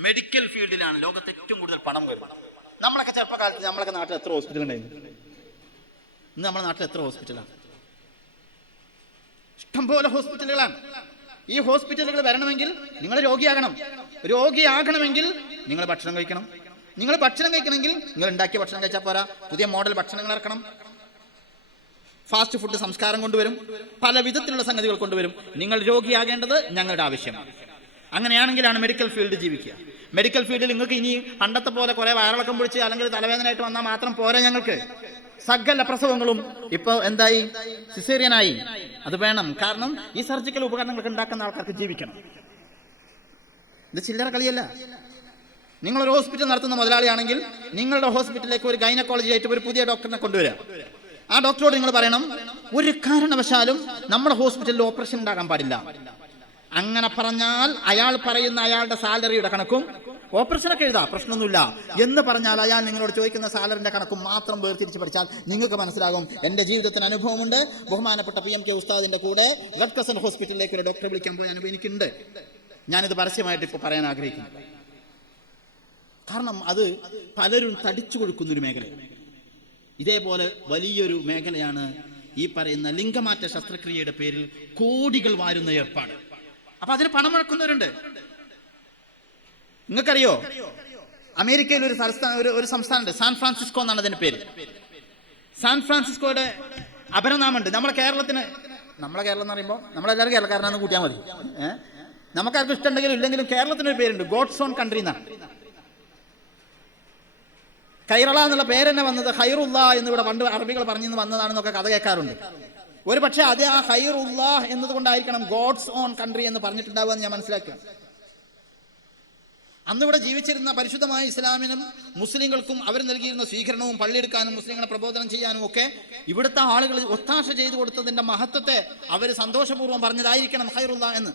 മെഡിക്കൽ ഫീൽഡിലാണ് ലോകത്ത് ഏറ്റവും കൂടുതൽ പണം വരുന്നത്. നമ്മളൊക്കെ ചെറുപ്പകാലത്ത് നമ്മളൊക്കെ നാട്ടിൽ എത്ര ഹോസ്പിറ്റൽ ഉണ്ടായിരുന്നു? ഇന്ന് നമ്മുടെ നാട്ടിൽ എത്ര ഹോസ്പിറ്റലാണ്? ഇഷ്ടംപോലെ ഹോസ്പിറ്റലുകളാണ്. ഈ ഹോസ്പിറ്റലുകൾ വരണമെങ്കിൽ നിങ്ങൾ രോഗിയാകണമെങ്കിൽ നിങ്ങൾ ഭക്ഷണം കഴിക്കണം. നിങ്ങൾ ഭക്ഷണം കഴിക്കണമെങ്കിൽ നിങ്ങൾ ഉണ്ടാക്കിയ ഭക്ഷണം കഴിച്ചാൽ പോരാ, പുതിയ മോഡൽ ഭക്ഷണങ്ങൾ ഇറക്കണം. ഫാസ്റ്റ് ഫുഡ് സംസ്കാരം കൊണ്ടുവരും, പല വിധത്തിലുള്ള സംഗതികൾ കൊണ്ടുവരും. നിങ്ങൾ രോഗിയാകേണ്ടത് ഞങ്ങളുടെ ആവശ്യമാണ്. അങ്ങനെയാണെങ്കിലാണ് മെഡിക്കൽ ഫീൽഡ് ജീവിക്കുക. മെഡിക്കൽ ഫീൽഡിൽ നിങ്ങൾക്ക് ഇനി പണ്ടത്തെ പോലെ കുറെ വയറിളക്കം പിടിച്ച് അല്ലെങ്കിൽ തലവേദനയായിട്ട് വന്നാൽ മാത്രം പോരാ. ഞങ്ങൾക്ക് സകല പ്രസവങ്ങളും ഇപ്പോൾ എന്തായി? സിസേറിയനായി. അത് വേണം. കാരണം ഈ സർജിക്കൽ ഉപകരണങ്ങളൊക്കെ ഉണ്ടാക്കുന്ന ആൾക്കാർക്ക് ജീവിക്കണം. ഇത് ചില്ലറ കളിയല്ല. നിങ്ങളൊരു ഹോസ്പിറ്റൽ നടത്തുന്ന മുതലാളിയാണെങ്കിൽ നിങ്ങളുടെ ഹോസ്പിറ്റലിലേക്ക് ഒരു ഗൈനക്കോളജി ആയിട്ട് ഒരു പുതിയ ഡോക്ടറിനെ കൊണ്ടുവരിക. ആ ഡോക്ടറോട് നിങ്ങൾ പറയണം, ഒരു കാരണവശാലും നമ്മുടെ ഹോസ്പിറ്റലിൽ ഓപ്പറേഷൻ ഉണ്ടാകാൻ പാടില്ല. അങ്ങനെ പറഞ്ഞാൽ അയാൾ പറയുന്ന അയാളുടെ സാലറിയുടെ കണക്കും, ഓപ്പറേഷനൊക്കെ എഴുതാം, പ്രശ്നമൊന്നുമില്ല എന്ന് പറഞ്ഞാൽ അയാൾ നിങ്ങളോട് ചോദിക്കുന്ന സാലറിന്റെ കണക്കും മാത്രം വേർതിരിച്ച് പഠിച്ചാൽ നിങ്ങൾക്ക് മനസ്സിലാകും. എൻ്റെ ജീവിതത്തിന് അനുഭവമുണ്ട്. ബഹുമാനപ്പെട്ട PMK ഉസ്താദിന്റെ കൂടെ റെഡ് ക്രസന്റ് ഹോസ്പിറ്റലിലേക്ക് ഒരു ഡോക്ടറെ വിളിക്കാൻ പോയി അനുഭവം എനിക്കുണ്ട്. ഞാനിത് പരസ്യമായിട്ട് ഇപ്പോൾ പറയാൻ ആഗ്രഹിക്കുന്നു. കാരണം അത് പലരും തടിച്ചു കൊടുക്കുന്നൊരു മേഖലയാണ്. ഇതേപോലെ വലിയൊരു മേഖലയാണ് ഈ പറയുന്ന ലിംഗമാറ്റ ശസ്ത്രക്രിയയുടെ പേരിൽ കോടികൾ വാരുന്ന ഏർപ്പാട്. അപ്പൊ അതിന് പണം മുടക്കുന്നവരുണ്ട്. നിങ്ങൾക്കറിയോ, അമേരിക്കയിൽ ഒരു സംസ്ഥാനമുണ്ട്, സാൻ ഫ്രാൻസിസ്കോ എന്നാണ് അതിന്റെ പേര്. സാൻ ഫ്രാൻസിസ്കോയുടെ അപരനാമുണ്ട്. നമ്മളെ കേരളം എന്ന് പറയുമ്പോൾ നമ്മളെല്ലാവരും കേരളക്കാരനാണെന്ന് കൂട്ടിയാൽ മതി. നമുക്കാർക്കും ഇഷ്ടമുണ്ടെങ്കിലും ഇല്ലെങ്കിലും കേരളത്തിനൊരു പേരുണ്ട്, ഗോഡ്സ് ഓൺ കൺട്രി എന്നാണ്. കൈറള എന്നുള്ള പേര് തന്നെ വന്നത് ഖൈറുല്ലാ എന്നിവിടെ പണ്ട് അറബികൾ പറഞ്ഞു വന്നതാണെന്നൊക്കെ കഥ കേൾക്കാറുണ്ട്. ഒരു പക്ഷേ അത് ആ ഖൈറുല്ലാ എന്നതുകൊണ്ടായിരിക്കണം ഗോഡ്സ് ഓൺ കൺട്രി എന്ന് പറഞ്ഞിട്ടുണ്ടാവുക എന്ന് ഞാൻ മനസ്സിലാക്കുക. അന്നിവിടെ ജീവിച്ചിരുന്ന പരിശുദ്ധമായ ഇസ്ലാമിനും മുസ്ലിങ്ങൾക്കും അവർ നൽകിയിരുന്ന സ്വീകരണവും പള്ളിയെടുക്കാനും മുസ്ലിങ്ങളെ പ്രബോധനം ചെയ്യാനും ഒക്കെ ഇവിടുത്തെ ആളുകൾ ഒത്താശ ചെയ്തു കൊടുത്തതിന്റെ മഹത്വത്തെ അവർ സന്തോഷപൂർവ്വം പറഞ്ഞതായിരിക്കണം ഖൈറുല്ലാ എന്ന്.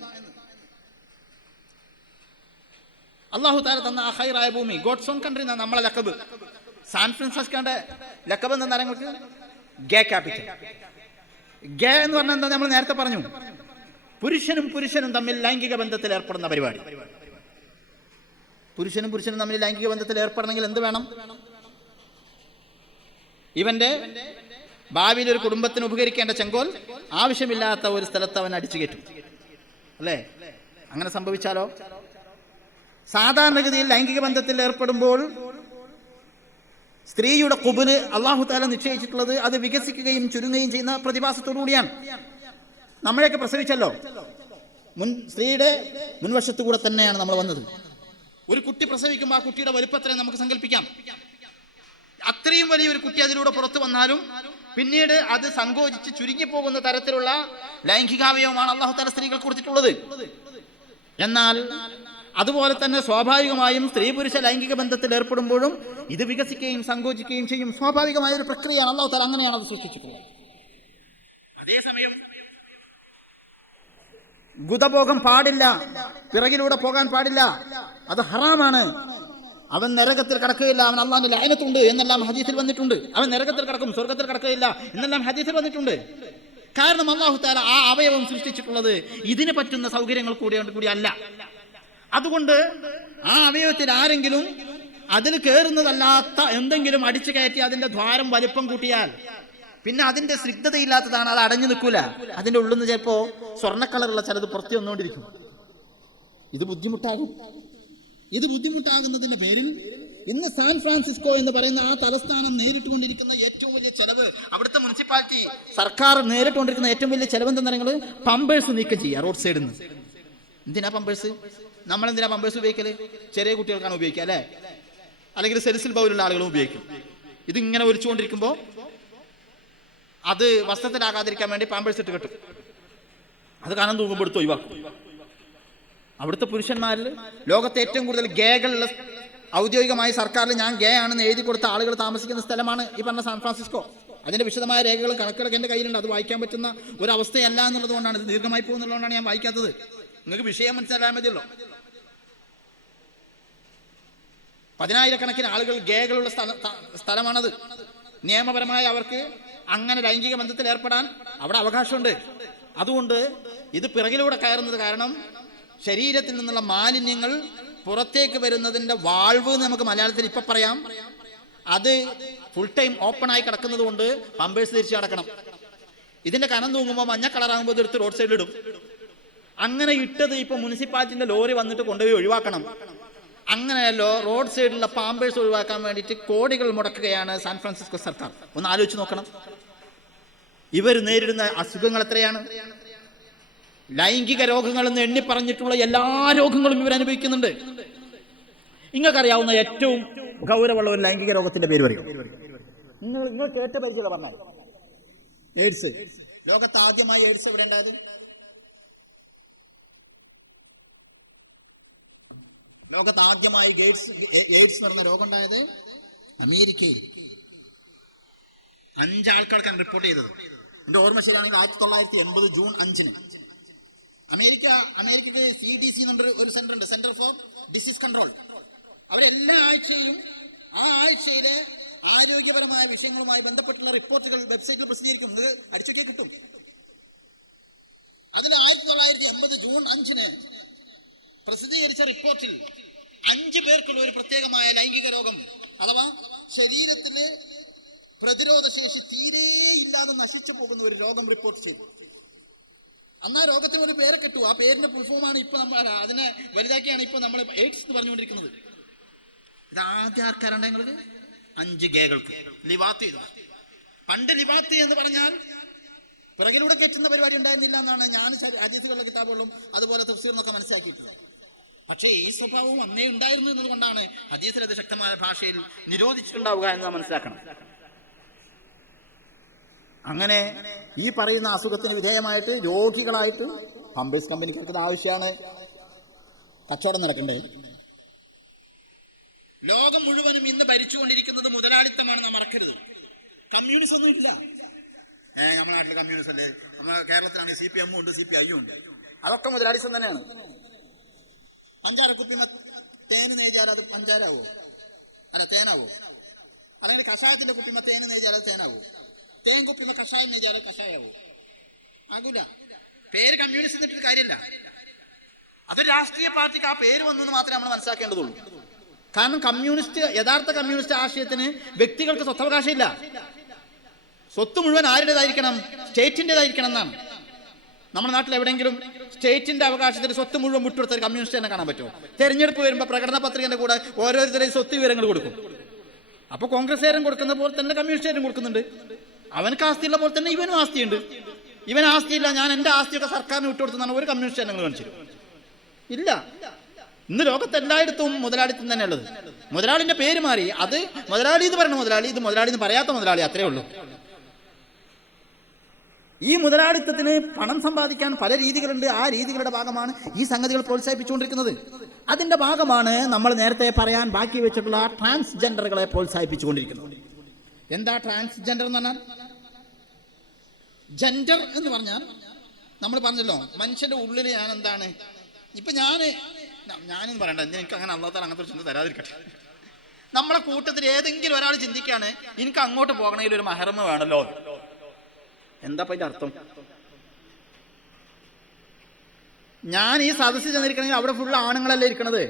അള്ളാഹു താല തന്ന ആ ഖൈറായ ഭൂമി ഗോഡ്സ് ഓൺ കൺട്രി എന്നാണ് നമ്മളെ ലക്കബ്. സാൻ ഫ്രാൻസിസ്കോന്റെ ലക്കബ് എന്ന ഞങ്ങൾക്ക് ഗേ ക്യാപിറ്റൽ. ഗേ എന്ന് പറഞ്ഞാൽ എന്താ? നമ്മൾ നേരത്തെ പറഞ്ഞു, പുരുഷനും തമ്മിൽ ലൈംഗിക ബന്ധത്തിൽ ഏർപ്പെടുന്ന പരിപാടി. പുരുഷനും തമ്മിൽ ലൈംഗിക ബന്ധത്തിൽ ഏർപ്പെടണമെങ്കിൽ എന്ത് വേണം? ഇവന്റെ ഭാവിയിൽ ഒരു കുടുംബത്തിന് ഉപകരിക്കേണ്ട ചെങ്കോൽ ആവശ്യമില്ലാത്ത ഒരു സ്ഥലത്ത് അവൻ അടിച്ചു കയറ്റും, അല്ലേ? അങ്ങനെ സംഭവിച്ചാലോ? സാധാരണഗതിയിൽ ലൈംഗിക ബന്ധത്തിൽ ഏർപ്പെടുമ്പോൾ സ്ത്രീയുടെ ഖുബുല് അല്ലാഹു തആല നിശ്ചയിച്ചിട്ടുള്ളത് അത് വികസിക്കുകയും ചുരുങ്ങുകയും ചെയ്യുന്ന പ്രതിഭാസത്തോടുകൂടിയാണ്. നമ്മളെയൊക്കെ പ്രസവിച്ചല്ലോ, സ്ത്രീയുടെ മുൻവശത്തു കൂടെ തന്നെയാണ് നമ്മൾ വന്നത്. ഒരു കുട്ടി പ്രസവിക്കുമ്പോൾ ആ കുട്ടിയുടെ വലുപ്പത്തിനെ നമുക്ക് സങ്കല്പിക്കാം. അത്രയും വലിയൊരു കുട്ടി അതിലൂടെ പുറത്തു വന്നാലും പിന്നീട് അത് സങ്കോചിച്ച് ചുരുങ്ങിപ്പോകുന്ന തരത്തിലുള്ള ലൈംഗികാവയവമാണ് അല്ലാഹു തആല സ്ത്രീകൾക്ക് കൊടുത്തിട്ടുള്ളത്. എന്നാൽ അതുപോലെ തന്നെ സ്വാഭാവികമായും സ്ത്രീ പുരുഷ ലൈംഗിക ബന്ധത്തിൽ ഏർപ്പെടുമ്പോഴും ഇത് വികസിക്കുകയും സങ്കോചിക്കുകയും ചെയ്യും. സ്വാഭാവികമായ ഒരു പ്രക്രിയയാണ്. അല്ലാഹു തആല അങ്ങനെയാണ് അത് സൃഷ്ടിച്ചിട്ടുള്ളത്. അതേസമയം ഗുദഭോഗം പാടില്ല, പിറകിലൂടെ പോകാൻ പാടില്ല, അത് ഹറാമാണ്. അവൻ നരകത്തിൽ കടക്കുകയില്ല, അവൻ അള്ളാഹുവിന്റെ ലഅനത്തുണ്ട് എന്നെല്ലാം ഹദീസിൽ വന്നിട്ടുണ്ട്. അവൻ നരകത്തിൽ കടക്കും, സ്വർഗത്തിൽ കടക്കുകയില്ല എന്നെല്ലാം ഹദീസിൽ വന്നിട്ടുണ്ട്. കാരണം അല്ലാഹു തആല ആ അവയവം സൃഷ്ടിച്ചിട്ടുള്ളത് ഇതിന് പറ്റുന്ന സൗകര്യങ്ങൾ കൂടി അല്ല. അതുകൊണ്ട് ആ അവയവത്തിൽ ആരെങ്കിലും അതിൽ കയറുന്നതല്ലാത്ത എന്തെങ്കിലും അടിച്ചു കയറ്റി അതിന്റെ ദ്വാരം വലിപ്പം കൂട്ടിയാൽ പിന്നെ അതിന്റെ സ്നിഗ്ധതയില്ലാത്തതാണ്, അത് അടഞ്ഞു നിൽക്കൂല. അതിന്റെ ഉള്ളിൽ നിന്ന് ചിലപ്പോ സ്വർണ്ണ കളറുള്ള ചിലത് പുറത്തു വന്നുകൊണ്ടിരിക്കും. ഇത് ബുദ്ധിമുട്ടാകുന്നതിന്റെ പേരിൽ ഇന്ന് സാൻ ഫ്രാൻസിസ്കോ എന്ന് പറയുന്ന ആ തലസ്ഥാനം നേരിട്ടുകൊണ്ടിരിക്കുന്ന ഏറ്റവും വലിയ ചെലവ്, അവിടുത്തെ മുനിസിപ്പാലിറ്റി സർക്കാർ നേരിട്ടുകൊണ്ടിരിക്കുന്ന ഏറ്റവും വലിയ ചെലവ് എന്താ നിങ്ങൾ പമ്പേഴ്സ് നീക്കം ചെയ്യുക റോഡ് സൈഡിൽ നിന്ന്. എന്തിനാ പമ്പേഴ്സ്? നമ്മളെന്തിനാ പമ്പേഴ്സ് ഉപയോഗിക്കല്? ചെറിയ കുട്ടികൾക്കാണ് ഉപയോഗിക്കുക അല്ലേ, അല്ലെങ്കിൽ സെൽസിൽ ബൗലുള്ള ആളുകളും ഉപയോഗിക്കും. ഇതിങ്ങനെ ഒലിച്ചുകൊണ്ടിരിക്കുമ്പോൾ അത് വസ്ത്രത്തിലാകാതിരിക്കാൻ വേണ്ടി പാമ്പേഴ്സ് ഇട്ട് കെട്ടും. അത് കാണാൻ തൂങ്ങുമ്പോൾ എടുത്ത് ഒഴിവാക്കും. അവിടുത്തെ പുരുഷന്മാരിൽ ലോകത്തെ ഏറ്റവും കൂടുതൽ ഗേകളുള്ള, ഔദ്യോഗികമായി സർക്കാരിൽ ഞാൻ ഗേ ആണെന്ന് എഴുതി കൊടുത്ത ആളുകൾ താമസിക്കുന്ന സ്ഥലമാണ് ഈ പറഞ്ഞ സാൻ ഫ്രാൻസിസ്കോ. അതിന്റെ വിശദമായ രേഖകളും കണക്കുകളൊക്കെ എൻ്റെ കയ്യിലുണ്ട്. അത് വായിക്കാൻ പറ്റുന്ന ഒരു അവസ്ഥയല്ല എന്നുള്ളത് കൊണ്ടാണ്, ഇത് ദീർഘമായി പോകുന്നതുകൊണ്ടാണ് ഞാൻ വായിക്കാത്തത്. നിങ്ങൾക്ക് വിഷയം മനസ്സിലാക്കാൻ മതിയല്ലോ. 10,000-കണക്കിന് ആളുകൾ ഗേകളുള്ള സ്ഥലമാണത്. നിയമപരമായി അവർക്ക് അങ്ങനെ ലൈംഗിക ബന്ധത്തിൽ ഏർപ്പെടാൻ അവിടെ അവകാശമുണ്ട്. അതുകൊണ്ട് ഇത് പിറകിലൂടെ കയറുന്നത് കാരണം ശരീരത്തിൽ നിന്നുള്ള മാലിന്യങ്ങൾ പുറത്തേക്ക് വരുന്നതിൻ്റെ വാൾവ് നമുക്ക് മലയാളത്തിൽ ഇപ്പം പറയാം. അത് ഫുൾ ടൈം ഓപ്പൺ ആയി കിടക്കുന്നത് കൊണ്ട് പമ്പേഴ്സ് തിരിച്ച് കിടക്കണം. ഇതിന്റെ കനം തൂങ്ങുമ്പോൾ മഞ്ഞ കളറാകുമ്പോൾ ഇതെടുത്ത് റോഡ് സൈഡിൽ ഇടും. അങ്ങനെ ഇട്ടത് ഇപ്പൊ മുനിസിപ്പാലിറ്റിന്റെ ലോറി വന്നിട്ട് കൊണ്ടുപോയി ഒഴിവാക്കണം. അങ്ങനെയല്ലോ റോഡ് സൈഡിലുള്ള പാമ്പേഴ്സ് ഒഴിവാക്കാൻ വേണ്ടിയിട്ട് കോടികൾ മുടക്കുകയാണ് സാൻ ഫ്രാൻസിസ്കോ സർക്കാർ. ഒന്ന് ആലോചിച്ച് നോക്കണം. ഇവർ നേരിടുന്ന അസുഖങ്ങൾ എത്രയാണ്? ലൈംഗിക രോഗങ്ങളെന്ന് എണ്ണി പറഞ്ഞിട്ടുള്ള എല്ലാ രോഗങ്ങളും ഇവർ അനുഭവിക്കുന്നുണ്ട്. നിങ്ങൾക്കറിയാവുന്ന ഏറ്റവും ഗൗരവമുള്ള ഒരു ലൈംഗിക രോഗത്തിന്റെ പേര് പറയും. നിങ്ങൾ കേട്ട പരിചയമുള്ള പറഞ്ഞാൽ എയ്ഡ്സ്. ലോകത്ത് ആദ്യമായി എയ്ഡ്സ് എവിടെ ഉണ്ടായത്? ലോകത്ത് ആദ്യമായി എയ്ഡ്സ് പറഞ്ഞ രോഗം ഉണ്ടായത് അമേരിക്കയിൽ. 5 ആൾക്കാർക്കാണ് റിപ്പോർട്ട് ചെയ്തത്. എന്റെ ഓർമ്മ ശരിയാണെങ്കിൽ 1980 ജൂൺ 5-ന് അമേരിക്കക്ക് CDC എന്നൊരു ഒരു സെന്റർ ഉണ്ട്, സെന്റർ ഫോർ ഡിസീസ് കൺട്രോൾ. അവരെല്ലാ ആഴ്ചയിലും ആ ആഴ്ചയിലെ ആരോഗ്യപരമായ വിഷയങ്ങളുമായി ബന്ധപ്പെട്ടുള്ള റിപ്പോർട്ടുകൾ വെബ്സൈറ്റിൽ പ്രസിദ്ധീകരിക്കും. ഇത് അടിച്ചൊക്കെ കിട്ടും. അതിൽ 1980 ജൂൺ 5-ന് പ്രസിദ്ധീകരിച്ച റിപ്പോർട്ടിൽ 5 പേർക്കുള്ള ഒരു പ്രത്യേകമായ ലൈംഗിക രോഗം, അഥവാ ശരീരത്തിലെ പ്രതിരോധ ശേഷി തീരെ ഇല്ലാതെ നശിച്ചു പോകുന്ന ഒരു രോഗം റിപ്പോർട്ട് ചെയ്തു. അന്ന് ആ രോഗത്തിന് ഒരു പേരെ കിട്ടു. ആ പേരിന്റെ ഫുൾഫോമാണ് ഇപ്പൊ നമ്മൾ അതിനെ വലുതാക്കിയാണ് ഇപ്പൊ നമ്മൾ എയ്ഡ്സ് എന്ന് പറഞ്ഞുകൊണ്ടിരിക്കുന്നത്. ഇത് ആദ്യ ആർക്കാരുണ്ട്? ഞങ്ങൾക്ക് 5 ഗേകൾക്ക് ലിവാത്ത് ചെയ്തു. പണ്ട് ലിവാത്ത് എന്ന് പറഞ്ഞാൽ പിറകിലൂടെ കയറ്റുന്ന പരിപാടി ഉണ്ടായിരുന്നില്ല എന്നാണ് ഞാൻ ഹദീസുകളുടെ കിതാബുകളും അതുപോലെ തഫ്സീറിനൊക്കെ മനസ്സിലാക്കിയിട്ടുള്ളത്. പക്ഷേ ഈ സ്വഭാവവും അന്നേ ഉണ്ടായിരുന്നു എന്നതുകൊണ്ടാണ് ഹദീസിൽ അത് ശക്തമായ ഭാഷയിൽ നിരോധിച്ചിട്ടുണ്ടാവുക എന്ന് നാം മനസ്സിലാക്കണം. അങ്ങനെ ഈ പറയുന്ന അസുഖത്തിന് വിധേയമായിട്ട് രോഗികളായിട്ട് പമ്പേഴ്സ് കമ്പനിക്ക് ആവശ്യമാണ്. കച്ചവടം നടക്കണ്ടേ? ലോകം മുഴുവനും ഇന്ന് ഭരിച്ചുകൊണ്ടിരിക്കുന്നത് മുതലാളിത്തമാണ്, നാം മറക്കരുത്. കമ്മ്യൂണിസം ഒന്നും ഇല്ല. നമ്മുടെ നാട്ടിൽ കമ്മ്യൂണിസം അല്ലേ? നമ്മുടെ കേരളത്തിലാണെങ്കിൽ CPM ഉണ്ട്, CPI ഉണ്ട്. അതൊക്കെ മുതലാളിസം തന്നെയാണ്. 5-6 കുപ്പിമ തേന് നെയ്ച്ചാൽ അത് പഞ്ചാരാവോ? അല്ല, തേനാവോ? അല്ലെങ്കിൽ കഷായത്തിന്റെ കുപ്പിമ തേന് നെയ്ച്ചാൽ അത് തേനാവോ? തേൻ കുപ്പിമ കഷായം നെയ്ച്ചാൽ കഷായാവോ? ആകൂല. പേര് കമ്മ്യൂണിസ്റ്റ് എന്നിട്ടൊരു കാര്യമില്ല. അത് രാഷ്ട്രീയ പാർട്ടിക്ക് ആ പേര് വന്നു മാത്രമേ നമ്മൾ മനസ്സിലാക്കേണ്ടതുള്ളൂ. കാരണം യഥാർത്ഥ കമ്മ്യൂണിസ്റ്റ് ആശയത്തിന് വ്യക്തികൾക്ക് സ്വത്തവകാശം ഇല്ല. സ്വത്ത് മുഴുവൻ ആരുടേതായിരിക്കണം? സ്റ്റേറ്റിൻ്റെതായിരിക്കണം എന്നാണ്. നമ്മുടെ നാട്ടിൽ എവിടെയെങ്കിലും സ്റ്റേറ്റിന്റെ അവകാശത്തിന് സ്വത്ത് മുഴുവൻ വിട്ടുകൊടുത്ത ഒരു കമ്മ്യൂണിസ്റ്റ് തന്നെ കാണാൻ പറ്റുമോ? തെരഞ്ഞെടുപ്പ് വരുമ്പോൾ പ്രകടന പത്രികന്റെ കൂടെ ഓരോരുത്തരെയും സ്വത്ത് വിവരങ്ങൾ കൊടുക്കും. അപ്പോൾ കോൺഗ്രസ്സുകാരും കൊടുക്കുന്ന പോലെ തന്നെ കമ്മ്യൂണിസ്റ്റുകാരും കൊടുക്കുന്നുണ്ട്. അവനക്ക് ആസ്തിയുള്ള പോലെ തന്നെ ഇവനും ആസ്തിയുണ്ട്. ഇവൻ ആസ്തിയില്ല, ഞാൻ എൻ്റെ ആസ്തിയൊക്കെ സർക്കാരിന് വിട്ടുകൊടുത്തെന്നാണ് ഒരു കമ്മ്യൂണിസ്റ്റ് നിങ്ങൾ കാണിച്ചു ഇല്ല. ഇന്ന് ലോകത്ത് എല്ലായിടത്തും മുതലാളിത്തം തന്നെ ഉള്ളത്. മുതലാളിന്റെ പേര് മാറി. അത് മുതലാളി എന്ന് പറയുന്ന മുതലാളി, ഇത് മുതലാളി എന്ന് പറയാത്ത മുതലാളി, അത്രേ ഉള്ളൂ. ഈ മുതലാളിത്തത്തിന് പണം സമ്പാദിക്കാൻ പല രീതികളുണ്ട്. ആ രീതികളുടെ ഭാഗമാണ് ഈ സംഗതികൾ പ്രോത്സാഹിപ്പിച്ചുകൊണ്ടിരിക്കുന്നത്. അതിന്റെ ഭാഗമാണ് നമ്മൾ നേരത്തെ പറയാൻ ബാക്കി വെച്ചിട്ടുള്ള ട്രാൻസ്ജെൻഡറുകളെ പ്രോത്സാഹിപ്പിച്ചുകൊണ്ടിരിക്കുന്നത്. എന്താ ട്രാൻസ്ജെൻഡർ എന്ന് പറഞ്ഞാൽ? ജെൻഡർ എന്ന് പറഞ്ഞാൽ നമ്മൾ പറഞ്ഞല്ലോ, മനുഷ്യന്റെ ഉള്ളിൽ ഞാൻ എന്താണ്. ഇപ്പൊ ഞാനെന്ന് പറയണ്ട, എനിക്ക് അങ്ങനെ അള്ളാഹ് അങ്ങനത്തെ ഒരു ചിന്ത തരാതിരിക്കട്ടെ. നമ്മളെ കൂട്ടത്തിൽ ഏതെങ്കിലും ഒരാൾ ചിന്തിക്കാണ് എനിക്ക് അങ്ങോട്ട് പോകണമെങ്കിൽ ഒരു മഹറമ വേണമല്ലോ. എന്താ അതിന്റെ അർത്ഥം? ഞാൻ ഈ സദസ്സിൽ ചെന്നിരിക്കണമെങ്കിൽ അവിടെ ഫുള്ള് ആണുങ്ങളല്ലേ ഇരിക്കണത്,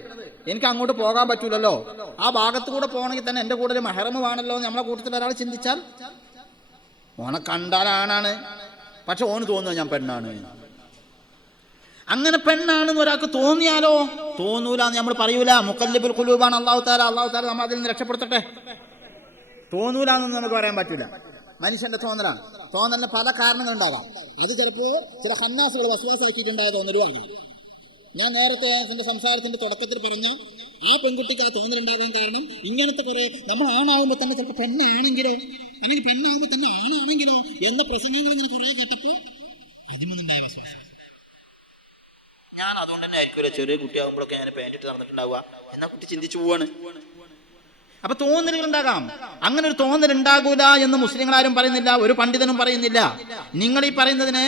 എനിക്ക് അങ്ങോട്ട് പോകാൻ പറ്റൂലല്ലോ. ആ ഭാഗത്ത് കൂടെ പോകണമെങ്കിൽ തന്നെ എന്റെ കൂടെ ഒരു മഹറമ വേണമല്ലോ എന്ന് നമ്മളെ കൂട്ടത്തിൽ ഒരാൾ ചിന്തിച്ചാൽ, ഓനെ കണ്ടാൽ ആണാണ്, പക്ഷെ ഓന് തോന്നുക ഞാൻ പെണ്ണാണ്. അങ്ങനെ പെണ്ണാണെന്ന് ഒരാൾക്ക് തോന്നിയാലോ? തോന്നൂല എന്ന് നമ്മൾ പറയൂല. മുഖല്ലിബുൽ ഖുലൂബാണ് അല്ലാഹു തആല നമ്മൾ അതിൽ നിന്ന് രക്ഷപ്പെടുത്തട്ടെ. തോന്നൂല എന്നൊന്നും നമുക്ക് പറയാൻ പറ്റില്ല. മനുഷ്യന്റെ തോന്നലാണ്. തോന്നലിന് പല കാരണങ്ങളുണ്ടാവാം. അത് ചിലപ്പോൾ ചില ഹന്നാസുകൾ വസ്വാസാക്കിയിട്ടുണ്ടായ തോന്നലുമാണ്. ഞാൻ നേരത്തെ എൻ്റെ സംസാരത്തിന്റെ തുടക്കത്തിൽ പറഞ്ഞു, ആ പെൺകുട്ടിക്ക് ആ തോന്നലുണ്ടാകാൻ കാരണം ഇങ്ങനത്തെ കുറെ നമ്മൾ ആണാവുമ്പോൾ തന്നെ ചിലപ്പോൾ പെണ്ണാണെങ്കിലോ അല്ലെങ്കിൽ പെണ്ണാകുമ്പോൾ തന്നെ ആണാണെങ്കിലോ എന്ന പ്രസംഗങ്ങൾ ഇങ്ങനെ കുറേ കേട്ടപ്പോൾ അതിമുണ്ടായ വിശ്വാസം. ഞാൻ അതുകൊണ്ട് തന്നെ ആയിരിക്കും ചെറിയ കുട്ടിയാകുമ്പോഴൊക്കെ ഞാൻ പേന്റിട്ട് നടന്നിട്ടുണ്ടാവുക എന്നാ കുട്ടി ചിന്തിച്ചു പോവാണ്. അപ്പൊ തോന്നലുകൾ ഉണ്ടാകാം. അങ്ങനെ ഒരു തോന്നൽ ഉണ്ടാകൂല എന്ന് മുസ്ലിങ്ങളാരും പറയുന്നില്ല, ഒരു പണ്ഡിതനും പറയുന്നില്ല. നിങ്ങൾ ഈ പറയുന്നതിനെ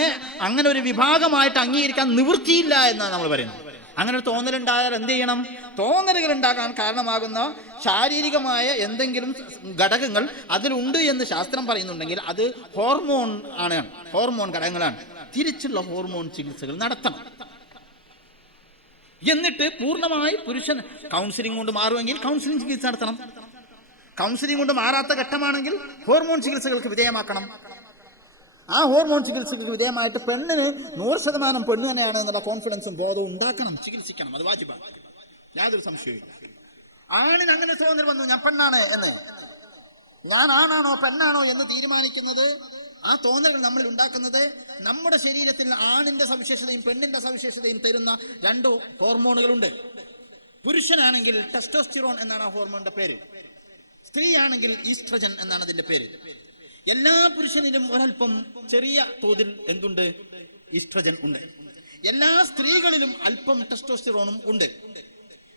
അങ്ങനെ ഒരു വിഭാഗമായിട്ട് അംഗീകരിക്കാൻ നിവൃത്തിയില്ല എന്നാണ് നമ്മൾ പറയുന്നത്. അങ്ങനെ ഒരു തോന്നലുണ്ടായാൽ എന്ത് ചെയ്യണം? തോന്നലുകൾ ഉണ്ടാകാൻ കാരണമാകുന്ന ശാരീരികമായ എന്തെങ്കിലും ഘടകങ്ങൾ അതിലുണ്ട് എന്ന് ശാസ്ത്രം പറയുന്നുണ്ടെങ്കിൽ അത് ഹോർമോൺ ഘടകങ്ങളാണ്. തിരിച്ചുള്ള ഹോർമോൺ ചികിത്സകൾ നടത്തണം. എന്നിട്ട് പൂർണ്ണമായി പുരുഷൻ കൗൺസിലിംഗ് കൊണ്ട് മാറുമെങ്കിൽ കൗൺസിലിംഗ് ചികിത്സ നടത്തണം. കൗൺസിലിംഗ് കൊണ്ട് മാറാത്ത ഘട്ടമാണെങ്കിൽ ഹോർമോൺ ചികിത്സകൾക്ക് വിധേയമാക്കണം. ആ ഹോർമോൺ ചികിത്സകൾക്ക് വിധേയമായിട്ട് പെണ്ണിന് 100% പെണ്ണ് തന്നെയാണ് എന്നുള്ള കോൺഫിഡൻസും ബോധവും ഉണ്ടാക്കണം, ചികിത്സിക്കണം. അത് വാജിബാണ്, യാതൊരു സംശയവും. ആണിന് അങ്ങനെ തോന്നൽ വന്നു ഞാൻ പെണ്ണാണ് എന്ന്, ഞാൻ ആണാണോ പെണ്ണാണോ എന്ന് തീരുമാനിക്കുന്നത്, ആ തോന്നലുകൾ നമ്മൾ ഉണ്ടാക്കുന്നത് നമ്മുടെ ശരീരത്തിൽ ആണിന്റെ സവിശേഷതയും പെണ്ണിന്റെ സവിശേഷതയും തരുന്ന 2 ഹോർമോണുകളുണ്ട്. പുരുഷനാണെങ്കിൽ ടെസ്റ്റോസ്റ്റിറോൺ എന്നാണ് ആ ഹോർമോണിന്റെ പേര്. സ്ത്രീ ആണെങ്കിൽ ഈസ്ട്രജൻ എന്നാണ് അതിന്റെ പേര്. എല്ലാ പുരുഷനിലും ഒരൽപ്പം ചെറിയ തോതിൽ എന്തുണ്ട്? ഈസ്ട്രജൻ ഉണ്ട്. എല്ലാ സ്ത്രീകളിലും അല്പം ടെസ്റ്റോസ്റ്റിറോണും ഉണ്ട്.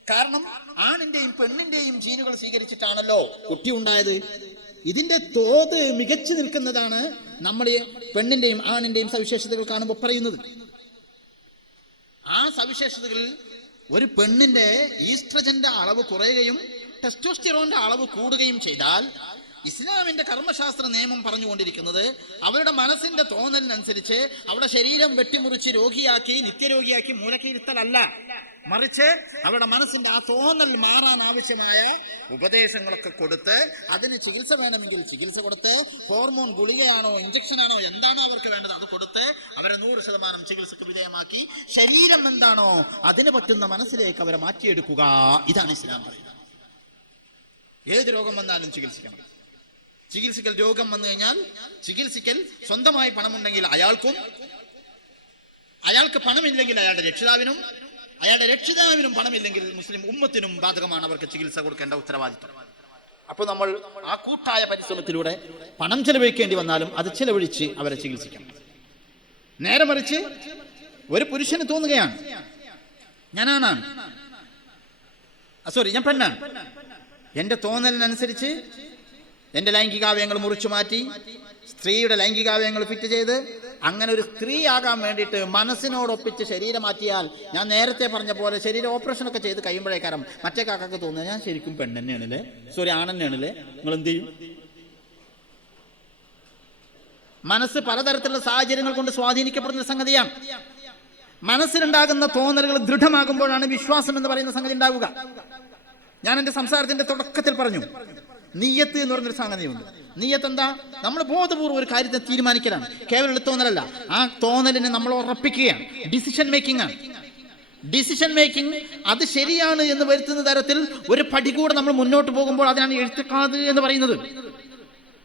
കാരണം ആണിന്റെയും പെണ്ണിന്റെയും ജീനുകൾ സ്വീകരിച്ചിട്ടാണല്ലോ കുട്ടി ഉണ്ടായത്. ഇതിന്റെ തോത് മികച്ചു നിൽക്കുന്നതാണ് നമ്മൾ പെണ്ണിന്റെയും ആണിന്റെയും സവിശേഷതകൾ കാണുമ്പോൾ പറയുന്നത്. ആ സവിശേഷതകളിൽ ഒരു പെണ്ണിന്റെ ഈസ്ട്രജന്റെ അളവ് കുറയുകയും ടെസ്റ്റോസ്റ്റിറോന്റെ അളവ് കൂടുകയും ചെയ്താൽ ഇസ്ലാമിന്റെ കർമ്മശാസ്ത്ര നിയമം പറഞ്ഞുകൊണ്ടിരിക്കുന്നത് അവരുടെ മനസ്സിന്റെ തോന്നലിനനുസരിച്ച് അവരുടെ ശരീരം വെട്ടിമുറിച്ച് രോഗിയാക്കി നിത്യരോഗിയാക്കി മൂലക്കിരുത്തലല്ല, മറിച്ച് അവരുടെ മനസ്സിന്റെ ആ തോന്നൽ മാറാൻ ആവശ്യമായ ഉപദേശങ്ങളൊക്കെ കൊടുത്ത് അതിന് ചികിത്സ വേണമെങ്കിൽ ചികിത്സ കൊടുത്ത്, ഹോർമോൺ ഗുളികയാണോ ഇഞ്ചക്ഷനാണോ എന്താണോ അവർക്ക് വേണ്ടത് അത് കൊടുത്ത് അവരെ 100% ചികിത്സക്ക് വിധേയമാക്കി ശരീരം എന്താണോ അതിന് പറ്റുന്ന മനസ്സിലേക്ക് അവരെ മാറ്റിയെടുക്കുക. ഇതാണ് ഇസ്ലാം പറയുന്നത്. ഏത് രോഗം വന്നാലും ചികിത്സിക്കണം. ചികിത്സിക്കൽ രോഗം വന്നു കഴിഞ്ഞാൽ ചികിത്സിക്കൽ സ്വന്തമായി പണമുണ്ടെങ്കിൽ അയാൾക്കും, അയാൾക്ക് പണമില്ലെങ്കിൽ അയാളുടെ രക്ഷിതാവിനും പണമില്ലെങ്കിൽ മുസ്ലിം ഉമ്മത്തിനും ബാധകമാണ് അവർക്ക് ചികിത്സ കൊടുക്കേണ്ട ഉത്തരവാദിത്വം. അപ്പോൾ നമ്മൾ ആ കൂട്ടായ പരിശ്രമത്തിലൂടെ പണം ചെലവഴിക്കേണ്ടി വന്നാലും അത് ചെലവഴിച്ച് അവരെ ചികിത്സിക്കണം. നേരെ മറിച്ച് ഒരു പുരുഷന് തോന്നുകയാണ് ഞാൻ പെണ്ണാണ്, എന്റെ തോന്നലിനനുസരിച്ച് എന്റെ ലൈംഗികാവയങ്ങൾ മുറിച്ചു മാറ്റി സ്ത്രീയുടെ ലൈംഗികാവയങ്ങൾ ഫിറ്റ് ചെയ്ത് അങ്ങനെ ഒരു സ്ത്രീ ആകാൻ വേണ്ടിയിട്ട് മനസ്സിനോടൊപ്പിച്ച് ശരീരം മാറ്റിയാൽ, ഞാൻ നേരത്തെ പറഞ്ഞ പോലെ ശരീരം ഓപ്പറേഷനൊക്കെ ചെയ്ത് കഴിയുമ്പോഴേക്കാരം മറ്റേ കാക്കൊക്കെ തോന്നുന്നത് ഞാൻ ശരിക്കും പെണ്ണെന്നെയാണല്ലേ, ആണെന്നെയാണല്ലേ. നിങ്ങൾ എന്ത് ചെയ്യും? മനസ്സ് പലതരത്തിലുള്ള സാഹചര്യങ്ങൾ കൊണ്ട് സ്വാധീനിക്കപ്പെടുന്ന സംഗതിയാണ്. മനസ്സിലുണ്ടാകുന്ന തോന്നലുകൾ ദൃഢമാകുമ്പോഴാണ് വിശ്വാസം എന്ന് പറയുന്ന സംഗതി ഉണ്ടാവുക. ഞാൻ എൻ്റെ സംസാരത്തിന്റെ തുടക്കത്തിൽ പറഞ്ഞു, നിയ്യത്ത് എന്ന് പറഞ്ഞൊരു സംഗതിയുണ്ട്. നിയ്യത്ത് എന്താ? നമ്മൾ ബോധപൂർവ്വം ഒരു കാര്യത്തെ തീരുമാനിക്കലാണ്, കേവലം തോന്നലല്ല. ആ തോന്നലിനെ നമ്മൾ ഉറപ്പിക്കുകയാണ്. ഡിസിഷൻ മേക്കിംഗ് ആണ്. ഡിസിഷൻ മേക്കിംഗ് അത് ശരിയാണ് എന്ന് വരുത്തുന്ന തരത്തിൽ ഒരു പടി കൂടെ നമ്മൾ മുന്നോട്ട് പോകുമ്പോൾ അതിനാണ് എഴുത്തിക്കാത് എന്ന് പറയുന്നത്.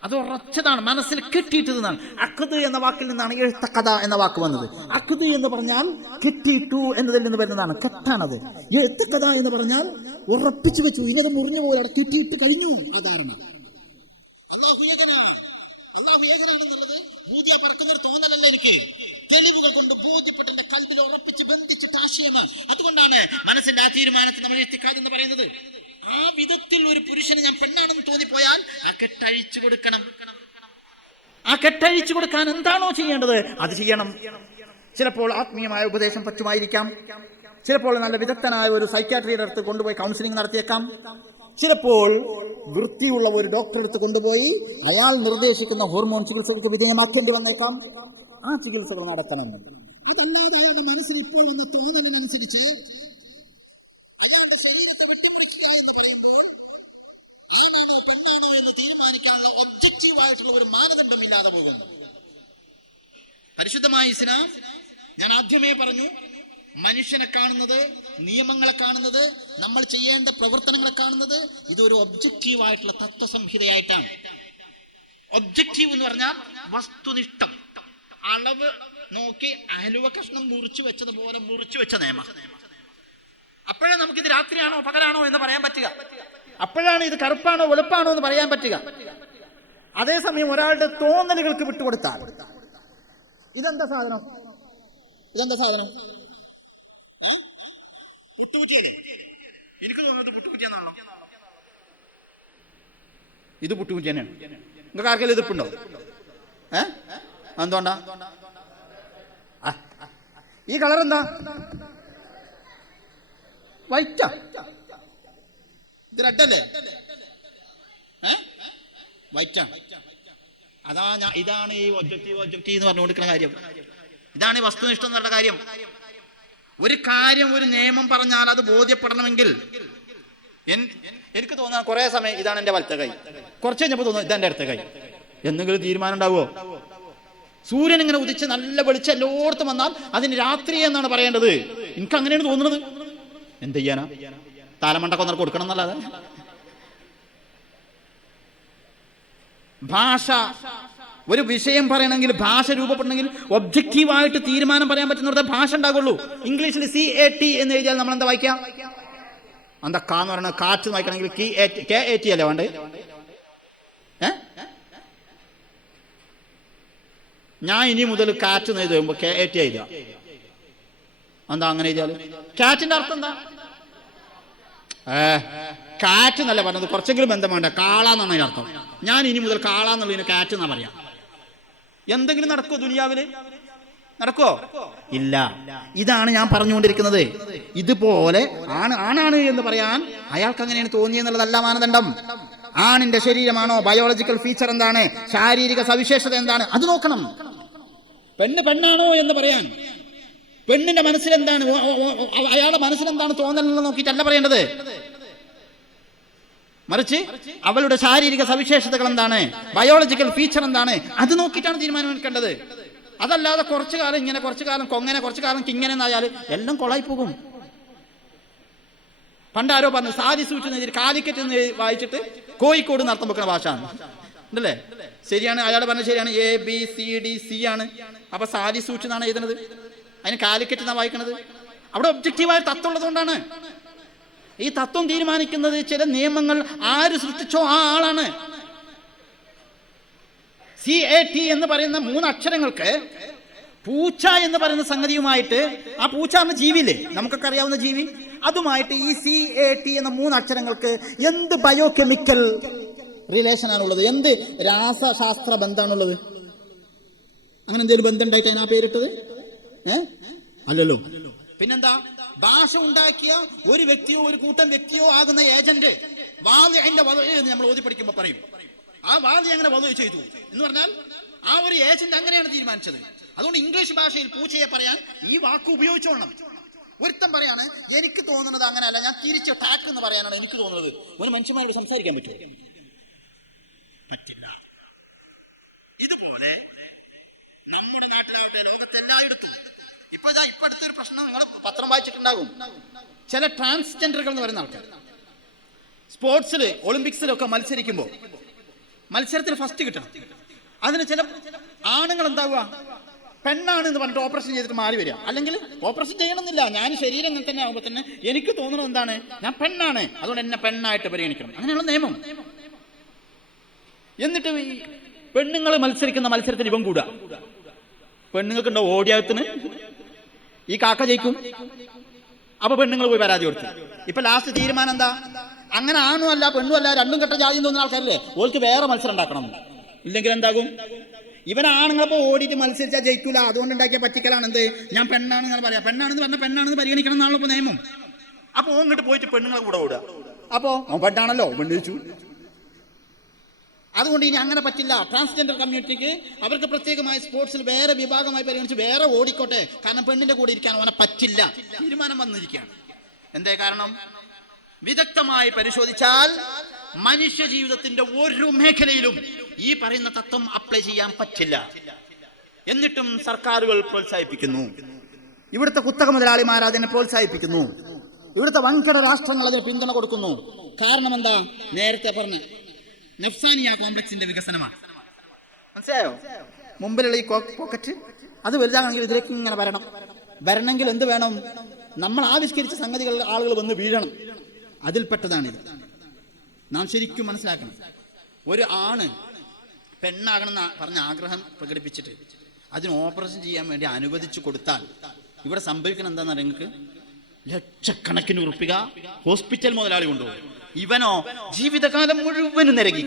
അത് ഉറച്ചതാണ്, മനസ്സിൽ കെട്ടിയിട്ടതാണ്. അഖദ് എന്ന വാക്കിൽ നിന്നാണ് എഴുത്തക്കഥ എന്ന വാക്ക് വന്നത്. അഖദ് എന്ന് പറഞ്ഞാൽ കെട്ടിയിട്ടു എന്നതിൽ നിന്ന് വരുന്നതാണ്, കെട്ടാണത്. എഴുത്തക്കഥ എന്ന് പറഞ്ഞാൽ ഉറപ്പിച്ചു വെച്ചു, ഇനി അത് മുറിഞ്ഞു പോലെ കെട്ടിയിട്ട് കഴിഞ്ഞു. അധാരണ. അല്ലാഹു ഏകനാണെന്നുള്ളത് ബോധ്യ പറക്കുന്ന ഒരു തോന്നലല്ല, എനിക്ക് തെളിവുകൾ കൊണ്ട് ബോധ്യപ്പെട്ട് എന്റെ കൽബിൽ ഉറപ്പിച്ച് ബന്ധിച്ചിട്ട് ആശയമാണ്. അതുകൊണ്ടാണ് മനസ്സിന്റെ ആ തീരുമാനത്തെ നമ്മൾ എത്തിക്കാതെ എന്ന് പറയുന്നത്. ആ വിധത്തിൽ ഒരു പുരുഷന് ഞാൻ പെണ്ണാണെന്ന് തോന്നിപ്പോയാൽ ആ കെട്ടഴിച്ചു കൊടുക്കണം. ആ കെട്ടഴിച്ചു കൊടുക്കാൻ എന്താണോ ചെയ്യേണ്ടത് അത് ചെയ്യണം. ചിലപ്പോൾ ആത്മീയമായ ഉപദേശം പറ്റുമായിരിക്കാം, ചിലപ്പോൾ നല്ല വിദഗ്ധനായ ഒരു സൈക്യാട്രിയുടെ അടുത്ത് കൊണ്ടുപോയി കൗൺസിലിംഗ് നടത്തിയേക്കാം, ചിലപ്പോൾ വൃത്തിയുള്ള ഒരു ഡോക്ടറെ അടുത്ത് കൊണ്ടുപോയി അയാൾ നിർദ്ദേശിക്കുന്ന ഹോർമോൺ ചികിത്സകൾക്ക് വിധേയമാക്കേണ്ടി വന്നേക്കാം. ആ ചികിത്സകൾ നടത്തണം. അതല്ലാതെ അയാളുടെ മനസ്സിൽ ഇപ്പോൾ വന്ന തോന്നലിനനുസരിച്ച് അയാളുടെ ശരീരത്തെ വെട്ടിമുറിക്കുക എന്ന് പറയുമ്പോൾ ആണാണോ പെണ്ണാണോ എന്ന് തീരുമാനിക്കാനുള്ള ഒബ്ജക്റ്റീവായിട്ടുള്ള ഒരു മാനദണ്ഡമില്ലാതെ പോകും. പരിശുദ്ധമായ ഇസ്ലാം, ഞാൻ ആദ്യമേ പറഞ്ഞു, മനുഷ്യനെ കാണുന്നത്, നിയമങ്ങളെ കാണുന്നത്, നമ്മൾ ചെയ്യേണ്ട പ്രവർത്തനങ്ങളെ കാണുന്നത് ഇതൊരു ഒബ്ജക്റ്റീവ് ആയിട്ടുള്ള തത്വസംഹിതയായിട്ടാണ്. ഒബ്ജക്റ്റീവ് എന്ന് പറഞ്ഞാൽ വസ്തുനിഷ്ഠം, അളവ് നോക്കി അഹലുവ കഷ്ണം മുറിച്ചു വെച്ചതുപോലെ മുറിച്ചു വെച്ച നിയമം. അപ്പോഴേ നമുക്കിത് രാത്രിയാണോ പകലാണോ എന്ന് പറയാൻ പറ്റുക. അപ്പോഴാണ് ഇത് കറുപ്പാണോ വെളുപ്പാണോ എന്ന് പറയാൻ പറ്റുക. അതേസമയം ഒരാളുടെ തോന്നലുകൾക്ക് വിട്ടുകൊടുത്താൽ ഇതെന്താ സാധനം, ഇതെന്താ സാധനം? പുട്ടുകുറ്റിയാണ്. എനിക്ക് തോന്നുന്നത് പുട്ടുകുറ്റിയാണല്ലോ. ഇത് പുട്ടുകുറ്റി തന്നെയാണ്. നിങ്ങൾക്ക് ആർക്കെങ്കിലും എതിർപ്പുണ്ടോ? എന്തുകൊണ്ടാ ഈ കളർ എന്താ? വൈറ്റാ, ഇത് റെഡല്ലേ? വൈറ്റാണ്. ഇതാണ് ഈ ഒബ്ജക്റ്റീവ് എന്ന് പറഞ്ഞുകൊടുക്കുന്ന കാര്യം. ഇതാണ് ഈ വസ്തുനിഷ്ഠം എന്ന് പറഞ്ഞ കാര്യം. ഒരു കാര്യം, ഒരു നിയമം പറഞ്ഞാൽ അത് ബോധ്യപ്പെടണമെങ്കിൽ എനിക്ക് തോന്നാൻ കുറെ സമയം ഇതാണ് എന്റെ വലത്തെ കൈ, കുറച്ച് കഴിഞ്ഞപ്പോൾ തോന്നുന്നു ഇതെന്റെ അടുത്ത കൈ. എന്തെങ്കിലും തീരുമാനം ഉണ്ടാവുമോ? സൂര്യൻ ഇങ്ങനെ ഉദിച്ച് നല്ല വെളിച്ചം എല്ലായിടത്തും വന്നാൽ അതിന് രാത്രി എന്നാണ് പറയേണ്ടത്. എനിക്ക് അങ്ങനെയാണ് തോന്നുന്നത്. എന്ത് ചെയ്യാനാ? താലമണ്ടൊക്കെ ഒന്നര കൊടുക്കണം എന്നല്ലാതെ. ഭാഷ, ഒരു വിഷയം പറയണമെങ്കിൽ, ഭാഷ രൂപപ്പെടണമെങ്കിൽ ഒബ്ജക്റ്റീവായിട്ട് തീരുമാനം പറയാൻ പറ്റുന്നിടത്തെ ഭാഷ ഉണ്ടാകുള്ളൂ. ഇംഗ്ലീഷിൽ CAT എന്ന് എഴുതിയാൽ നമ്മൾ എന്താ വായിക്കാം? എന്താ കാന്ന് പറയണ? കാറ്റ് വായിക്കണമെങ്കിൽ KAT അല്ലേ വേണ്ടേ? ഞാൻ ഇനി മുതൽ കാറ്റ് എന്ന് എഴുതുമ്പോൾ KAT എഴുതുക. എന്താ അങ്ങനെ എഴുതിയാൽ? കാറ്റിന്റെ അർത്ഥം എന്താ? കാറ്റ് എന്നല്ല പറഞ്ഞത്, കുറച്ചെങ്കിലും ബന്ധം വേണ്ട. കാളാന്നാണ് അതിന്റെ അർത്ഥം. ഞാൻ ഇനി മുതൽ കാളാന്നുള്ളതിന് കാറ്റ് എന്നാ പറയാം. എന്തെങ്കിലും നടക്കുമോ ദുനിയാവില്? നടക്കുമോ? ഇല്ല. ഇതാണ് ഞാൻ പറഞ്ഞുകൊണ്ടിരിക്കുന്നത്. ഇതുപോലെ ആണാണ് എന്ന് പറയാൻ അയാൾക്ക് അങ്ങനെയാണ് തോന്നിയെന്നുള്ളതല്ല മാനദണ്ഡം. ആണിന്റെ ശരീരമാണോ, ബയോളജിക്കൽ ഫീച്ചർ എന്താണ്, ശാരീരിക സവിശേഷത എന്താണ്, അത് നോക്കണം. പെണ്ണാണോ എന്ന് പറയാൻ പെണ്ണിന്റെ മനസ്സിലെന്താണ്, അയാളുടെ മനസ്സിലെന്താണ് തോന്നലെന്ന് നോക്കിയിട്ടല്ല പറയേണ്ടത്. മറിച്ച് അവളുടെ ശാരീരിക സവിശേഷതകൾ എന്താണ്, ബയോളജിക്കൽ ഫീച്ചർ എന്താണ്, അത് നോക്കിയിട്ടാണ് തീരുമാനമെടുക്കേണ്ടത്. അതല്ലാതെ കുറച്ചു കാലം ഇങ്ങനെ, കുറച്ചു കാലം കൊങ്ങനെ, കുറച്ചു കാലം കിങ്ങനെ എന്നായാൽ എല്ലാം കൊളായി പോകും. പണ്ടാരോ പറഞ്ഞു സാരി സൂക്ഷിച്ച് കാലിക്കറ്റ് എന്ന് വായിച്ചിട്ട് കോഴിക്കോട് നടത്തം വെക്കുന്ന ഭാഷ ഉണ്ടല്ലേ? ശരിയാണ്, അയാൾ പറഞ്ഞത് ശരിയാണ്. ABCDC ആണ്. അപ്പൊ സാരി സൂക്ഷിച്ചാണ് എഴുതുന്നത്, അതിന് കാലിക്കറ്റ് എന്നാണ് വായിക്കണത്. അവിടെ ഒബ്ജക്റ്റീവായ തത്വം ഉള്ളതുകൊണ്ടാണ്. ഈ തത്വം തീരുമാനിക്കുന്നത് ചില നിയമങ്ങൾ ആര് സൃഷ്ടിച്ചോ ആ ആളാണ്. CAT എന്ന് പറയുന്ന 3 അക്ഷരങ്ങൾക്ക് പൂച്ച എന്ന് പറയുന്ന സംഗതിയുമായിട്ട്, ആ പൂച്ച എന്ന ജീവിയില്ലേ, നമുക്കൊക്കെ അറിയാവുന്ന ജീവി, അതുമായിട്ട് ഈ CAT എന്ന 3 അക്ഷരങ്ങൾക്ക് എന്ത് ബയോകെമിക്കൽ റിലേഷൻ ആണുള്ളത്, എന്ത് രാസശാസ്ത്ര ബന്ധമാണുള്ളത്? അങ്ങനെ എന്തെങ്കിലും ബന്ധം ഉണ്ടായിട്ട് അതിനാ പേരിട്ടത്? അല്ലല്ലോ. പിന്നെന്താ? ഭാഷ ഉണ്ടാക്കിയ ഒരു വ്യക്തിയോ ഒരു കൂട്ടം വ്യക്തിയോ ആകുന്ന ഏജന്റ് വാദിന്റെ നമ്മൾ ഓതി പഠിക്കുമ്പോൾ പറയും, ആ വാദി അങ്ങനെ വധു ചെയ്തു എന്ന് പറഞ്ഞാൽ ആ ഒരു ഏജന്റ് അങ്ങനെയാണ് തീരുമാനിച്ചത്. അതുകൊണ്ട് ഇംഗ്ലീഷ് ഭാഷയിൽ പൂച്ചയെ പറയാൻ ഈ വാക്ക് ഉപയോഗിച്ചോളണം. ഒരുത്തം പറയാണ് എനിക്ക് തോന്നുന്നത് അങ്ങനെയല്ല, ഞാൻ തിരിച്ച് ടാക്ക് എന്ന് പറയാനാണ് എനിക്ക് തോന്നുന്നത്. ഒരു മനുഷ്യന്മാരോട് സംസാരിക്കാൻ പറ്റുമോ? പറ്റില്ല. ഇതുപോലെ നമ്മുടെ നാട്ടിലാവട്ടെ, ലോകത്തെല്ലായിടത്തും ഇപ്പൊ അടുത്തൊരു പ്രശ്നം നിങ്ങൾ പത്രം വായിച്ചിട്ടുണ്ടാകും. ചില ട്രാൻസ്ജെൻഡറുകൾ എന്ന് പറയുന്ന ആൾക്കാർ സ്പോർട്സിൽ, ഒളിമ്പിക്സിലൊക്കെ മത്സരിക്കുമ്പോൾ മത്സരത്തിൽ ഫസ്റ്റ് കിട്ടണം. അതിന് ചില ആണുങ്ങൾ എന്താവുക, പെണ്ണാണ് എന്ന് പറഞ്ഞിട്ട് ഓപ്പറേഷൻ ചെയ്തിട്ട് മാറി വരിക. അല്ലെങ്കിൽ ഓപ്പറേഷൻ ചെയ്യണമെന്നില്ല, ഞാൻ ശരീരം അങ്ങനെ തന്നെ ആകുമ്പോൾ തന്നെ എനിക്ക് തോന്നുന്നത് എന്താണ്, ഞാൻ പെണ്ണാണ്, അതുകൊണ്ട് എന്നെ പെണ്ണായിട്ട് പരിഗണിക്കണം, അങ്ങനെയുള്ള നിയമം. എന്നിട്ട് ഈ പെണ്ണുങ്ങൾ മത്സരിക്കുന്ന മത്സരത്തിൽ ഇവൻ കൂടുക. പെണ്ണുങ്ങൾക്കുണ്ടോ ഓടിയാകത്തിന്? ഈ കാക്ക ജയിക്കും. അപ്പൊ പെണ്ണുങ്ങൾ പോയി പരാതി കൊടുത്തു. ഇപ്പൊ ലാസ്റ്റ് തീരുമാനം എന്താ? അങ്ങനെ ആണും അല്ല പെണ്ണും അല്ല, രണ്ടും കെട്ട ജാതി തോന്നുന്ന ആൾക്കാരല്ലേ, ഓൾക്ക് വേറെ മത്സരം ഉണ്ടാക്കണം. ഇല്ലെങ്കിൽ എന്താകും? ഇവൻ ആണുങ്ങളപ്പോ ഓടിയിട്ട് മത്സരിച്ചാൽ ജയിക്കൂല, അതുകൊണ്ട് ഉണ്ടാക്കിയ പറ്റിക്കലാണ് എന്ത്, ഞാൻ പെണ്ണാണെന്ന് പറയാം. പെണ്ണാണെന്ന് പറഞ്ഞാൽ പെണ്ണാണെന്ന് പരിഗണിക്കണം എന്നാണല്ലോ ഇപ്പൊ നിയമം. അപ്പൊ ഓങ്ങിട്ട് പോയിട്ട് പെണ്ണുങ്ങളെ കൂടെ ഓടുക. അപ്പോ പെണ്ണാണല്ലോ, പെണ്ണിച്ചു. അതുകൊണ്ട് ഇനി അങ്ങനെ പറ്റില്ല. ട്രാൻസ്ജെൻഡർ കമ്മ്യൂണിറ്റിക്ക് അവർക്ക് പ്രത്യേകമായി സ്പോർട്സിൽ വേറെ വിഭാഗമായി പരിഗണിച്ച് വേറെ ഓടിക്കോട്ടെ, കാരണം പെണ്ണിന്റെ കൂടെ ഇരിക്കാൻ അവനെ പറ്റില്ല. തീരുമാനം വന്നിരിക്കുകയാണ്. എന്തേ കാരണം? വിദഗ്ധമായി പരിശോധിച്ചാൽ മനുഷ്യ ജീവിതത്തിന്റെ ഒരു മേഖലയിലും ഈ പറയുന്ന തത്വം അപ്ലൈ ചെയ്യാൻ പറ്റില്ല. എന്നിട്ടും സർക്കാരുകൾ പ്രോത്സാഹിപ്പിക്കുന്നു. ഇവിടുത്തെ കുത്തക മുതലാളിമാർ അതിനെ പ്രോത്സാഹിപ്പിക്കുന്നു. ഇവിടുത്തെ വൻകിട രാഷ്ട്രങ്ങൾ അതിന് പിന്തുണ കൊടുക്കുന്നു. കാരണം എന്താ? നേരത്തെ പറഞ്ഞ നഫ്സാനിയ കോംപ്ലക്സിന്റെ വികസനമാണ്. മനസ്സിലായോ? മുമ്പിലുള്ള ഈ പോക്കറ്റ് അത് വലുതാണെങ്കിൽ ഇതിലേക്ക് ഇങ്ങനെ വരണമെങ്കിൽ എന്ത് വേണം? നമ്മൾ ആവിഷ്കരിച്ച സംഗതികൾ ആളുകൾ വന്ന് വീഴണം. അതിൽപ്പെട്ടതാണിത്. നാം ശരിക്കും മനസ്സിലാക്കണം. ഒരു ആണ് പെണ്ണാകണം എന്ന് പറഞ്ഞ ആഗ്രഹം പ്രകടിപ്പിച്ചിട്ട് അതിന് ഓപ്പറേഷൻ ചെയ്യാൻ വേണ്ടി അനുവദിച്ചു കൊടുത്താൽ ഇവിടെ സംഭവിക്കണം എന്താണെന്ന് അറിയാം നിങ്ങൾക്ക്? ലക്ഷക്കണക്കിന് ഉറുപ്പിക ഹോസ്പിറ്റൽ മുതലാളി കൊണ്ടുപോകും. ഇവനോ ജീവിതകാലം മുഴുവനും നിരകി.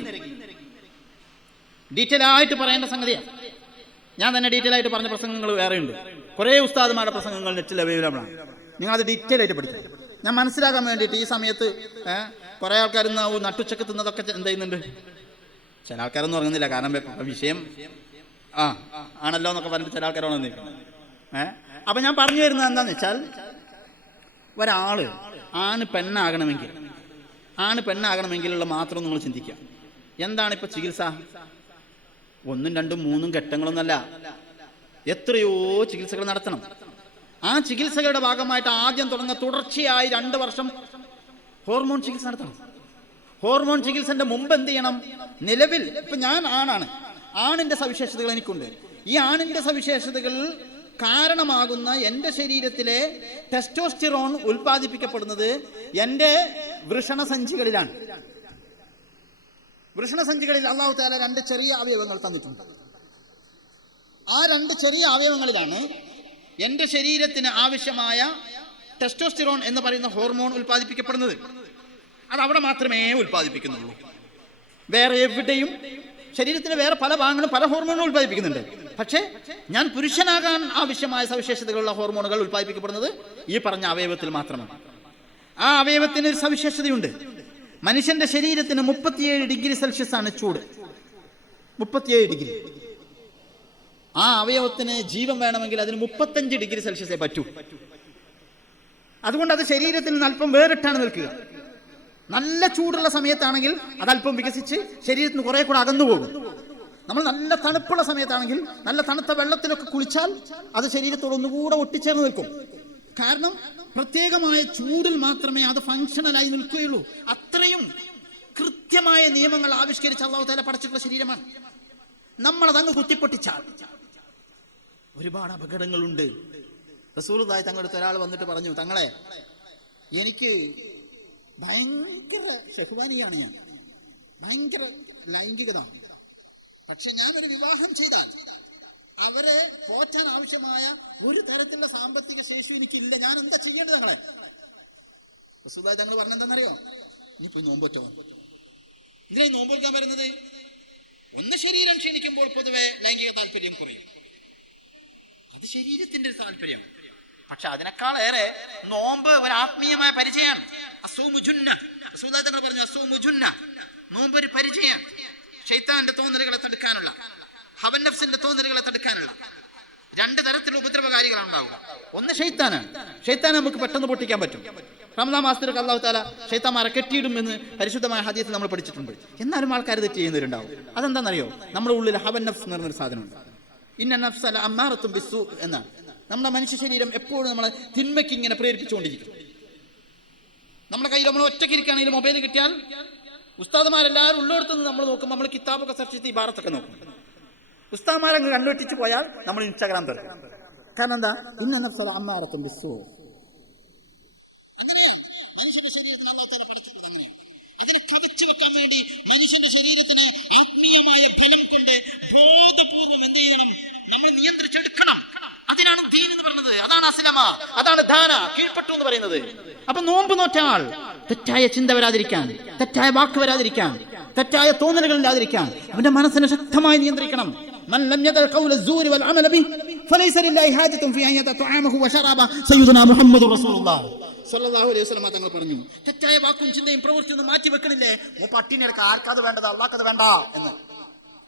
ഡീറ്റെയിൽ ആയിട്ട് പറയേണ്ട സംഗതിയാണ്. ഞാൻ തന്നെ ഡീറ്റെയിൽ ആയിട്ട് പറഞ്ഞ പ്രസംഗങ്ങൾ വേറെയുണ്ട്. കുറേ ഉസ്താദുമാരുടെ പ്രസംഗങ്ങൾ നെറ്റിൽ അവൈലബിളാണ്. നിങ്ങളത് ഡീറ്റെയിൽ ആയിട്ട് പഠിക്കും. ഞാൻ മനസ്സിലാക്കാൻ വേണ്ടിയിട്ട് ഈ സമയത്ത് കുറേ ആൾക്കാർ നട്ടുച്ചക്ക് തിന്നതൊക്കെ എന്ത് ചെയ്യുന്നുണ്ട്? ചില ആൾക്കാരൊന്നും ഉറങ്ങുന്നില്ല. കാരണം വിഷയം ആണല്ലോ എന്നൊക്കെ പറഞ്ഞിട്ട് ചില ആൾക്കാർ ഉണർന്നിരിക്കുന്നത്. അപ്പം ഞാൻ പറഞ്ഞു വരുന്നത് എന്താണെന്ന് വെച്ചാൽ, ഒരാള് ആണ് പെണ്ണാകണമെങ്കിലുള്ള മാത്രം നിങ്ങൾ ചിന്തിക്കുക. എന്താണ് ഇപ്പൊ ചികിത്സ? 1, 2, 3 ഘട്ടങ്ങളൊന്നല്ല, എത്രയോ ചികിത്സകൾ നടത്തണം. ആ ചികിത്സകളുടെ ഭാഗമായിട്ട് ആദ്യം തുടർച്ചയായി 2 വർഷം ഹോർമോൺ ചികിത്സ നടത്തണം. ഹോർമോൺ ചികിത്സന്റെ മുമ്പ് എന്ത് ചെയ്യണം? നിലവിൽ ഇപ്പൊ ഞാൻ ആണാണ്, ആണിന്റെ സവിശേഷതകൾ എനിക്കുണ്ട്. ഈ ആണിന്റെ സവിശേഷതകൾ കാരണമാകുന്ന എൻ്റെ ശരീരത്തിലെ ടെസ്റ്റോസ്റ്റിറോൺ ഉൽപ്പാദിപ്പിക്കപ്പെടുന്നത് എൻ്റെ വൃഷണസഞ്ചികളിലാണ്. വൃഷണസഞ്ചികളിൽ അല്ലാഹു തആല 2 ചെറിയ അവയവങ്ങൾ തന്നിട്ടുണ്ട്. ആ 2 ചെറിയ അവയവങ്ങളിലാണ് എൻ്റെ ശരീരത്തിന് ആവശ്യമായ ടെസ്റ്റോസ്റ്റിറോൺ എന്ന് പറയുന്ന ഹോർമോൺ ഉൽപ്പാദിപ്പിക്കപ്പെടുന്നത്. അത് അവിടെ മാത്രമേ ഉൽപ്പാദിപ്പിക്കുന്നുള്ളൂ. വേറെ എവിടെയും ശരീരത്തിന് വേറെ പല ഭാഗങ്ങളും പല ഹോർമോണുകൾ ഉൽപ്പാദിപ്പിക്കുന്നുണ്ട്. പക്ഷേ ഞാൻ പുരുഷനാകാൻ ആവശ്യമായ സവിശേഷതകളുള്ള ഹോർമോണുകൾ ഉൽപ്പാദിപ്പിക്കപ്പെടുന്നത് ഈ പറഞ്ഞ അവയവത്തിൽ മാത്രമാണ്. ആ അവയവത്തിന് ഒരു സവിശേഷതയുണ്ട്. മനുഷ്യന്റെ ശരീരത്തിന് 37 ഡിഗ്രി സെൽഷ്യസ് ആണ് ചൂട്. 37 ഡിഗ്രി. ആ അവയവത്തിന് ജീവൻ വേണമെങ്കിൽ അതിന് 35 ഡിഗ്രി സെൽഷ്യസേ പറ്റൂ. അതുകൊണ്ട് അത് ശരീരത്തിൽ നിന്ന് അല്പം വേറിട്ടാണ് നിൽക്കുക. നല്ല ചൂടുള്ള സമയത്താണെങ്കിൽ അതല്പം വികസിച്ച് ശരീരത്തിന് കുറെ കൂടെ അകന്നു പോകും. നമ്മൾ നല്ല തണുപ്പുള്ള സമയത്താണെങ്കിൽ നല്ല തണുത്ത വെള്ളത്തിലൊക്കെ കുളിച്ചാൽ അത് ശരീരത്തോട് ഒന്നുകൂടെ ഒട്ടിച്ചേർന്ന് നിൽക്കും. കാരണം പ്രത്യേകമായ ചൂടിൽ മാത്രമേ അത് ഫങ്ഷണലായി നിൽക്കുകയുള്ളൂ. അത്രയും കൃത്യമായ നിയമങ്ങൾ ആവിഷ്കരിച്ച് അല്ലാഹു തആല പടച്ചിട്ടുള്ള ശരീരമാണ്. നമ്മളതങ്ങ് കുത്തിപ്പൊട്ടിച്ചാൽ ഒരുപാട് അപകടങ്ങളുണ്ട്. റസൂലുള്ളാഹി തങ്ങളുടെ അടുത്ത് ഒരാൾ വന്നിട്ട് പറഞ്ഞു, തങ്ങളെ, എനിക്ക് ഭയങ്കര ഷഹ്വാനിയാണ്, ഞാൻ ഭയങ്കര ലൈംഗികത. പക്ഷെ ഞാനൊരു വിവാഹം ചെയ്താൽ അവരെ പോറ്റാൻ ആവശ്യമായ ഒരു തരത്തിലുള്ള സാമ്പത്തിക ശേഷി എനിക്കില്ല. ഞാൻ എന്താ ചെയ്യേണ്ടത് തങ്ങളെ? റസൂലുള്ളാഹി തങ്ങൾ പറഞ്ഞെന്താണെന്നറിയോ? നീ പോയി നോമ്പൊറ്റോ. ഇതിനായി നോമ്പൊടുക്കാൻ വരുന്നത്, ഒന്ന് ശരീരം ക്ഷീണിക്കുമ്പോൾ പൊതുവെ ലൈംഗിക താല്പര്യം കുറയും. അത് ശരീരത്തിന്റെ ഒരു താല്പര്യം. പക്ഷെ അതിനേക്കാൾ ഏറെ നോമ്പ് ഒരു ആത്മീയമായ പരിചയമാണ്. അസ്സൗമു ജുന്ന. റസൂലുള്ളാഹി തങ്ങൾ പറഞ്ഞു, അസ്സൗമു ജുന്ന, നോമ്പ് ഒരു പരിചയമാണ്. ശൈത്താന്റെ തോന്നലുകളെ തടുക്കാനുള്ള, ഹവൻ നഫ്സിന്റെ തോന്നലുകളെ തടുക്കാനുള്ള 2 തരത്തിലുള്ള ഉപദ്രവകാരികളാണ് ഉണ്ടാവുക. ഒന്ന് ഷൈത്താനാണ്. ഷൈത്താൻ നമുക്ക് പെട്ടെന്ന് പൊട്ടിക്കാൻ പറ്റും. റമദാൻ മാസത്തിലൊക്കെ അല്ലാഹു തആല ശൈത്താന്മാരെ കെട്ടിയിടും എന്ന് പരിശുദ്ധമായ ഹദീസിൽ നമ്മൾ പഠിച്ചിട്ടുണ്ട്. എന്നാലും ആൾക്കാർ തെറ്റ് ചെയ്യുന്നവരുണ്ടാവും. അതെന്താണെന്നറിയോ? നമ്മുടെ ഉള്ളിൽ ഹവൻ നഫ്സ് എന്ന് പറഞ്ഞൊരു സാധനമുണ്ട്. ഇന്ന നഫ്സ ലഅമ്മാറത്തുൻ ബിസ്സൂ എന്നാണ്. നമ്മുടെ മനുഷ്യ ശരീരം എപ്പോഴും നമ്മളെ തിന്മയ്ക്ക് ഇങ്ങനെ പ്രേരിപ്പിച്ചുകൊണ്ടിരിക്കും. നമ്മുടെ കയ്യിൽ നമ്മൾ ഒറ്റയ്ക്കിരിക്കുകയാണെങ്കിൽ മൊബൈൽ കിട്ടിയാൽ ഉസ്താദുമാരെല്ലാവരും ഉള്ളിടത്തുനിന്ന് നമ്മൾ നോക്കുമ്പോൾ നമ്മൾ കിതാബൊക്കെ സെർച്ച് ചെയ്ത് ഇബാറത്തൊക്കെ നോക്കും. ഉസ്താദുമാരങ്ങ് കണ്ടുവെട്ടിച്ച് പോയാൽ നമ്മൾ ഇൻസ്റ്റാഗ്രാം തുറക്കും. കാരണം എന്താ? ഇന്ന നഫ്സ ലഅമ്മാറത്തുൻ ബിസ്സൂ. അങ്ങനെയാണ് മനുഷ്യന്റെ ശരീരത്തിന് അല്ലാഹു തആല പടച്ചിട്ടുള്ളത്. അങ്ങനെയാണ്. അതിനെ കവച്ചു വെക്കാൻ വേണ്ടി മനുഷ്യന്റെ ശരീരത്തിന് ആത്മീയമായ ബലം കൊണ്ട് ബോധപൂർവം എന്ത് ചെയ്യണം? നമ്മൾ നിയന്ത്രിച്ചെടുക്കണം. അതിനാണ് ദീൻ എന്ന് പറയുന്നത്. അതാണ് അസ്ലമ, അതാണ് ധാന, കീഴ്പ്പെട്ടു എന്ന് പറയുന്നത്. അപ്പൊ നോമ്പ് നോറ്റാൽ തെറ്റായ ചിന്ത വരാതിരിക്കാൻ, തെറ്റായ വാക്ക് വരാതിരിക്കാൻ, തെറ്റായ തോന്നലുകൾ ഇല്ലാതിരിക്കാൻ അവന്റെ മനസ്സിനെ ശക്തമായി നിയന്ത്രിക്കണം. മൻ ലം യദൽ ഖൗല الزور والعمل به فليس لله حاجة في أن يدع طعامه وشرابه سيدنا محمد رسول الله സ്വല്ലല്ലാഹു അലൈഹി വസല്ലം തങ്ങൾ പറഞ്ഞു, തെറ്റായ വാക്കും ചിന്തയും പ്രവൃത്തിയൊന്നും മാറ്റി വെക്കണില്ലേ? പട്ടിണിയെടുക്കുക, ആർക്കത് വേണ്ടത്, അള്ളാഹ്ക്കത് വേണ്ട എന്ന്.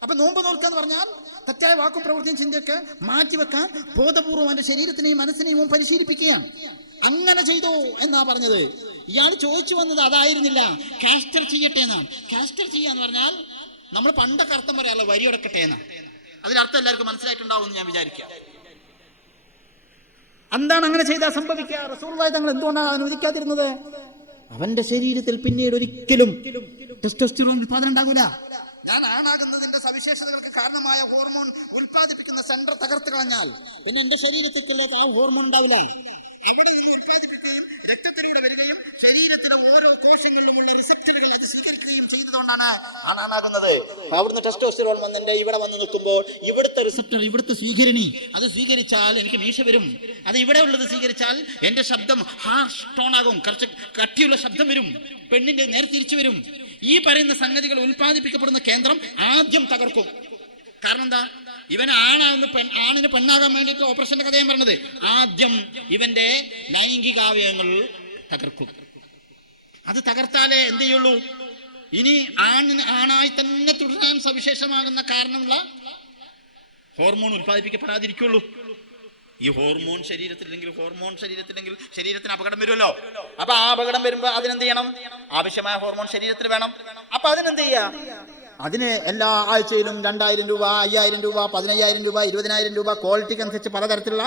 അപ്പൊ നോമ്പ് നോൽക്കുക എന്ന് പറഞ്ഞാൽ തെറ്റായ വാക്കും പ്രവൃത്തിയും ചിന്തയൊക്കെ മാറ്റിവെക്കാൻ ബോധപൂർവം എന്റെ ശരീരത്തിനെയും മനസ്സിനെയും പരിശീലിപ്പിക്കുകയാണ്. അങ്ങനെ ചെയ്തോ എന്നാ പറഞ്ഞത്. ഇയാൾ ചോദിച്ചു വന്നത് അതായിരുന്നില്ല, കാസ്റ്റർ ചെയ്യട്ടെ എന്നാണ്. കാസ്റ്റർ ചെയ്യാന്ന് പറഞ്ഞാൽ നമ്മൾ പണ്ടൊക്കെ അർത്ഥം പറയാനുള്ള വരിയൊടക്കട്ടെ എന്നാണ്. അതിനർത്ഥം എല്ലാവർക്കും മനസ്സിലായിട്ടുണ്ടാവും എന്ന് ഞാൻ വിചാരിക്കാം. എന്താണ് അങ്ങനെ ചെയ്താൽ സംഭവിക്കുക? റസൂലുള്ളാഹി തങ്ങൾ എന്തുകൊണ്ടാണ് അനുവദിക്കാതിരുന്നത്? അവന്റെ ശരീരത്തിൽ പിന്നീട് ഒരിക്കലും ടെസ്റ്റോസ്റ്ററോൺ ഉൽപാദനം ഉണ്ടാകില്ല. ഞാൻ ആണാകുന്നതിന്റെ സവിശേഷതകൾക്ക് കാരണമായ ഹോർമോൺ ഉൽപ്പാദിപ്പിക്കുന്ന സെന്റർ തകർത്ത് കളഞ്ഞാൽ പിന്നെ എന്റെ ശരീരത്തിലേക്ക് ആ ഹോർമോൺ ഉണ്ടാവില്ല. അവിടെ നിന്ന് ഉൽപ്പാദിപ്പിക്കുകയും രക്തത്തിലൂടെ വരികയും ശരീരത്തിലെ ഓരോ കോശങ്ങളിലുമുള്ള റിസപ്റ്ററുകൾ അത് സ്വീകരിക്കുകയും ചെയ്തതുകൊണ്ടാണ് ആണാകുന്നത്. അവിടുന്ന് ടെസ്റ്റോസ്റ്ററോൺ വന്നെന്റെ ഇവിടെ വന്ന് നിൽക്കുമ്പോൾ ഇവിടുത്തെ റിസപ്റ്റർ, ഇവിടുത്തെ സ്വീകരണി അത് സ്വീകരിച്ചാൽ എനിക്ക് മീശ വരും. അത് ഇവിടെ ഉള്ളത് സ്വീകരിച്ചാൽ എന്റെ ശബ്ദം ഹാർഷ് ടോൺ ആകും, കുറച്ച് കട്ടിയുള്ള ശബ്ദം വരും, പെണ്ണിന്റെ നേരെ തിരിച്ചു വരും. ഈ പറയുന്ന സംഗതികൾ ഉൽപ്പാദിപ്പിക്കപ്പെടുന്ന കേന്ദ്രം ആദ്യം തകർക്കും. കാരണം എന്താ? ഇവൻ ആണിന് പെണ്ണാകാൻ വേണ്ടിയിട്ട് ഓപ്പറേഷന്റെ കഥ ഞാൻ പറഞ്ഞത്. ആദ്യം ഇവന്റെ ലൈംഗികാവയവങ്ങൾ തകർക്കും. അത് തകർത്താലേ എന്ത് ചെയ്യുള്ളൂ? ഇനി ആണായി തന്നെ തുടരാൻ സവിശേഷമാകുന്ന കാരണമുള്ള ഹോർമോൺ ഉൽപ്പാദിപ്പിക്കപ്പെടാതിരിക്കുള്ളൂ. ഈ ഹോർമോൺ ശരീരത്തിലെങ്കിൽ ശരീരത്തിന് അപകടം വരുമല്ലോ. അപ്പൊ ആ അപകടം വരുമ്പോ അതിനെന്ത് ചെയ്യണം? ആവശ്യമായ ഹോർമോൺ ശരീരത്തിൽ വേണം. അപ്പൊ അതിനെന്ത് ചെയ്യാ? അതിന് എല്ലാ ആഴ്ചയിലും 2000 രൂപ, 5000 രൂപ, 15000 രൂപ, 20000 രൂപ, ക്വാളിറ്റിക്ക് അനുസരിച്ച് പലതരത്തിലുള്ള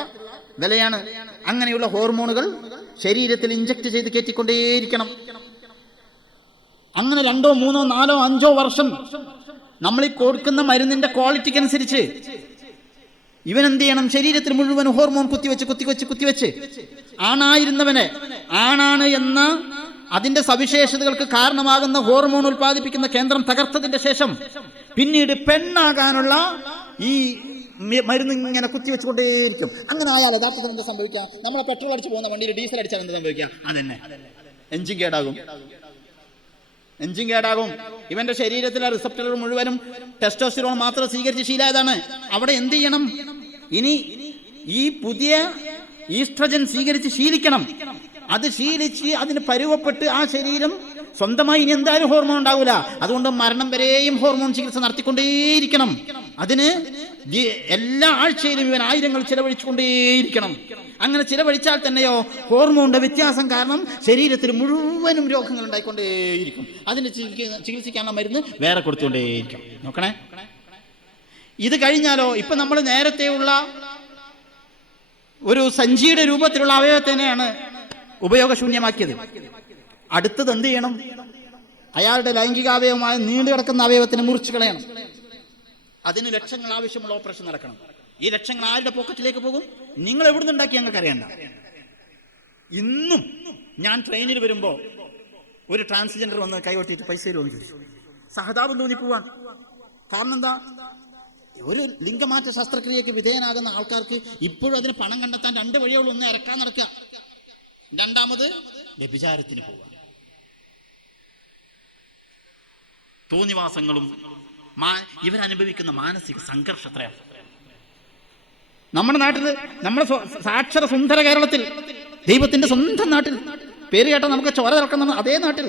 വിലയാണ്. അങ്ങനെയുള്ള ഹോർമോണുകൾ ശരീരത്തിൽ ഇഞ്ചക്ട് ചെയ്ത് കയറ്റിക്കൊണ്ടേയിരിക്കണം. അങ്ങനെ 2, 3, 4, 5 വർഷം നമ്മൾ ഈ കൊടുക്കുന്ന മരുന്നിന്റെ ക്വാളിറ്റിക്ക് അനുസരിച്ച് ഇവൻ എന്ത് ചെയ്യണം? ശരീരത്തിൽ മുഴുവൻ ഹോർമോൺ കുത്തിവെച്ച് ആണായിരുന്നവനെ ആണാണ് എന്ന അതിന്റെ സവിശേഷതകൾക്ക് കാരണമാകുന്ന ഹോർമോൺ ഉൽപ്പാദിപ്പിക്കുന്ന കേന്ദ്രം തകർത്തതിന്റെ ശേഷം പിന്നീട് പെണ്ണാകാനുള്ള ഈ മരുന്ന് ഇങ്ങനെ കുത്തിവെച്ചുകൊണ്ടേയിരിക്കും. അങ്ങനെ ആയാൽ യഥാർത്ഥത്തിൽ എന്താ സംഭവിക്കുക? നമ്മളെ പെട്രോൾ അടിച്ച് പോകുന്ന വണ്ടിയിൽ ഡീസൽ അടിച്ചാൽ എന്താ സംഭവിക്കുക? അതന്നെ, എഞ്ചിൻ കേടാകും. ഇവന്റെ ശരീരത്തിലെ റിസപ്റ്ററുകൾ മുഴുവനും ടെസ്റ്റോസ്റ്ററോൺ മാത്രം സ്വീകരിച്ച് ശീലമായതാണ്. അവിടെ എന്ത് ചെയ്യണം? ഇനി ഈ പുതിയ ഈസ്ട്രജൻ സ്വീകരിച്ച് ശീലിക്കണം. അത് ശീലിച്ച് അതിന് പരുവപ്പെട്ട് ആ ശരീരം സ്വന്തമായി ഇനി എന്തായാലും ഹോർമോൺ ഉണ്ടാവില്ല. അതുകൊണ്ട് മരണം വരെയും ഹോർമോൺ ചികിത്സ നടത്തിക്കൊണ്ടേയിരിക്കണം. അതിന് എല്ലാ ആഴ്ചയിലും ഇവൻ 1000 ചിലവഴിച്ചുകൊണ്ടേയിരിക്കണം. അങ്ങനെ ചിലവഴിച്ചാൽ തന്നെയോ ഹോർമോണിന്റെ വ്യത്യാസം കാരണം ശരീരത്തിൽ മുഴുവനും രോഗങ്ങൾ ഉണ്ടായിക്കൊണ്ടേയിരിക്കും. അതിന് ചികിത്സിക്കാനുള്ള മരുന്ന് വേറെ കൊടുത്തുകൊണ്ടേയിരിക്കും. നോക്കണേ, ഇത് കഴിഞ്ഞാലോ ഇപ്പൊ നമ്മൾ നേരത്തെയുള്ള ഒരു സഞ്ചിയുടെ രൂപത്തിലുള്ള അവയവത്തിനെയാണ് ഉപയോഗശൂന്യമാക്കിയത്. അടുത്തത് എന്ത് ചെയ്യണം? അയാളുടെ ലൈംഗികാവയവമായ നീണ്ടു കിടക്കുന്ന അവയവത്തിനെ മുറിച്ചു കളയണം. അതിന് ലക്ഷങ്ങൾ ആവശ്യമുള്ള ഓപ്പറേഷൻ നടക്കണം. ഈ ലക്ഷങ്ങൾ ആരുടെ പോക്കറ്റിലേക്ക് പോകും? നിങ്ങൾ എവിടുന്ന് ഉണ്ടാക്കി ഞങ്ങൾക്ക് അറിയണ്ട. ഇന്നും ഞാൻ ട്രെയിനിൽ വരുമ്പോ ഒരു ട്രാൻസ്ജെൻഡർ വന്ന് കൈകൊട്ടിയിട്ട് പൈസ തരുമെന്ന് ചോദിച്ചു. സഹതാപം തോന്നി പോവാൻ. കാരണം എന്താ? ഒരു ലിംഗമാറ്റ ശസ്ത്രക്രിയക്ക് വിധേയനാകുന്ന ആൾക്കാർക്ക് ഇപ്പോഴും അതിന് പണം കണ്ടെത്താൻ 2 വഴിയുള്ളൂ. ഒന്ന് ഇറക്കാൻ നടക്കുക, രണ്ടാമത് വ്യഭിചാരത്തിന് പോവുക. തോന്നിവാസങ്ങളും ഇവരനുഭവിക്കുന്ന മാനസിക സംഘർഷത്രയാണ്. നമ്മുടെ നാട്ടിൽ, നമ്മുടെ സാക്ഷര സുന്ദര കേരളത്തിൽ, ദൈവത്തിന്റെ സ്വന്തം നാട്ടിൽ, പേര് കേട്ടാൽ നമുക്ക് ചോര തിളക്കുന്ന അതേ നാട്ടിൽ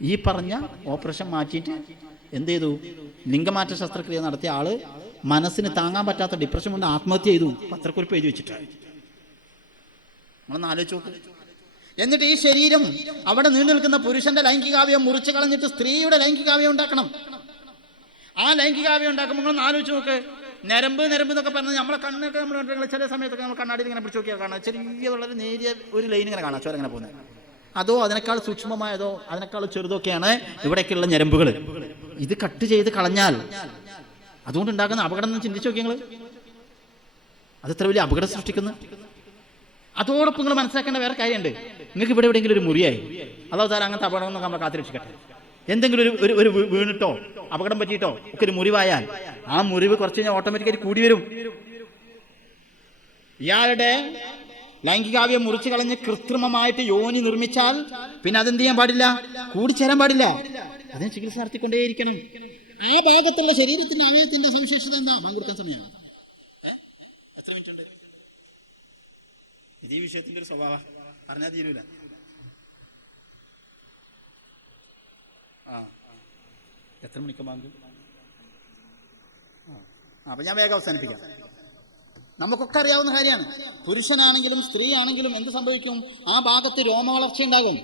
ഈ പറഞ്ഞ ഓപ്പറേഷൻ മാറ്റിയിട്ട് എന്ത് ചെയ്തു? ലിംഗമാറ്റ ശസ്ത്രക്രിയ നടത്തിയ ആള് മനസ്സിന് താങ്ങാൻ പറ്റാത്ത ഡിപ്രഷൻ കൊണ്ട് ആത്മഹത്യ ചെയ്തു. പത്രക്കുറിപ്പ് എഴുതി വെച്ചിട്ടാണ്. നമ്മളൊന്ന് ആലോചിച്ച് നോക്ക്. എന്നിട്ട് ഈ ശരീരം അവിടെ നീണ്ടു നിൽക്കുന്ന പുരുഷന്റെ ലൈംഗികാവയം മുറിച്ച് കളഞ്ഞിട്ട് സ്ത്രീയുടെ ലൈംഗികാവയം ഉണ്ടാക്കണം. ആ ലൈംഗികാവയം ഉണ്ടാക്കുമ്പോൾ നിങ്ങളൊന്ന് ആലോചിച്ച് നോക്ക്. ഞരമ്പ് എന്നൊക്കെ പറഞ്ഞാൽ നമ്മളെ കണ്ണൊക്കെ നമ്മൾ ചില സമയത്തൊക്കെ നമ്മൾ കണ്ണാടിയിൽ ഇങ്ങനെ പിടിച്ച് നോക്കിയാൽ കാണാം, ചെറിയതുള്ളൊരു നേരിയ ഒരു ലൈൻ ഇങ്ങനെ കാണാം, ചോര ഇങ്ങനെ പോകുന്നത്. അതോ അതിനേക്കാൾ സൂക്ഷ്മമായതോ അതിനേക്കാൾ ചെറുതൊക്കെയാണ് ഇവിടേക്കുള്ള ഞരമ്പുകൾ. ഇത് കട്ട് ചെയ്ത് കളഞ്ഞാൽ അതുകൊണ്ടുണ്ടാകുന്ന അപകടം എന്ന് ചിന്തിച്ചു നോക്കി നിങ്ങൾ. അത് എത്ര വലിയ അപകടം സൃഷ്ടിക്കുന്നു. അതോടൊപ്പം നിങ്ങൾ മനസ്സിലാക്കേണ്ട വേറെ കാര്യമുണ്ട്. നിങ്ങൾക്ക് ഇവിടെ എവിടെയെങ്കിലും ഒരു മുറിയായി, അല്ലാതെ താരം അങ്ങനത്തെ അപകടമൊന്നും നമ്മളെ കാത്തിരക്ഷിക്കട്ടെ. എന്തെങ്കിലും ഒരു വീണിട്ടോ അപകടം പറ്റിയിട്ടോ ഒക്കെ ഒരു മുറിവായാൽ ആ മുറിവ് കുറച്ച് കഴിഞ്ഞാൽ ഓട്ടോമാറ്റിക്കായിട്ട് കൂടി വരും. ഇയാളുടെ ലൈംഗികാവയം മുറിച്ച് കളഞ്ഞ് കൃത്രിമമായിട്ട് യോനി നിർമ്മിച്ചാൽ പിന്നെ അതെന്ത് ചെയ്യാൻ പാടില്ല? കൂടിച്ചേരാൻ പാടില്ല. അതിന് ചികിത്സ നടത്തിക്കൊണ്ടേയിരിക്കണം. ആ ഭാഗത്തുള്ള ശരീരത്തിന്റെ അവയവത്തിന്റെ സവിശേഷത എന്താ? കൊടുക്കാൻ സമയമാണ്. ഇത് ഈ വിഷയത്തിന്റെ ഒരു സ്വഭാവം പറഞ്ഞാൽ തീരൂല. എത്ര മണിക്ക് ബാങ്ക്? അപ്പൊ ഞാൻ വേഗം അവസാനിപ്പിക്കാം. നമുക്കൊക്കെ അറിയാവുന്ന കാര്യമാണ്. പുരുഷനാണെങ്കിലും സ്ത്രീ ആണെങ്കിലും എന്ത് സംഭവിക്കും? ആ ഭാഗത്ത് രോമവളർച്ച ഉണ്ടാകും.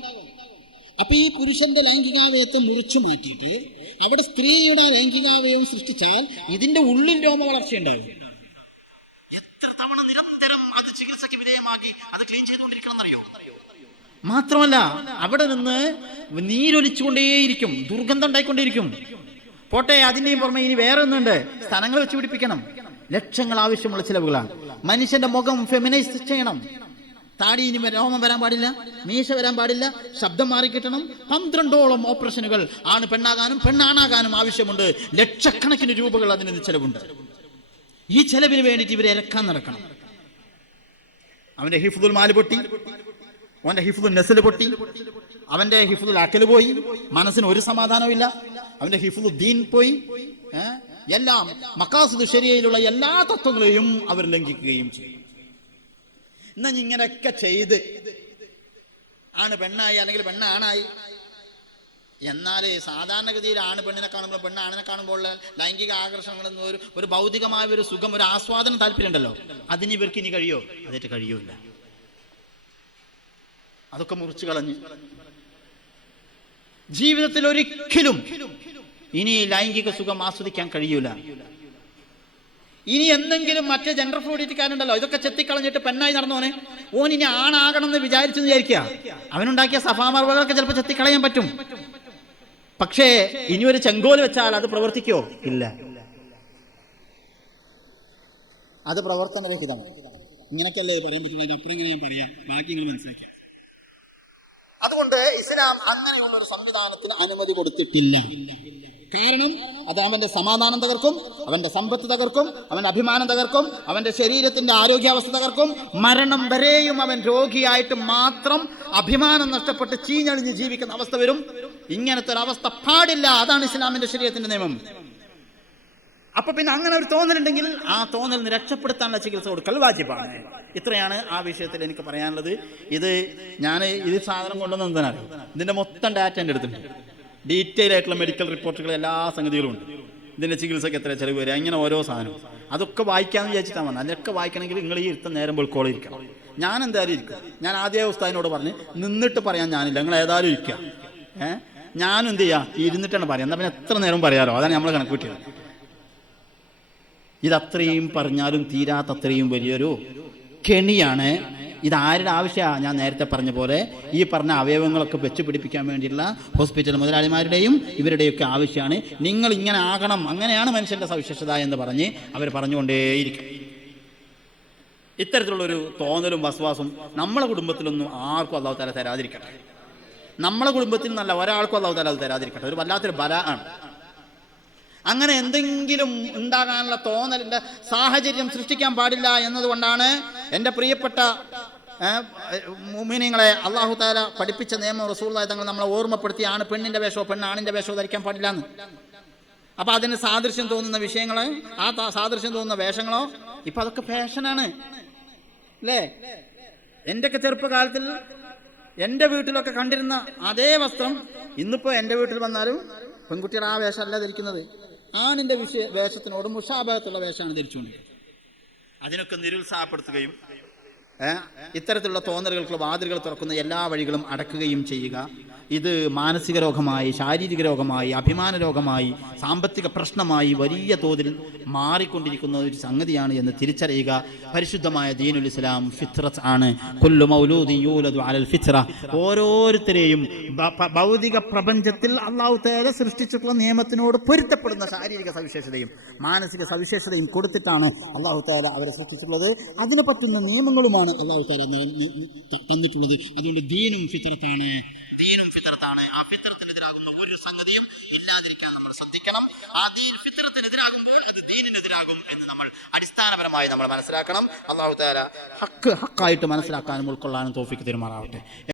അപ്പൊ ഈ പുരുഷന്റെ ലൈംഗികാവയത്തെ മുറിച്ചു മാറ്റിയിട്ട് അവിടെ സ്ത്രീയുടെ ലൈംഗികാവയം സൃഷ്ടിച്ചാൽ ഇതിന്റെ ഉള്ളിൽ രോമവളർച്ച ഉണ്ടാകും. എത്ര തവണ നിരന്തരം അത് ചികിത്സയ്ക്ക് മാത്രമല്ല അവിടെ നിന്ന് നീരൊലിച്ചുകൊണ്ടേയിരിക്കും, ദുർഗന്ധം ഉണ്ടായിക്കൊണ്ടേയിരിക്കും. പോട്ടെ, അതിൻ്റെയും പുറമെ ഇനി വേറെ ഒന്നുണ്ട്, സ്ഥലങ്ങൾ വെച്ച് പിടിപ്പിക്കണം. ലക്ഷങ്ങൾ ആവശ്യമുള്ള ചിലവുകളാണ്. മനുഷ്യന്റെ മുഖം ഫെമിനൈസ് ചെയ്യണം. താടി ഇനി രോമം വരാൻ പാടില്ല, മീശ വരാൻ പാടില്ല, ശബ്ദം മാറിക്കിട്ടണം. 12ഓളം ഓപ്പറേഷനുകൾ ആണ് പെണ്ണാകാനും പെണ്ണാണാകാനും ആവശ്യമുണ്ട്. ലക്ഷക്കണക്കിന് രൂപകൾ അതിന് ചിലവുണ്ട്. ഈ ചെലവിന് വേണ്ടിയിട്ട് ഇവരെ ഇറക്കാൻ നടക്കണം. അവന്റെ ഹിഫ്ദുൽ മാല് പൊട്ടി, അവന്റെ ഹിഫ്ദുൽ നസ്ൽ പൊട്ടി, അവന്റെ ഹിഫ്ദുൽ അക്കൽ പോയി, മനസ്സിന് ഒരു സമാധാനവും ഇല്ല. അവന്റെ ഹിഫ്ദുൽ ദീൻ പോയി. എല്ലാം മഖാസിദ് ശരിയയിലുള്ള എല്ലാ തത്വങ്ങളെയും അവർ ലംഘിക്കുകയും ചെയ്യും. എന്നാ ഇങ്ങനെയൊക്കെ ചെയ്ത് ആണ് പെണ്ണായി അല്ലെങ്കിൽ പെണ്ണാണായി. എന്നാൽ സാധാരണഗതിയിൽ ആണ് പെണ്ണിനെ കാണുമ്പോൾ പെണ്ണ് ആണിനെ കാണുമ്പോൾ ലൈംഗിക ആകർഷണങ്ങളെന്ന് ഒരു ഭൗതികമായ ഒരു സുഖം, ഒരു ആസ്വാദനം താല്പര്യം ഉണ്ടല്ലോ, അതിന് ഇവർക്ക് ഇനി കഴിയോ? അതായിട്ട് കഴിയൂല. അതൊക്കെ മുറിച്ചു കളഞ്ഞ് ജീവിതത്തിൽ ഒരിക്കലും ഇനി ലൈംഗിക സുഖം ആസ്വദിക്കാൻ കഴിയൂല. ഇനി എന്തെങ്കിലും മറ്റേ ജെൻഡർ ഫ്ലൂയിഡിറ്റിക്കാരുണ്ടല്ലോ, ഇതൊക്കെ ചെത്തിക്കളഞ്ഞിട്ട് പെണ്ണായി നടന്നോനെ, ഓൻ ഇനി ആണാകണം എന്ന് വിചാരിച്ചെന്ന് വിചാരിക്കുക. അവനുണ്ടാക്കിയ സഫാമർവകളൊക്കെ ചിലപ്പോൾ ചെത്തിക്കളയാൻ പറ്റും. പക്ഷേ ഇനി ഒരു ചെങ്കോല് വെച്ചാൽ അത് പ്രവർത്തിക്കോ? ഇല്ല, അത് പ്രവർത്തനരഹിതമാണ്. ഇങ്ങനെയൊക്കെയല്ലേ പറയാൻ പറ്റുള്ളൂ. അതിനപ്പുറം ഇങ്ങനെ ഞാൻ പറയാം, ബാക്കി നിങ്ങൾ മനസ്സിലാക്കിയ. അതുകൊണ്ട് ഇസ്ലാം അങ്ങനെയുള്ള ഒരു സംവിധാനത്തിന് അനുമതി കൊടുത്തിട്ടില്ല. കാരണം അത് അവന്റെ സമാധാനം തകർക്കും, അവന്റെ സമ്പത്ത് തകർക്കും, അവന്റെ അഭിമാനം തകർക്കും, അവന്റെ ശരീരത്തിന്റെ ആരോഗ്യാവസ്ഥ തകർക്കും. മരണം വരെയും അവൻ രോഗിയായിട്ട് മാത്രം അഭിമാനം നഷ്ടപ്പെട്ട് ചീഞ്ഞളിഞ്ഞ് ജീവിക്കുന്ന അവസ്ഥ വരും. ഇങ്ങനത്തെ ഒരു അവസ്ഥ പാടില്ല. അതാണ് ഇസ്ലാമിന്റെ ശരീഅത്തിന്റെ നിയമം. അപ്പൊ പിന്നെ അങ്ങനെ ഒരു തോന്നലുണ്ടെങ്കിൽ ആ തോന്നലിന് രക്ഷപ്പെടുത്താനുള്ള ചികിത്സ കൊടുക്കൽ വാജിബാണ്. ഇത്രയാണ് ആ വിഷയത്തിൽ എനിക്ക് പറയാനുള്ളത്. ഇത് സാധനം കൊണ്ടുവന്ന് എന്തിനാണ്, ഇതിന്റെ മൊത്തം ഡാറ്റ എൻ്റെ അടുത്തുണ്ട്. ഡീറ്റെയിൽ ആയിട്ടുള്ള മെഡിക്കൽ റിപ്പോർട്ടുകൾ, എല്ലാ സംഗതികളും ഉണ്ട്. ഇതിന്റെ ചികിത്സയ്ക്ക് എത്ര ചിലവ് വരിക, അങ്ങനെ ഓരോ സാധനവും അതൊക്കെ വായിക്കാമെന്ന് വിചാരിച്ചിട്ടാണ് വന്നത്. അതൊക്കെ വായിക്കണമെങ്കിൽ നിങ്ങൾ ഈ ഇരുത്ത നേരം പോയിക്കോളം ഇരിക്കണം. ഞാൻ എന്തായാലും ഇരിക്കും. ഞാൻ ആദ്യ ഉസ്താദിനോട് പറഞ്ഞ് നിന്നിട്ട് പറയാൻ ഞാനില്ല, നിങ്ങൾ ഏതായാലും ഇരിക്കുക. ഞാനും എന്ത് ചെയ്യാം, ഇരുന്നിട്ടാണ് പറയാം. എന്നാൽ പിന്നെ എത്ര നേരം പറയാലോ, അതാണ് നമ്മൾ കണക്ക് കിട്ടിയത്. ഇതത്രയും പറഞ്ഞാലും തീരാത്തത്രയും വലിയൊരു കെണിയാണ്. ഇതാരുടെ ആവശ്യമാണ്? ഞാൻ നേരത്തെ പറഞ്ഞ പോലെ ഈ പറഞ്ഞ അവയവങ്ങളൊക്കെ വെച്ച് പിടിപ്പിക്കാൻ വേണ്ടിയുള്ള ഹോസ്പിറ്റൽ മുതലാളിമാരുടെയും ഇവരുടെയൊക്കെ ആവശ്യമാണ്. നിങ്ങൾ ഇങ്ങനെ ആകണം, അങ്ങനെയാണ് മനുഷ്യന്റെ സവിശേഷത എന്ന് പറഞ്ഞ് അവർ പറഞ്ഞുകൊണ്ടേയിരിക്കും. ഇത്തരത്തിലുള്ളൊരു തോന്നലും വസ്വാസും നമ്മളെ കുടുംബത്തിലൊന്നും ആർക്കും അല്ലാഹു തആല തരാതിരിക്കട്ടെ. നമ്മളെ കുടുംബത്തിൽ നല്ല ഒരാൾക്കും അല്ലാഹു തആല അത് തരാതിരിക്കട്ടെ. ഒരു വല്ലാത്തൊരു ബലാ ആണ്. അങ്ങനെ എന്തെങ്കിലും ഉണ്ടാകാനുള്ള തോന്നലിന്റെ സാഹചര്യം സൃഷ്ടിക്കാൻ പാടില്ല എന്നതുകൊണ്ടാണ് എൻ്റെ പ്രിയപ്പെട്ട മുഅ്മിനീങ്ങളെ അല്ലാഹു തആല പഠിപ്പിച്ച നിയമം റസൂലുള്ളാഹി തങ്ങൾ നമ്മളെ ഓർമ്മപ്പെടുത്തി, ആണ് പെണ്ണിന്റെ വേഷമോ പെണ്ണ് ആണിന്റെ വേഷമോ ധരിക്കാൻ പാടില്ല എന്ന്. അപ്പൊ അതിന് സാദൃശ്യം തോന്നുന്ന വിഷയങ്ങളോ ആ സാദൃശ്യം തോന്നുന്ന വേഷങ്ങളോ ഇപ്പൊ അതൊക്കെ ഫാഷനാണ് അല്ലേ? എന്റെയൊക്കെ ചെറുപ്പകാലത്തിൽ എൻ്റെ വീട്ടിലൊക്കെ കണ്ടിരുന്ന അതേ വസ്ത്രം ഇന്നിപ്പോ എൻ്റെ വീട്ടിൽ വന്നാലും പെൺകുട്ടിയുടെ ആ വേഷമല്ല ധരിക്കുന്നത്, ആണിന്റെ വേഷത്തിനോട് മുഷാബഹത്തുള്ള വേഷമാണ് ധരിച്ചുകൊണ്ടിരിക്കുന്നത്. അതിനൊക്കെ നിരുത്സാഹപ്പെടുത്തുകയും ഇത്തരത്തിലുള്ള തോന്നലുകൾക്ക് വാതിലുകൾ തുറക്കുന്ന എല്ലാ വഴികളും അടക്കുകയും ചെയ്യുക. ഇത് മാനസിക രോഗമായി, ശാരീരിക രോഗമായി, അഭിമാന രോഗമായി, സാമ്പത്തിക പ്രശ്നമായി വലിയ തോതിൽ മാറിക്കൊണ്ടിരിക്കുന്ന ഒരു സംഗതിയാണ് എന്ന് തിരിച്ചറിയുക. പരിശുദ്ധമായ ദീനുൽ ഇസ്ലാം ഫിത്രത്ത് ആണ്. കുല്ലു മൗലൂദിൻ യൂലദു അലൽ ഫിത്ര. ഓരോരുത്തരെയും ഭൗതിക പ്രപഞ്ചത്തിൽ അല്ലാഹു തആല സൃഷ്ടിച്ചിട്ടുള്ള നിയമത്തിനോട് പൊരുത്തപ്പെടുന്ന ശാരീരിക സവിശേഷതയും മാനസിക സവിശേഷതയും കൊടുത്തിട്ടാണ് അല്ലാഹു തആല അവരെ സൃഷ്ടിച്ചിട്ടുള്ളത്. അതിന് പറ്റുന്ന നിയമങ്ങളുമാണ് അല്ലാഹു തആല തന്നിട്ടുള്ളത്. അതുകൊണ്ട് ദീനും ഫിത്രത്താണ്. ആ ഫിത്രത്തിനെതിരാകുന്ന ഒരു സംഗതിയും ഇല്ലാതിരിക്കാൻ നമ്മൾ ശ്രദ്ധിക്കണം. ആ ദീൻ ഫിത്രത്തിനെതിരാകുമ്പോൾ അത് ദീനിനെതിരാകും എന്ന് നമ്മൾ അടിസ്ഥാനപരമായി നമ്മൾ മനസ്സിലാക്കണം. അല്ലാഹു തആല ഹക്കായിട്ട് മനസ്സിലാക്കാനും ഉൾക്കൊള്ളാനും തൗഫീഖ് തരുമാറാവട്ടെ.